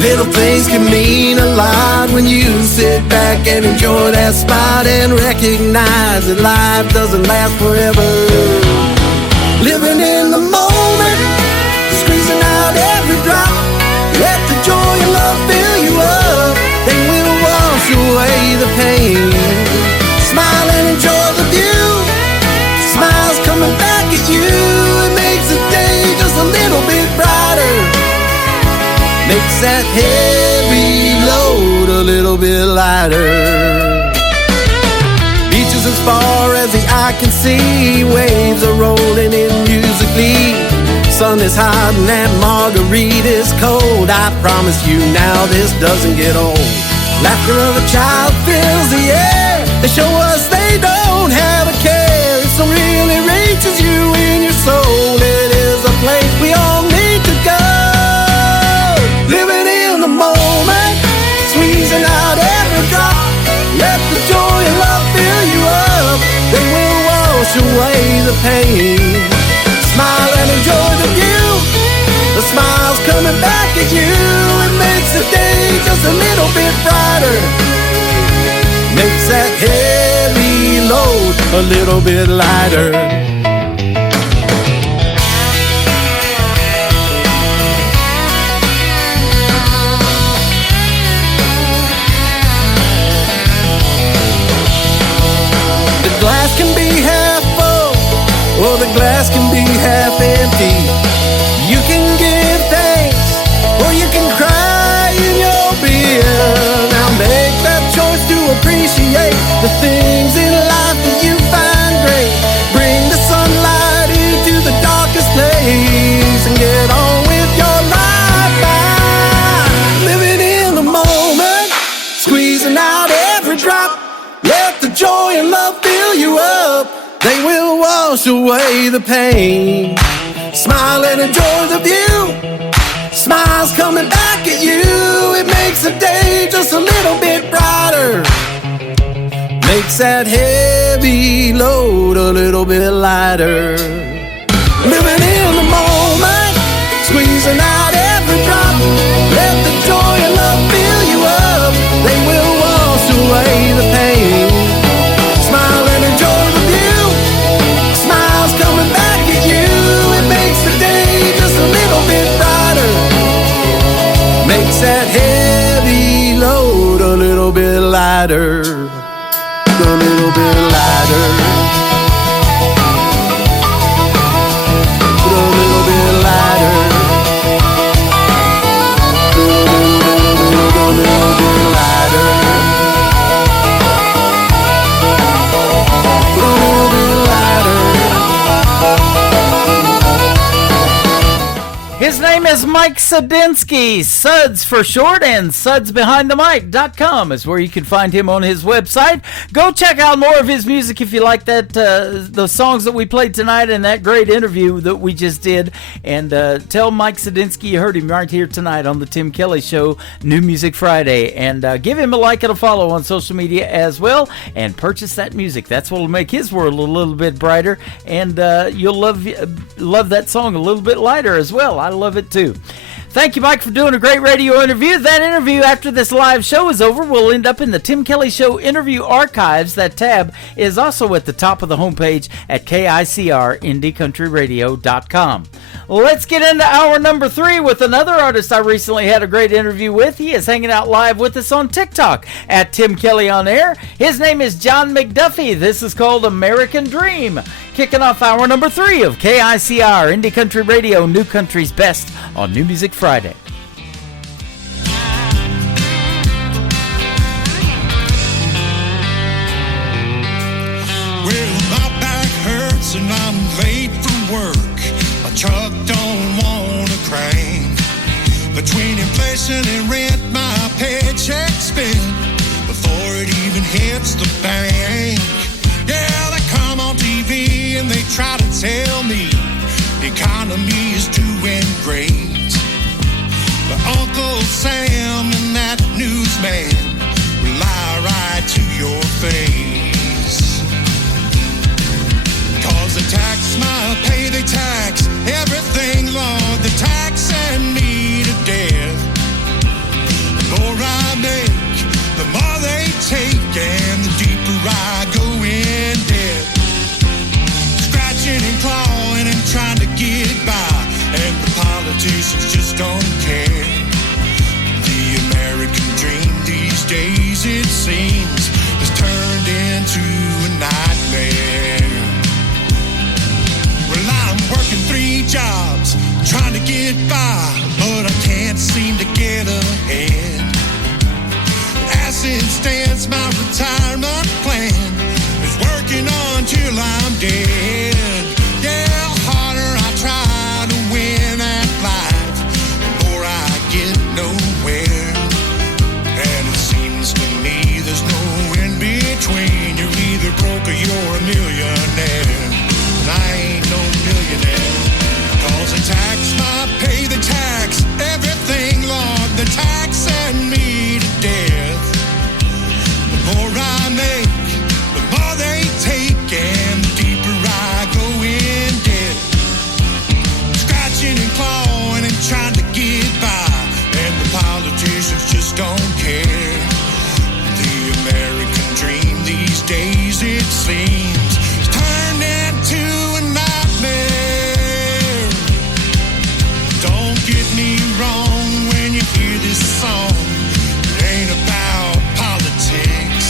Little things can mean a lot when you sit back and enjoy that spot and recognize that life doesn't last forever. Living in the moment, squeezing out every drop. Let the joy and love fill you up, they will wash away the pain. Smile and enjoy the view. Smiles coming back at you. It makes the day just a little bit brighter. Makes that heavy load a little bit lighter. Beaches as far as the eye can see. Waves are rolling in musically. Sun is hot and that margarita's cold. I promise you now this doesn't get old. Laughter of a child fills the air. They show us they don't have a care. It so really reaches you in your soul. It is a place we all need to go. Living in the moment, squeezing out every drop. Let the joy and love fill you up. They will wash away the pain. Smile and enjoy the view. The smile's coming back at you. It makes the day just a little bit brighter. Makes that heavy load a little bit lighter. The glass can be half full, or the glass can be half empty. You can give thanks, or you can cry in your beer. Now make that choice to appreciate the things in life that you find great. Bring the sunlight into the darkest place and get on with your life by living in the moment, squeezing out every drop. Let the joy and love fill you up. They will wash away the pain. Smile and enjoy the view. Smiles coming back at you. It makes the day just a little bit brighter. Makes that heavy load a little bit lighter. Living in the moment, squeezing out every drop. Let the joy and love fill you up. They will wash away the pain. Smile and enjoy the view. Smiles coming back at you. It makes the day just a little bit brighter. Makes that heavy load a little bit lighter. A little bit lighter. A little bit lighter. A little bit lighter. A little bit lighter. His name is Mike Sudinsky, Suds for short, and sudsbehindthemic.com is where you can find him on his website. Go check out more of his music if you like that, the songs that we played tonight and that great interview that we just did. And tell Mike Sudinsky you heard him right here tonight on the Tim Kelly Show, New Music Friday. And give him a like and a follow on social media as well, and purchase that music. That's what will make his world a little bit brighter, and you'll love that song a little bit lighter as well. I love it too. Thank you, Mike, for doing a great radio interview. That interview, after this live show is over, will end up in the Tim Kelly Show interview archives. That tab is also at the top of the homepage at KICRIndieCountryRadio.com. Let's get into hour number 3 with another artist I recently had a great interview with. He is hanging out live with us on TikTok at Tim Kelly On Air. His name is John McDuffie. This is called American Dream. Kicking off hour number 3 of KICR Indie Country Radio, New Country's Best on New Music Friday. Well, my back hurts and I'm late for work. My truck don't wanna crank. Between inflation and rent, my paycheck spent before it even hits the bank. Yeah, they come on TV and they try to tell me the economy is doing great. But Uncle Sam and that newsman will lie right to your face. 'Cause they tax my pay, they tax everything, Lord. They tax and me to death. The more I make, the more they take, and the deeper I go in debt. Scratching and clawing and trying to get by, and the politicians just don't care. The American dream these days, it seems, has turned into a nightmare. Well, I'm working 3 jobs, trying to get by, but I can't seem to get ahead. As it stands, my retirement plan is working on till I'm dead. Yeah, the harder I try to win at life, the more I get nowhere. And it seems to me there's no in between. You're either broke or you're a millionaire. And I ain't no millionaire. 'Cause they tax my pay, they tax everything, Lord. They tax and me to death. The more I make, the more they take, and the deeper I go in debt. Scratching and clawing and trying to get by, and the politicians just don't care. The American dream these days, it seems, has turned into a nightmare. Don't get me wrong when you hear this song. It ain't about politics.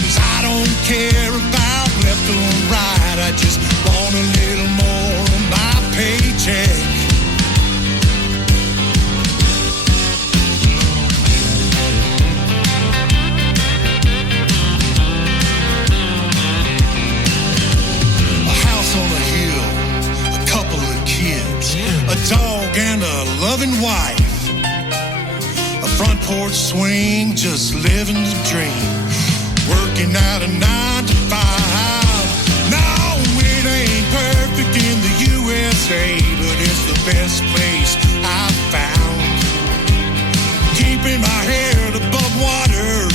'Cause I don't care about left or right. I just want a little more of my paycheck. A house on a hill, a couple of kids, a dog and a loving wife. A front porch swing, just living the dream. Working out a 9 to 5. No, it ain't perfect in the USA, but it's the best place I've found. Keeping my head above water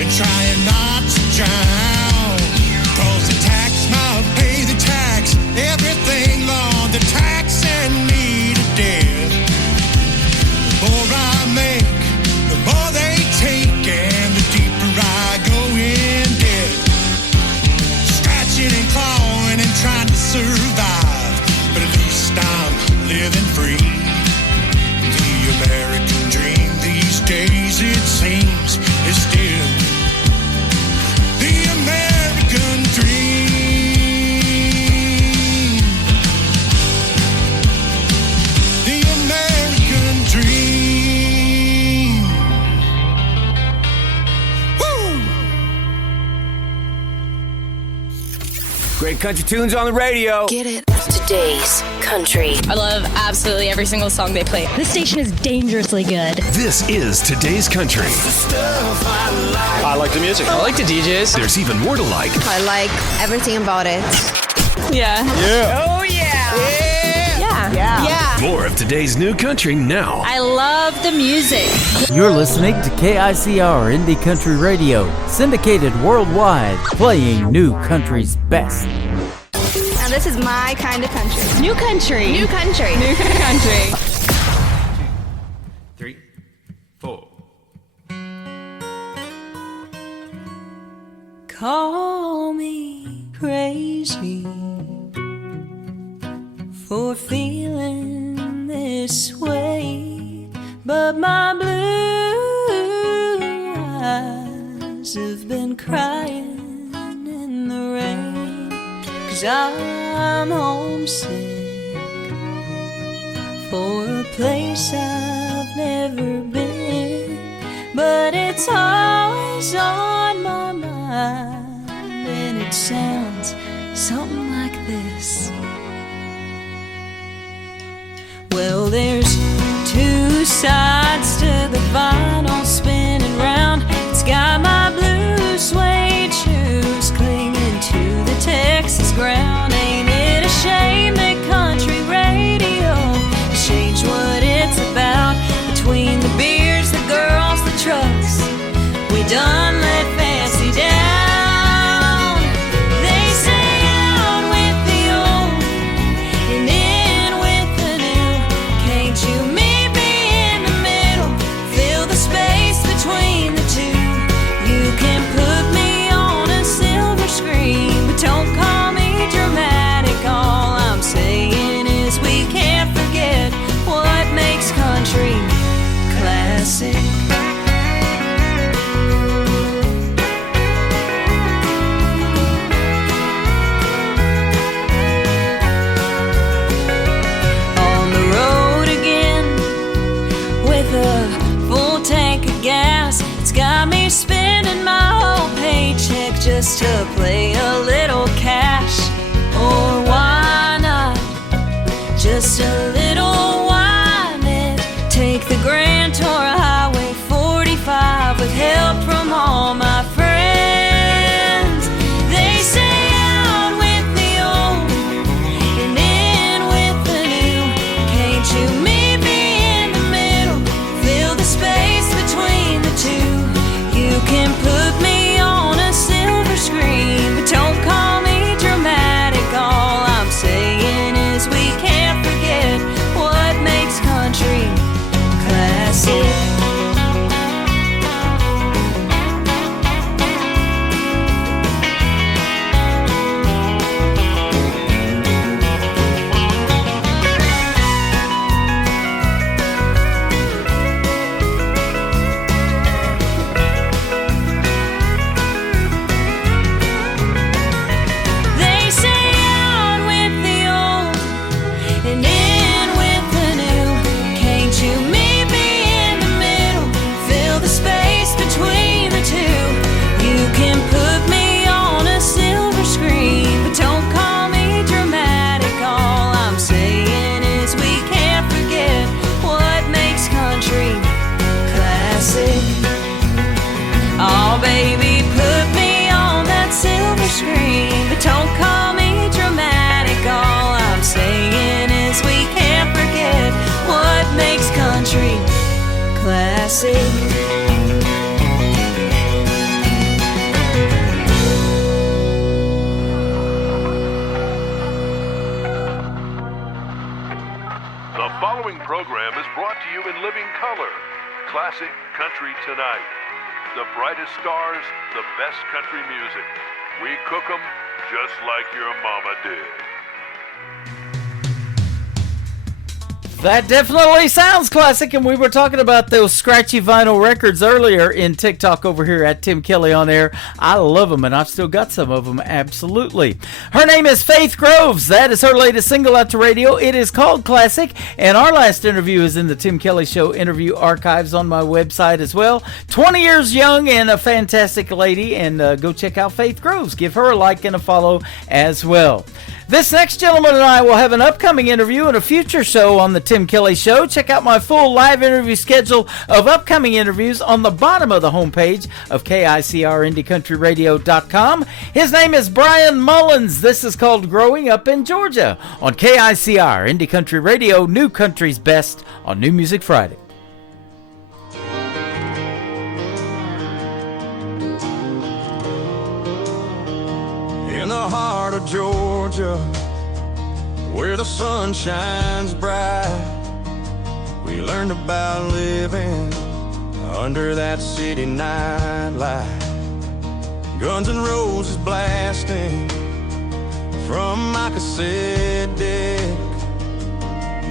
and trying not to drown. 'Cause they tax my pay, they tax everything, Lord. They tax and me to death. The more I make, the more they take, and the deeper I go in debt. Scratching and clawing and trying to survive, but at least I'm living free. The American dream these days, it seems, is still the American dream. The American dream. Woo! Great country tunes on the radio. Get it. today's country. I love absolutely every single song they play. This station is dangerously good. This is today's country. I like the music. I like the DJs. There's even more to like. I like everything about it. Yeah. Yeah. Oh, yeah. Yeah. More of today's new country now. I love the music. You're listening to KICR Indie Country Radio, syndicated worldwide, playing new country's best. And this is my kind of country. New country. New country. New country. 3, 4. Call me crazy for feeling this way, but my blue eyes have been crying in the rain, 'cause I'm homesick for a place I've never been, but it's always on my mind, and it sounds something like this. Well, there's two sides to the vinyl spinning round. It's got my blue suede shoes clinging to the Texas ground. Ain't it a shame that country radio has changed what it's about? Between the beers, the girls, the trucks, we done let fancy down. They say out with the old and in with the new. Can't you meet me in the middle? Fill the space between the two. You can put me on a silver screen, but don't call me dramatic. All I'm saying is we can't forget what makes country classic. On the road again with a full tank of gas. It's got me spending my whole paycheck just to play a little cash. Or why not just a little whine it? Take the Grand Tour Highway 45 with help from all my friends. They say out with the old and in with the new. Can't you meet me in the middle? Fill the space between the two. You can put me on a silver screen, but don't call me dramatic. All I'm saying is we can't forget what makes country classic. They say out with the old and in with the new. Can't you meet me in the middle? Fill the space between the two. You can put me on a silver screen, but don't call me dramatic. All I'm saying is we can't forget what makes country classic. Oh, baby, put me on that silver screen, but don't call me dramatic. All I'm saying is we can't forget what makes country classic. The following program is brought to you in living color. Classic Country Tonight. The brightest stars, the best country music. We cook 'em just like your mama did. That definitely sounds classic, and we were talking about those scratchy vinyl records earlier in TikTok over here at Tim Kelly on Air. I love them, and I've still got some of them, absolutely. Her name is Faith Groves. That is her latest single out to radio. It is called Classic, and our last interview is in the Tim Kelly Show interview archives on my website as well. 20 years young and a fantastic lady, and go check out Faith Groves. Give her a like and a follow as well. This next gentleman and I will have an upcoming interview in a future show on the Tim Kelly Show. Check out my full live interview schedule of upcoming interviews on the bottom of the homepage of KICRIndieCountryRadio.com. His name is Brian Mullins. This is called Growing Up in Georgia on KICR Indie Country Radio, New Country's Best on New Music Friday. In the heart of Georgia, where the sun shines bright, we learned about living under that city nightlight. Guns and Roses blasting from my cassette deck,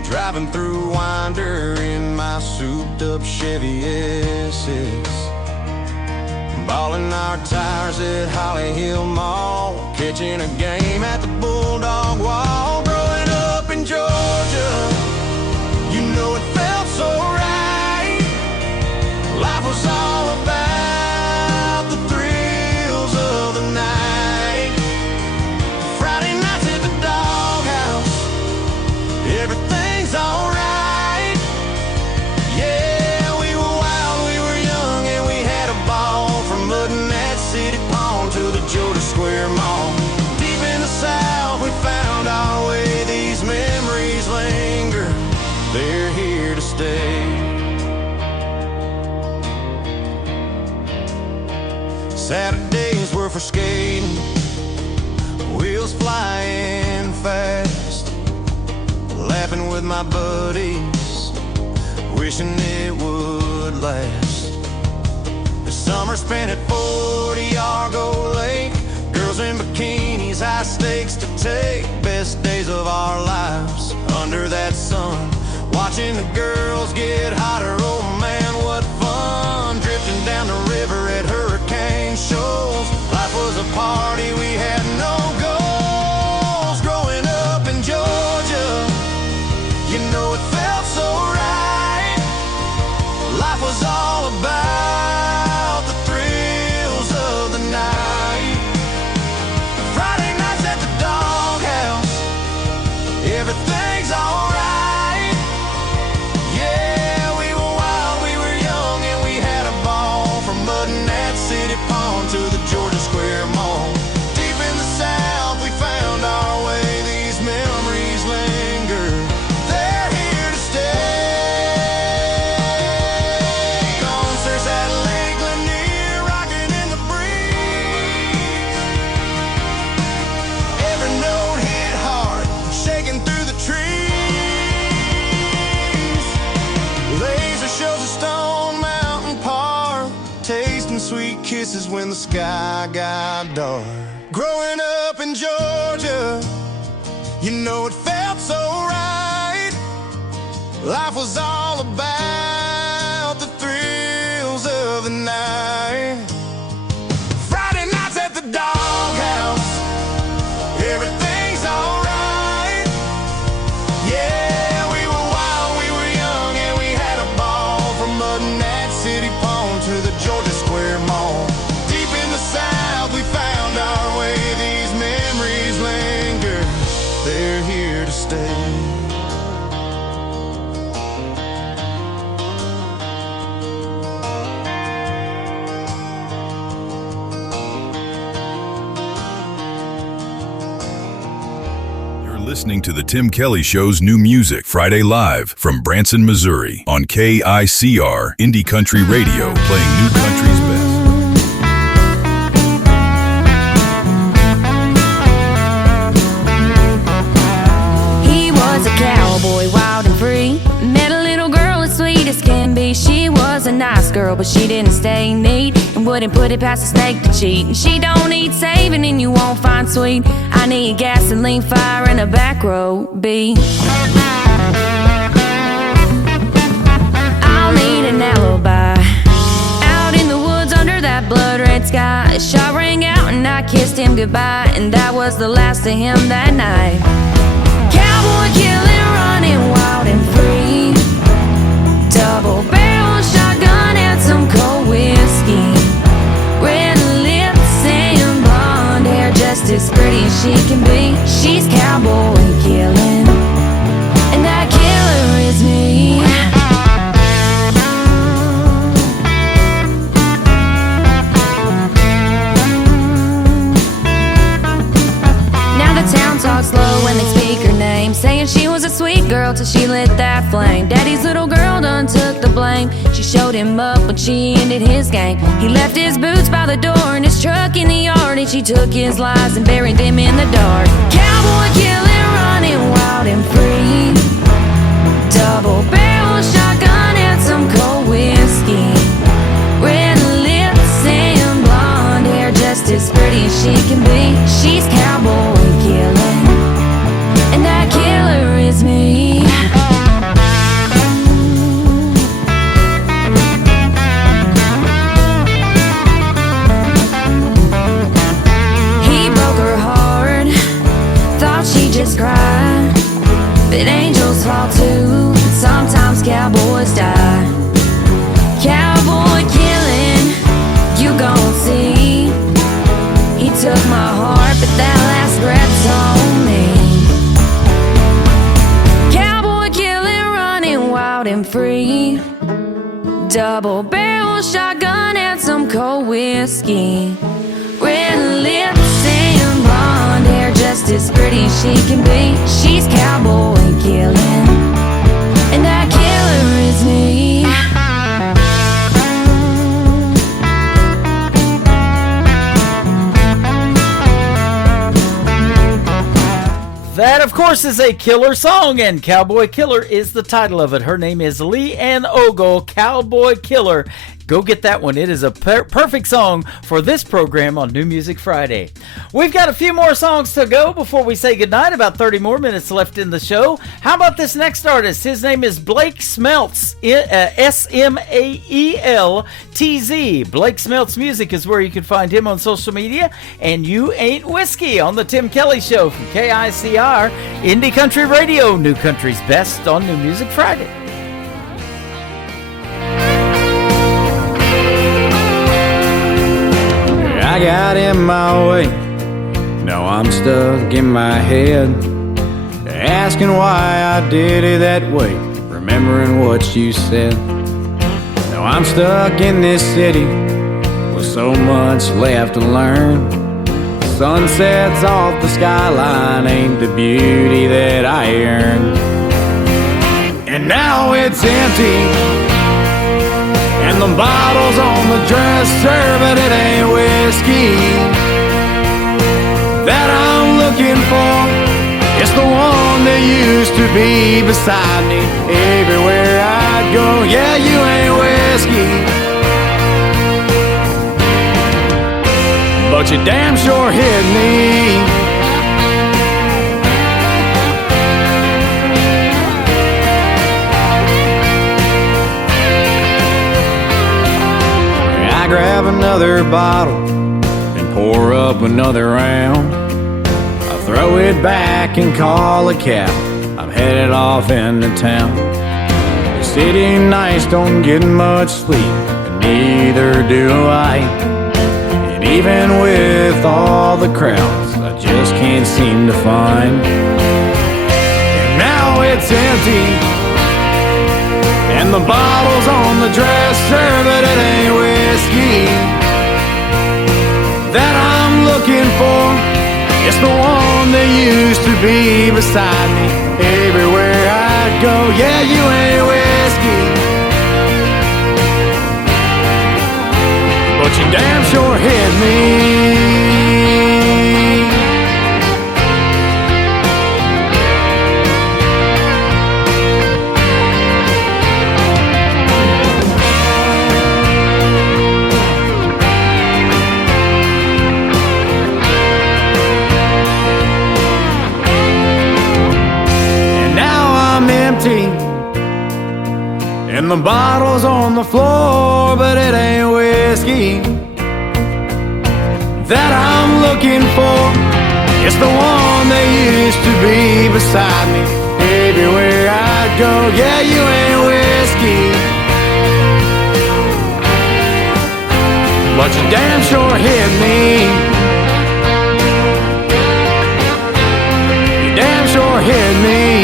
driving through Winder in my souped up Chevy SS, balling our tires at Holly Hill Mall, catching a game at the Bulldog Wall. Growing up in Georgia, you know it felt so right. Life was all about the thrills of the night. Friday nights at the doghouse, everything's alright. Yeah, we were wild, we were young, and we had a ball. From mudding that city pond to the Georgia Square Mall. Deep in the South, we found our way. These memories linger, they're here to stay. Saturdays were for skating, wheels flying fast, laughing with my buddies, wishing it would last. The summer spent at 40 Argo Lake, girls in bikinis, high stakes to take. Best days of our lives under that sun, watching the girls get hotter. Oh man, what fun, drifting down the river at hurricane shows. Life was a party, we had no goals. Growing up in Georgia, you know it felt so right. Life was all about the thrills of the night. Friday nights at the doghouse, everything's alright. Yeah, we were wild, we were young, and we had a ball. From mudding that city pond to the Georgia Square Mall. Deep in the South, we found our way. These memories linger, they're here to stay. Concerts at Lake Lanier, rocking in the breeze. Every note hit hard, shaking through the trees. Laser shows at Stone Mountain Park, tasting sweet kisses when the sky got dark. Growing up in Georgia, you know it felt so right. Life was all about the thrills of the night. Friday nights at the doghouse, everything's alright. Yeah, we were wild, we were young, and we had a ball. From mudding that city pond to the Georgia Square Mall. Deep in the South, we found our way. These memories linger, they're here to stay. You're listening to the Tim Kelly Show's new music Friday live from Branson, Missouri on KICR Indie Country Radio, playing new country's best. He was a cowboy, wild and free. Met a little girl as sweet as can be. She was a nice girl, but she didn't stay neat and wouldn't put it past a snake to cheat. And she don't need saving, and you won't find sweet. I need gasoline, fire, and a back row beat. I'll need an alibi. Out in the woods under that blood red sky, a shot rang out and I kissed him goodbye, and that was the last of him that night. Cowboy killing, running wild and free. Double barrel shotgun and some cold whiskey. Red lips and blonde hair, just as pretty as she can be. She's cowboy a sweet girl till she lit that flame. Daddy's little girl done took the blame. She showed him up when she ended his game. He left his boots by the door and his truck in the yard, and she took his lies and buried them in the dark. Cowboy killing, running wild and free. Double barrel shotgun and some cold whiskey. Red lips and blonde hair, just as pretty as she can be. She's cowboy killing, and that killer is me. He broke her heart, thought she just cried, but angels fall too, and sometimes cowboys die. Cowboy killing, you gon' see. He took my heart, but that last breath's on me. Cowboy killing, running wild and free. Double barrel shotgun and some cold whiskey. Red lips and blonde hair, just as pretty as she can be. She's cowboy killing, and that killer is me. That, of course, is a killer song, and Cowboy Killer is the title of it. Her name is Lee Ann Ogle, Cowboy Killer. Go get that one. It is a perfect song for this program on New Music Friday. We've got a few more songs to go before we say goodnight. About 30 more minutes left in the show. How about this next artist? His name is Blake Smeltz, S-M-A-E-L-T-Z. Blake Smeltz Music is where you can find him on social media. And You Ain't Whiskey on the Tim Kelly Show from KICR, Indie Country Radio, New Country's best on New Music Friday. I got in my way, now I'm stuck in my head, asking why I did it that way, remembering what you said. Now I'm stuck in this city with so much left to learn. Sunsets off the skyline ain't the beauty that I earned. And now it's empty, and the bottle's on the dresser, but it ain't whiskey that I'm looking for. It's the one that used to be beside me everywhere I'd go. Yeah, you ain't whiskey, but you damn sure hit me. I grab another bottle and pour up another round. I throw it back and call a cab. I'm headed off into town. The city nights don't get much sleep, and neither do I. And even with all the crowds, I just can't seem to find. And now it's empty, and the bottle's on the dresser, but it ain't whiskey that I'm looking for. It's the one that used to be beside me everywhere I'd go. Yeah, you ain't whiskey, but you damn sure hit me. And the bottle's on the floor, but it ain't whiskey that I'm looking for. It's the one that used to be beside me everywhere I'd go. Yeah, you ain't whiskey, but you damn sure hit me. You damn sure hit me.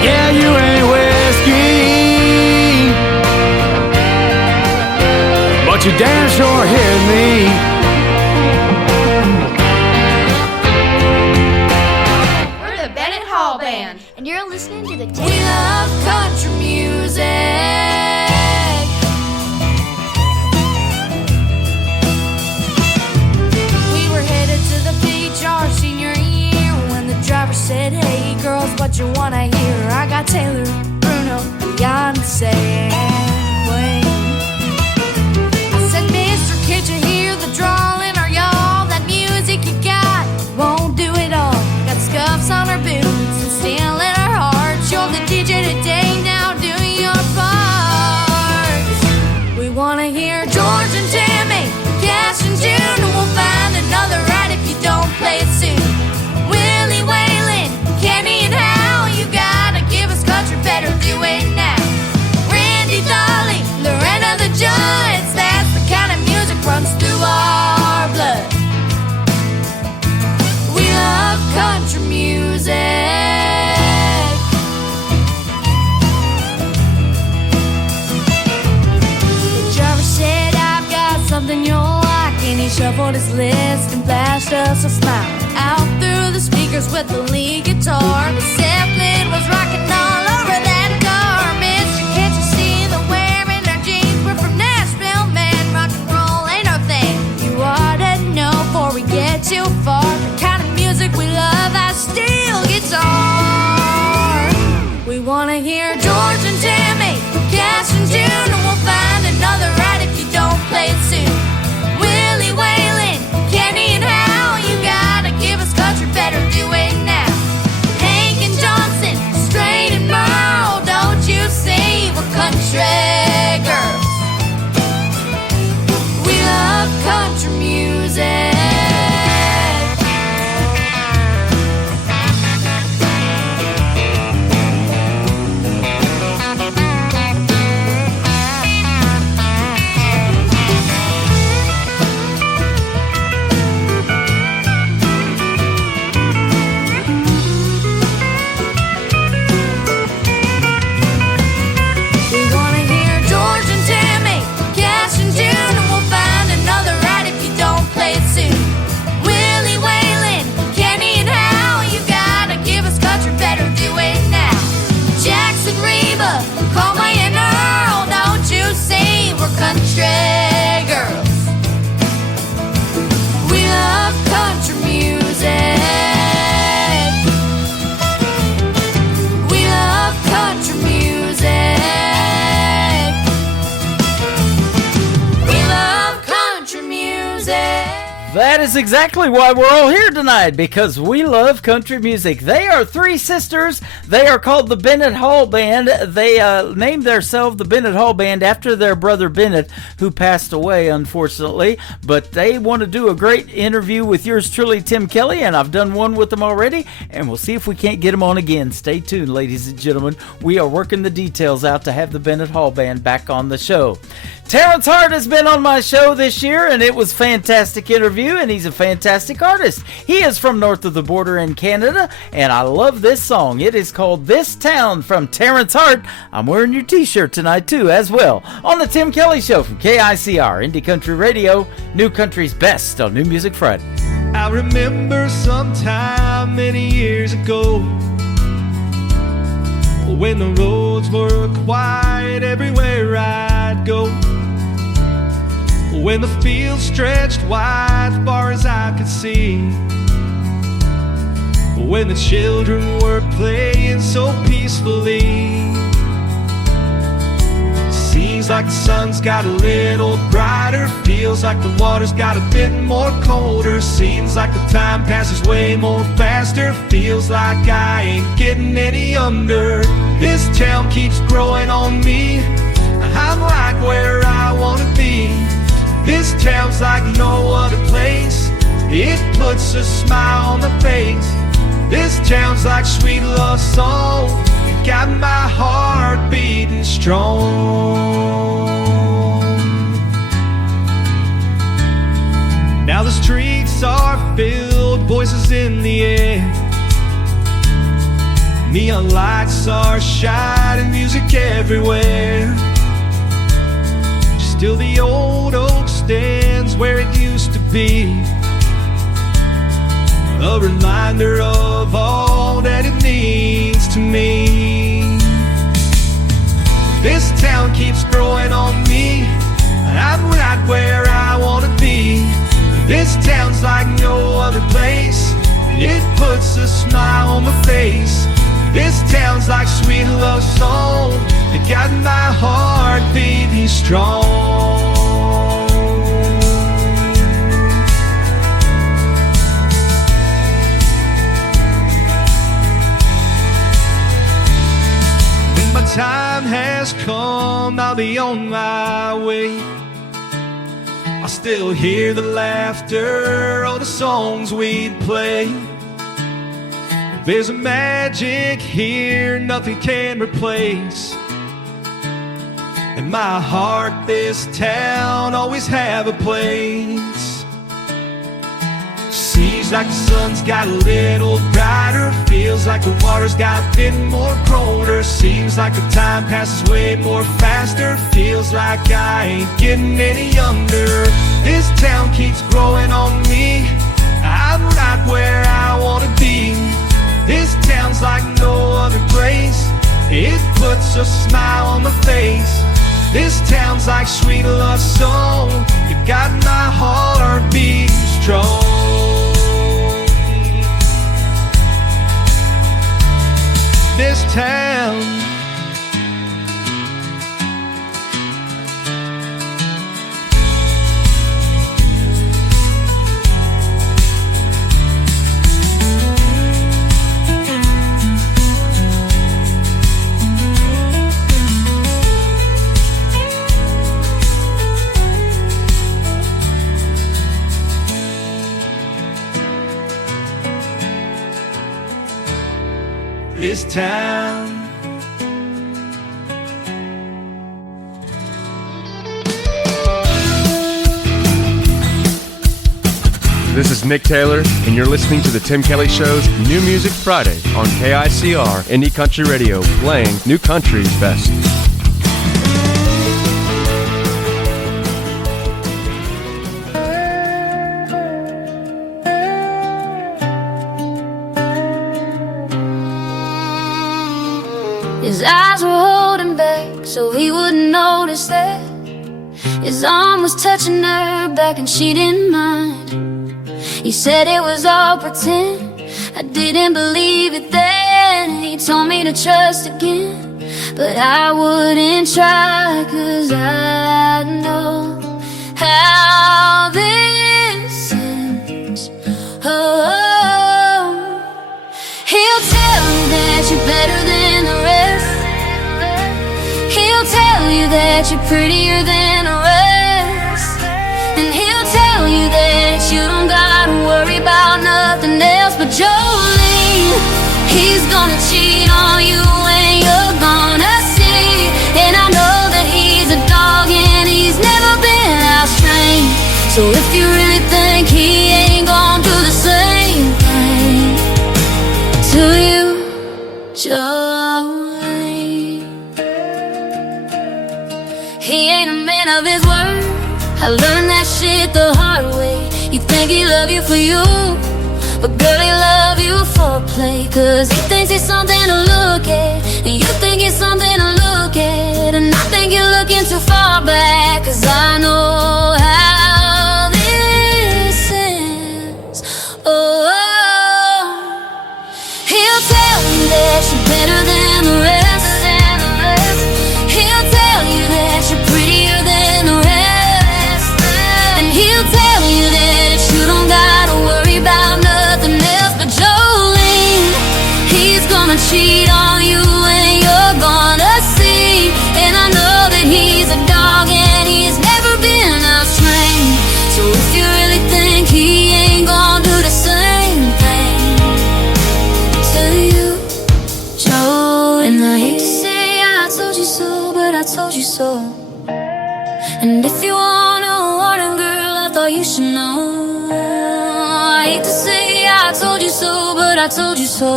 Yeah, you ain't whiskey, but you damn sure hit me. Hall Band. And you're listening to the We love country music. We were headed to the beach our senior year when the driver said, hey girls, what you wanna hear? I got Taylor, Bruno, Beyonce, and Queen. I said, mister, can't you hear the drawling? Are y'all that music you got? Won't do it all. Got scuffs on our boots and steel in our hearts. You're the DJ today, now do your part. We wanna hear George and Tammy, Cash and June, and we'll find another right if you don't play it soon. Willie Whalen, Kenny and Hal, you gotta give us country, better do it now. Randy Dolly, Loretta the Judds, that's the kind of music runs through our blood. We love country music. The driver said, I've got something you'll like, and he shuffled his list and flashed us a smile. Out through the speakers with the lead guitar, the Zeppelin was rocking all over that car. Mister, can't you see the wearing our jeans? We're from Nashville, man, rock and roll ain't our thing. You ought to know before we get too far, the kind of music we love, that steel guitar. We wanna hear George and Tammy, Cash and June, and we'll find another right if you don't play it soon. Willie Whalen, Kenny and Hal, you gotta give us country, better do it now. Hank and Johnson, Straight and Merle, don't you see we're country girls. We love country music. We wanna hear George and Tammy, Cash and June, and we'll find another right if you don't play it soon. Willie Whalen, Kenny and Hal, you gotta give us country, better do it now. Jackson, Reba, Conway and Earl, don't you see we're country girls. We love country music. We love country music. We love country music. That is exactly why we're all here tonight, because we love country music. They are three sisters. They are called the Bennett Hall Band. They named themselves the Bennett Hall Band after their brother Bennett, who passed away, unfortunately. But they want to do a great interview with yours truly, Tim Kelly, and I've done one with them already, and we'll see if we can't get them on again. Stay tuned, ladies and gentlemen. We are working the details out to have the Bennett Hall Band back on the show. Terrence Hart has been on my show this year, and it was a fantastic interview, and he's a fantastic artist. He is from north of the border in Canada, and I love this song. It is called This Town from Terrence Hart. I'm wearing your t-shirt tonight, too, as well, on the Tim Kelly Show from KICR, Indie Country Radio, New Country's best on New Music Friday. I remember sometime many years ago, when the roads were quiet everywhere I'd go, when the fields stretched wide far as I could see, when the children were playing so peacefully. Seems like the sun's got a little brighter, feels like the water's got a bit more colder. Seems like the time passes way more faster, feels like I ain't getting any younger. This town keeps growing on me, I'm right where I wanna be. This town's like no other place, it puts a smile on the face. This town's like sweet love song, got my heart beating strong. Now the streets are filled, voices in the air, neon lights are shining, music everywhere. Still the old oak stands where it used to be, a reminder of all that it needs. it puts a smile on my face. This town's like sweet love song. It got my heart beating strong. When my time has come, I'll be on my way. I still hear the laughter of the songs we'd play. There's a magic here nothing can replace. In my heart, this town always have a place. Seems like the sun's got a little brighter. Feels like the water's got a bit more colder. Seems like the time passes way more faster. Feels like I ain't getting any younger. This town keeps growing on me. I'm right where I wanna be. This town's like no other place. It puts a smile on my face. This town's like sweet love song. You got my heart beating strong. This town, this town. This is Nick Taylor, and you're listening to The Tim Kelly Show's New Music Friday on KICR Indie Country Radio, playing New Country's best. His eyes were holding back so he wouldn't notice that his arm was touching her back and she didn't mind. He said it was all pretend. I didn't believe it then. He told me to trust again, but I wouldn't try, 'cause I know how this ends. Oh, he'll tell you that you're better than the rest. He'll tell you that you're prettier than the rest. And he'll tell you that you don't gotta worry about nothing else. But Jolene, he's gonna cheat on you and you're gonna see. And I know that he's a dog and he's never been out-trained. So if you really think he ain't gonna do the same thing to you, Jolene, he ain't a man of his word. I learned that shit the hard way. You think he love you for you, but girl, he love you for play. 'Cause he thinks he's something to look at, and you think he's something to look at. And I think you're looking too far back, 'cause I know how this ends. Oh, he'll tell you that you're better than the rest. He'll tell you that you're prettier than the rest. And he'll tell you that you don't gotta worry about nothing else. But Jolene, he's gonna cheat on you and you're gonna see. And I know that he's a dog and he's never been out-trained. So if you really think he ain't gonna do the same thing to you, Joe. And I hate to say I told you so, but I told you so. And if you want a warning, girl, I thought you should know. I hate to say I told you so, but I told you so.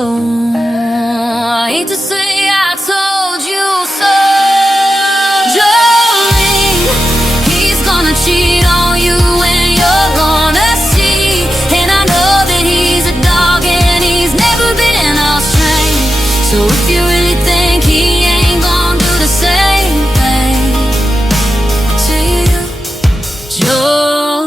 I hate to say I told you so. Jolene, he's gonna cheat on you and you're gonna see. And I know that he's a dog and he's never been out-trained. So if you really think he ain't gonna do the same thing to you, Jolene.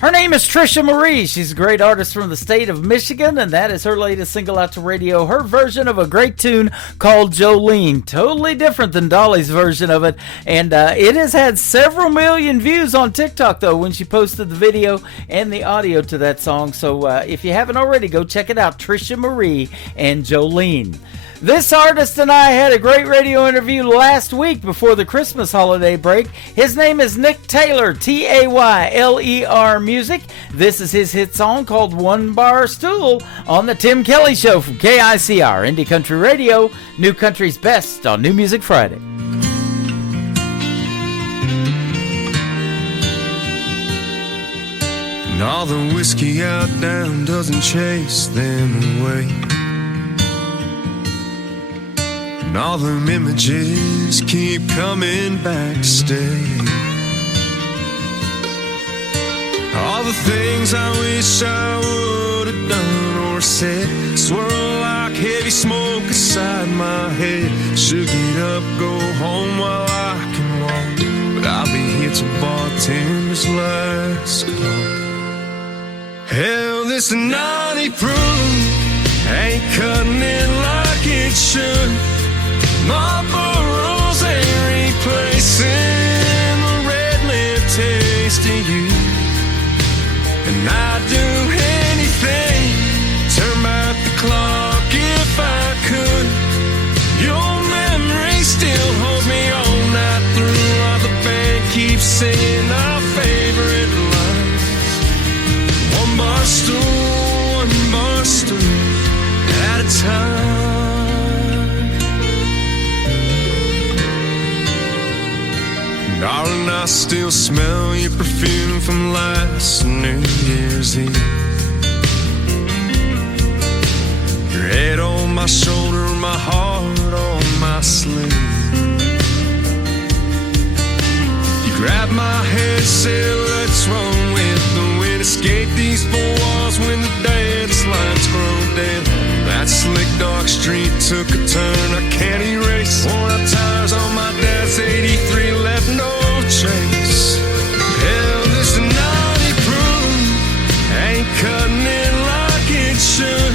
Her name is Trisha Marie. She's a great artist from the state of Michigan, and that is her latest single out to radio, her version of a great tune called Jolene. Totally different than Dolly's version of it, and it has had several million views on TikTok, though, when she posted the video and the audio to that song. So if you haven't already, go check it out, Trisha Marie and Jolene. This artist and I had a great radio interview last week before the Christmas holiday break. His name is Nick Taylor, Tayler Music. This is his hit song called One Bar Stool on the Tim Kelly Show from KICR, Indie Country Radio, New Country's Best on New Music Friday. And all the whiskey out down doesn't chase them away. And all them images keep coming back to stay. All the things I wish I would have done or said swirl like heavy smoke inside my head. Should get up, go home while I can walk, but I'll be here till bartender's last call. Hell, this naughty proof ain't cutting it like it should. Marlboro's ain't replacing the red lip taste of you. And I'd do anything, turn back the clock if I could. Your memory still holds me all night through, while the band keeps singing our favorite lines. One bar stool at a time. Darling, I still smell your perfume from last New Year's Eve. Your head on my shoulder, my heart on my sleeve. You grabbed my head, said let's run with the wind. Escape these four walls when the dance lights grow dim. That slick dark street took a turn I can't erase. Worn out tires on my dad's 83 left no trace. Hell, this 90 proof ain't cutting it like it should.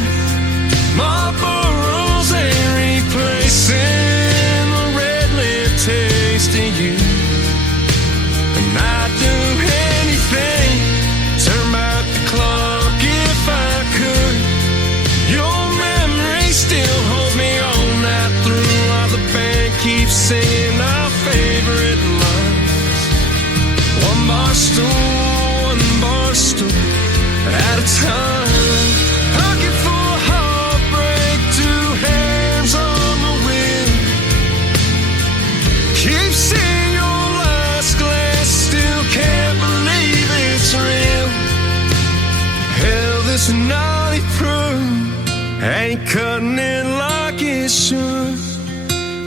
Marlboro's ain't replacing the red lip taste of you. And I'd do anything, turn back the clock if I could. Your memory still holds me all night through, while the band keeps singing our favorite lines. One bar stool at a time. Pocket full of heartbreak, two hands on the wheel. Keep seeing your last glass, still can't believe it's real. Hell, this naughty proof ain't cutting it like it should.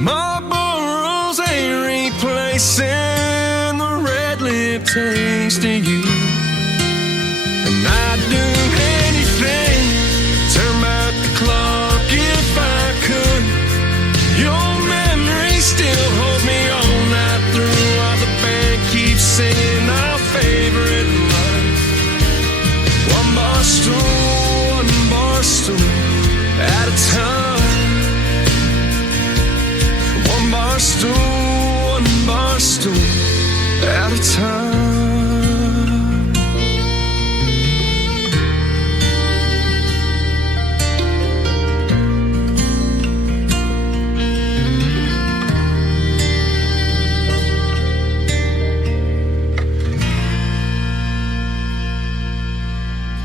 Marlboro's ain't replacing the red lip taste of you. And I'd do anything, turn back the clock if I could. Your memory still holds me all night through, while the band keeps singing our favorite line. One bar stool at a time. One bar stool at a time.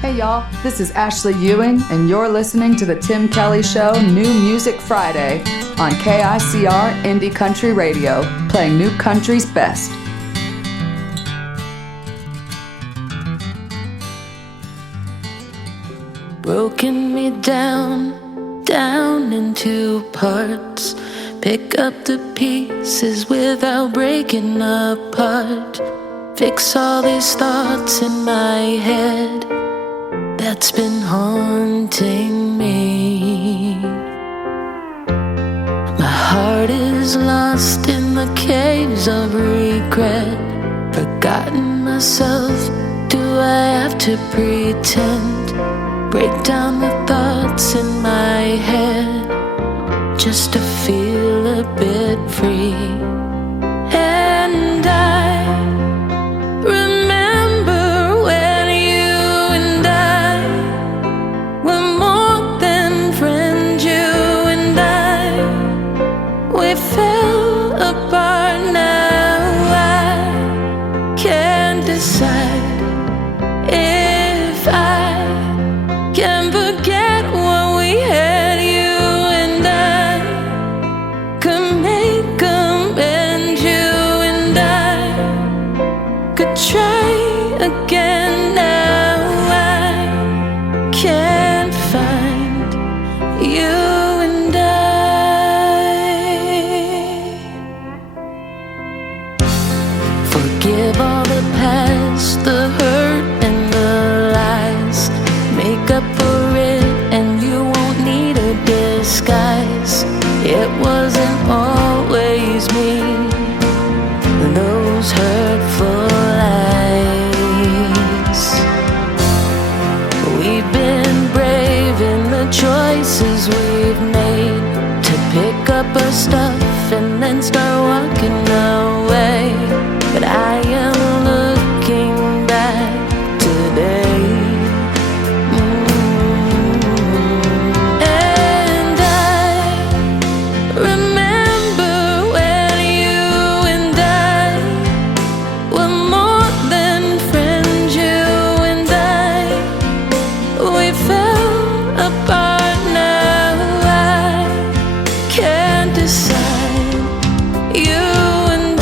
Hey y'all, this is Ashley Ewing, and you're listening to the Tim Kelly Show New Music Friday on KICR Indie Country Radio, playing New Country's best. Broken me down, down into parts. Pick up the pieces without breaking apart. Fix all these thoughts in my head that's been haunting me. My heart is lost in the caves of regret. Forgotten myself, Do I have to pretend? Break down the thoughts in my head just to feel a bit free. And I remember when you and I were more than friends. You and I, we fell apart. Now I can't decide if I can forget what we had. You and I could make amends. You and I could try again. Now I can't find you and forgive all the past, the hurt and the lies. Make up for it and you won't need a disguise. It wasn't always me, those hurtful lies. We've been brave in the choices we've made to pick up our stuff and then start walking away. But I am looking back today. And I remember when you and I were more than friends. You and I, we fell apart. Now I can't decide. You and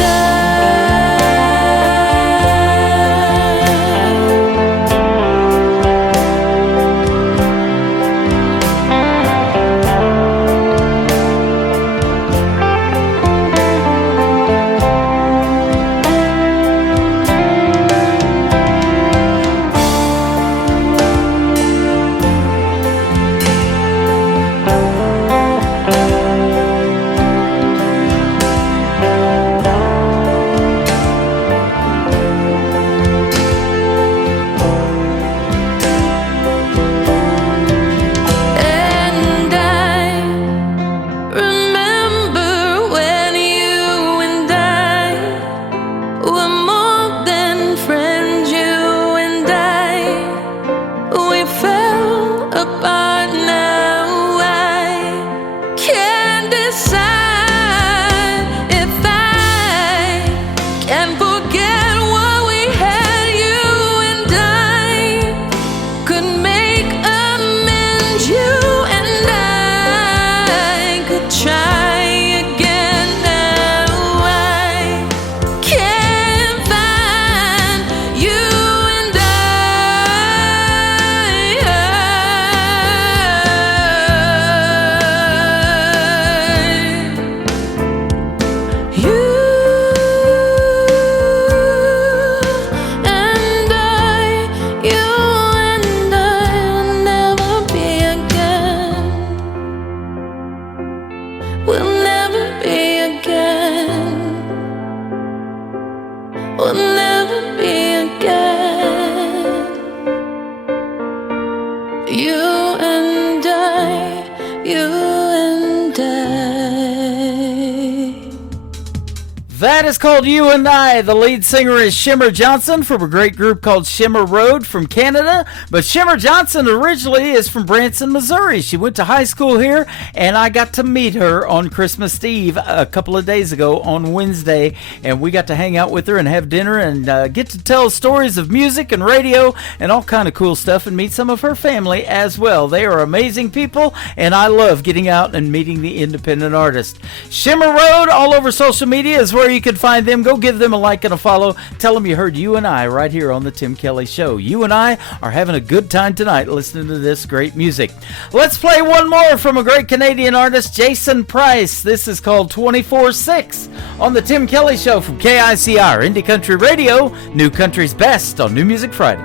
That is called You and I. The lead singer is Shimmer Johnson from a great group called Shimmer Road from Canada. But Shimmer Johnson originally is from Branson, Missouri. She went to high school here, and I got to meet her on Christmas Eve a couple of days ago on Wednesday. And we got to hang out with her and have dinner and get to tell stories of music and radio and all kind of cool stuff and meet some of her family as well. They are amazing people, and I love getting out and meeting the independent artists. Shimmer Road all over social media is where you can find them. Go give them a like and a follow. Tell them you heard You and I right here on the Tim Kelly Show. You and I are having a good time tonight listening to this great music. Let's play one more from a great Canadian artist, Jason Price. This is called 24/6 on the Tim Kelly Show from KICR Indie Country Radio, New Country's Best on New Music Friday.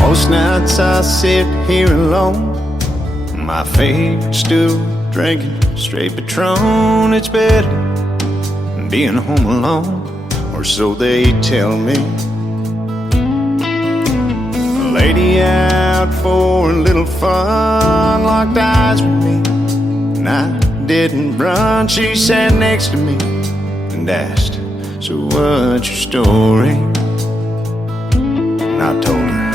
Most nights I sit here alone, my favorite stool, drinking straight Patron. It's better than being home alone, or so they tell me. A lady out for a little fun locked eyes with me, and I didn't run. She sat next to me and asked, so what's your story? And I told her,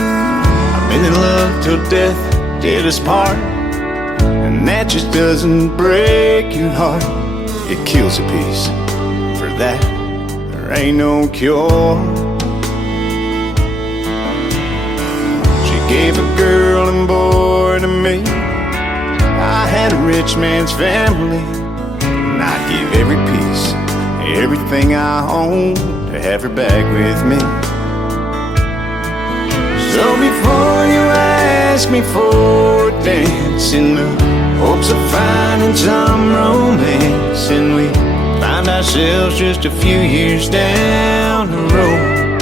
I've been in love till death did us part, and that just doesn't break your heart. It kills a piece. For that, there ain't no cure. She gave a girl and boy to me. I had a rich man's family, and I'd give every piece, everything I own, to have her back with me. So before you ask me for a dance, in the hopes of finding some romance, and we find ourselves just a few years down the road,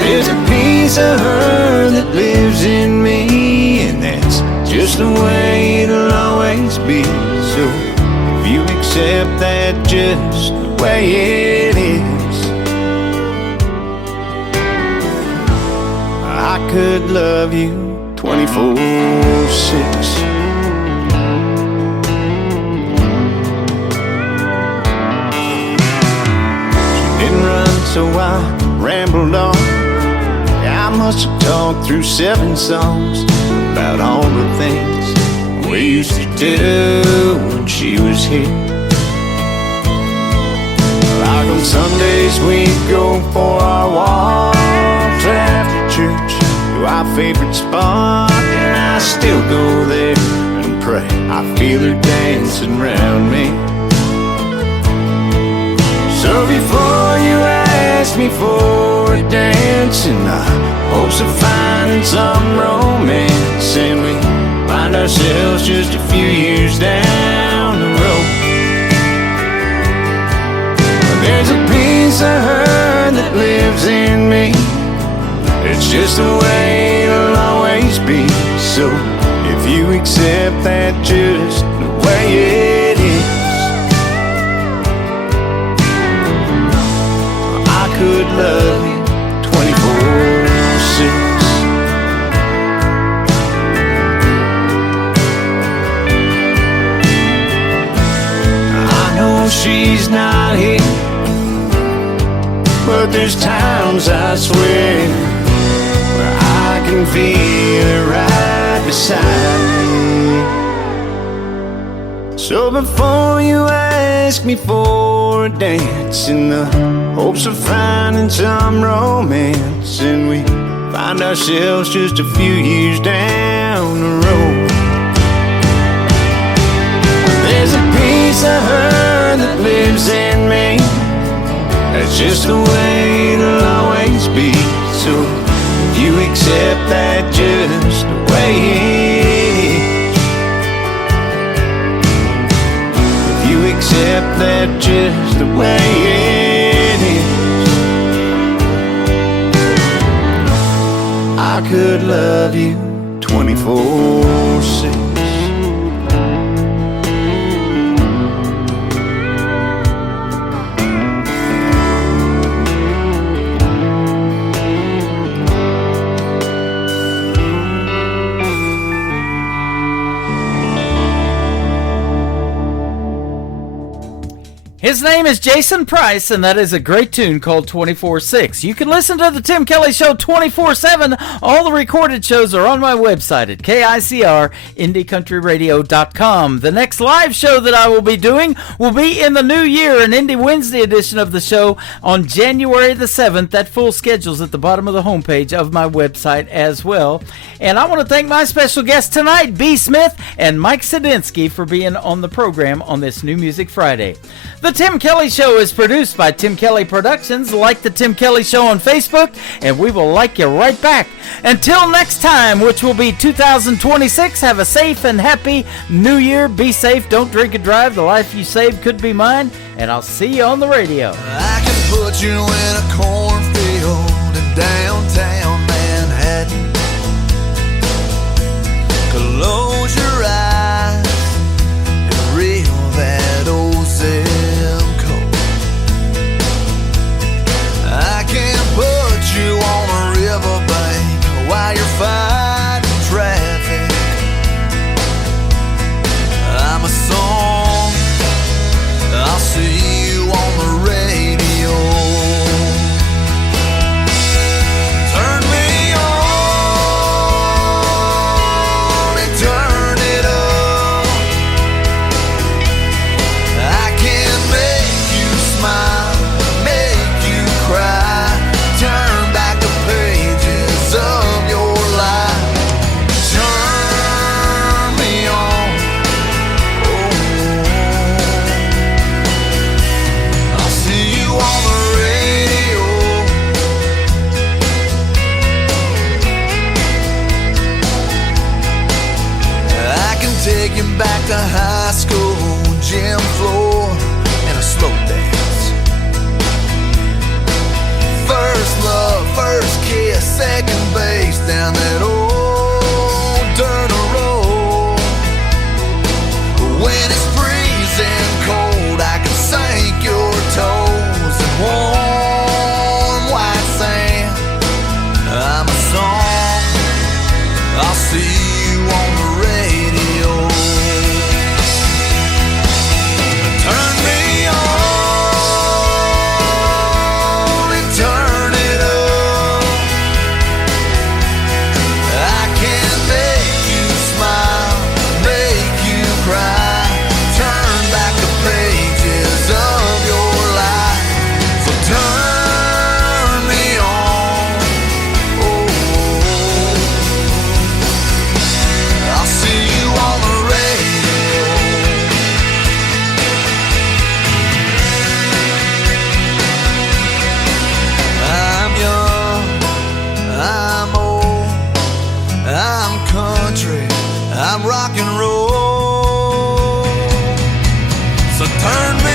there's a piece of her that lives in me, and that's just the way it'll always be. So if you accept that just the way it is, I could love you 24/6. She didn't run, so I rambled on. I must have talked through 7 songs about all the things we used to do when she was here. Like on Sundays we'd go for our walks after church to our favorite spot, and I still go there and pray. I feel her dancing around me. So before you ask me for a dance, in the hopes of finding some romance, and we find ourselves just a few years down the road, there's a piece of her that lives in me. It's just the way it'll always be. So if you accept that just the way it is, I could love you 24/6. I know she's not here, but there's times I swear where I can feel her right beside me. So before you ask me for a dance, in the hopes of finding some romance, and we find ourselves just a few years down the road, there's a piece of her that lives in me. That's just the way it'll always be. So if you accept that just the way it is, if you accept that just the way it is, I could love you 24/6. His name is Jason Price, and that is a great tune called 24/6. You can listen to the Tim Kelly Show 24/7. All the recorded shows are on my website at KICR-IndieCountryRadio.com. The next live show that I will be doing will be in the new year, an Indie Wednesday edition of the show on January the 7th. That full schedule's at the bottom of the homepage of my website as well. And I want to thank my special guests tonight, B. Smith and Mike Sadinsky, for being on the program on this New Music Friday. The Tim Kelly Show is produced by Tim Kelly Productions. Like the Tim Kelly Show on Facebook, and we will like you right back. Until next time, which will be 2026, have a safe and happy New Year. Be safe, don't drink and drive. The life you saved could be mine, and I'll see you on the radio. I can put you in a cornfield in downtown Manhattan. taken back to high school, gym floor, and a slow dance. First love, first kiss, second base down that old dirt road. When it's freezing cold, I can sink your toes in warm white sand. I'm a song, I'll see you on the radio. Turn me on and turn it up. I can make you smile, make you cry, turn back the pages of your life. So turn me on. Oh, I'll see you on the radio. I'm young, I'm old, I'm country, I'm rock and roll. So turn me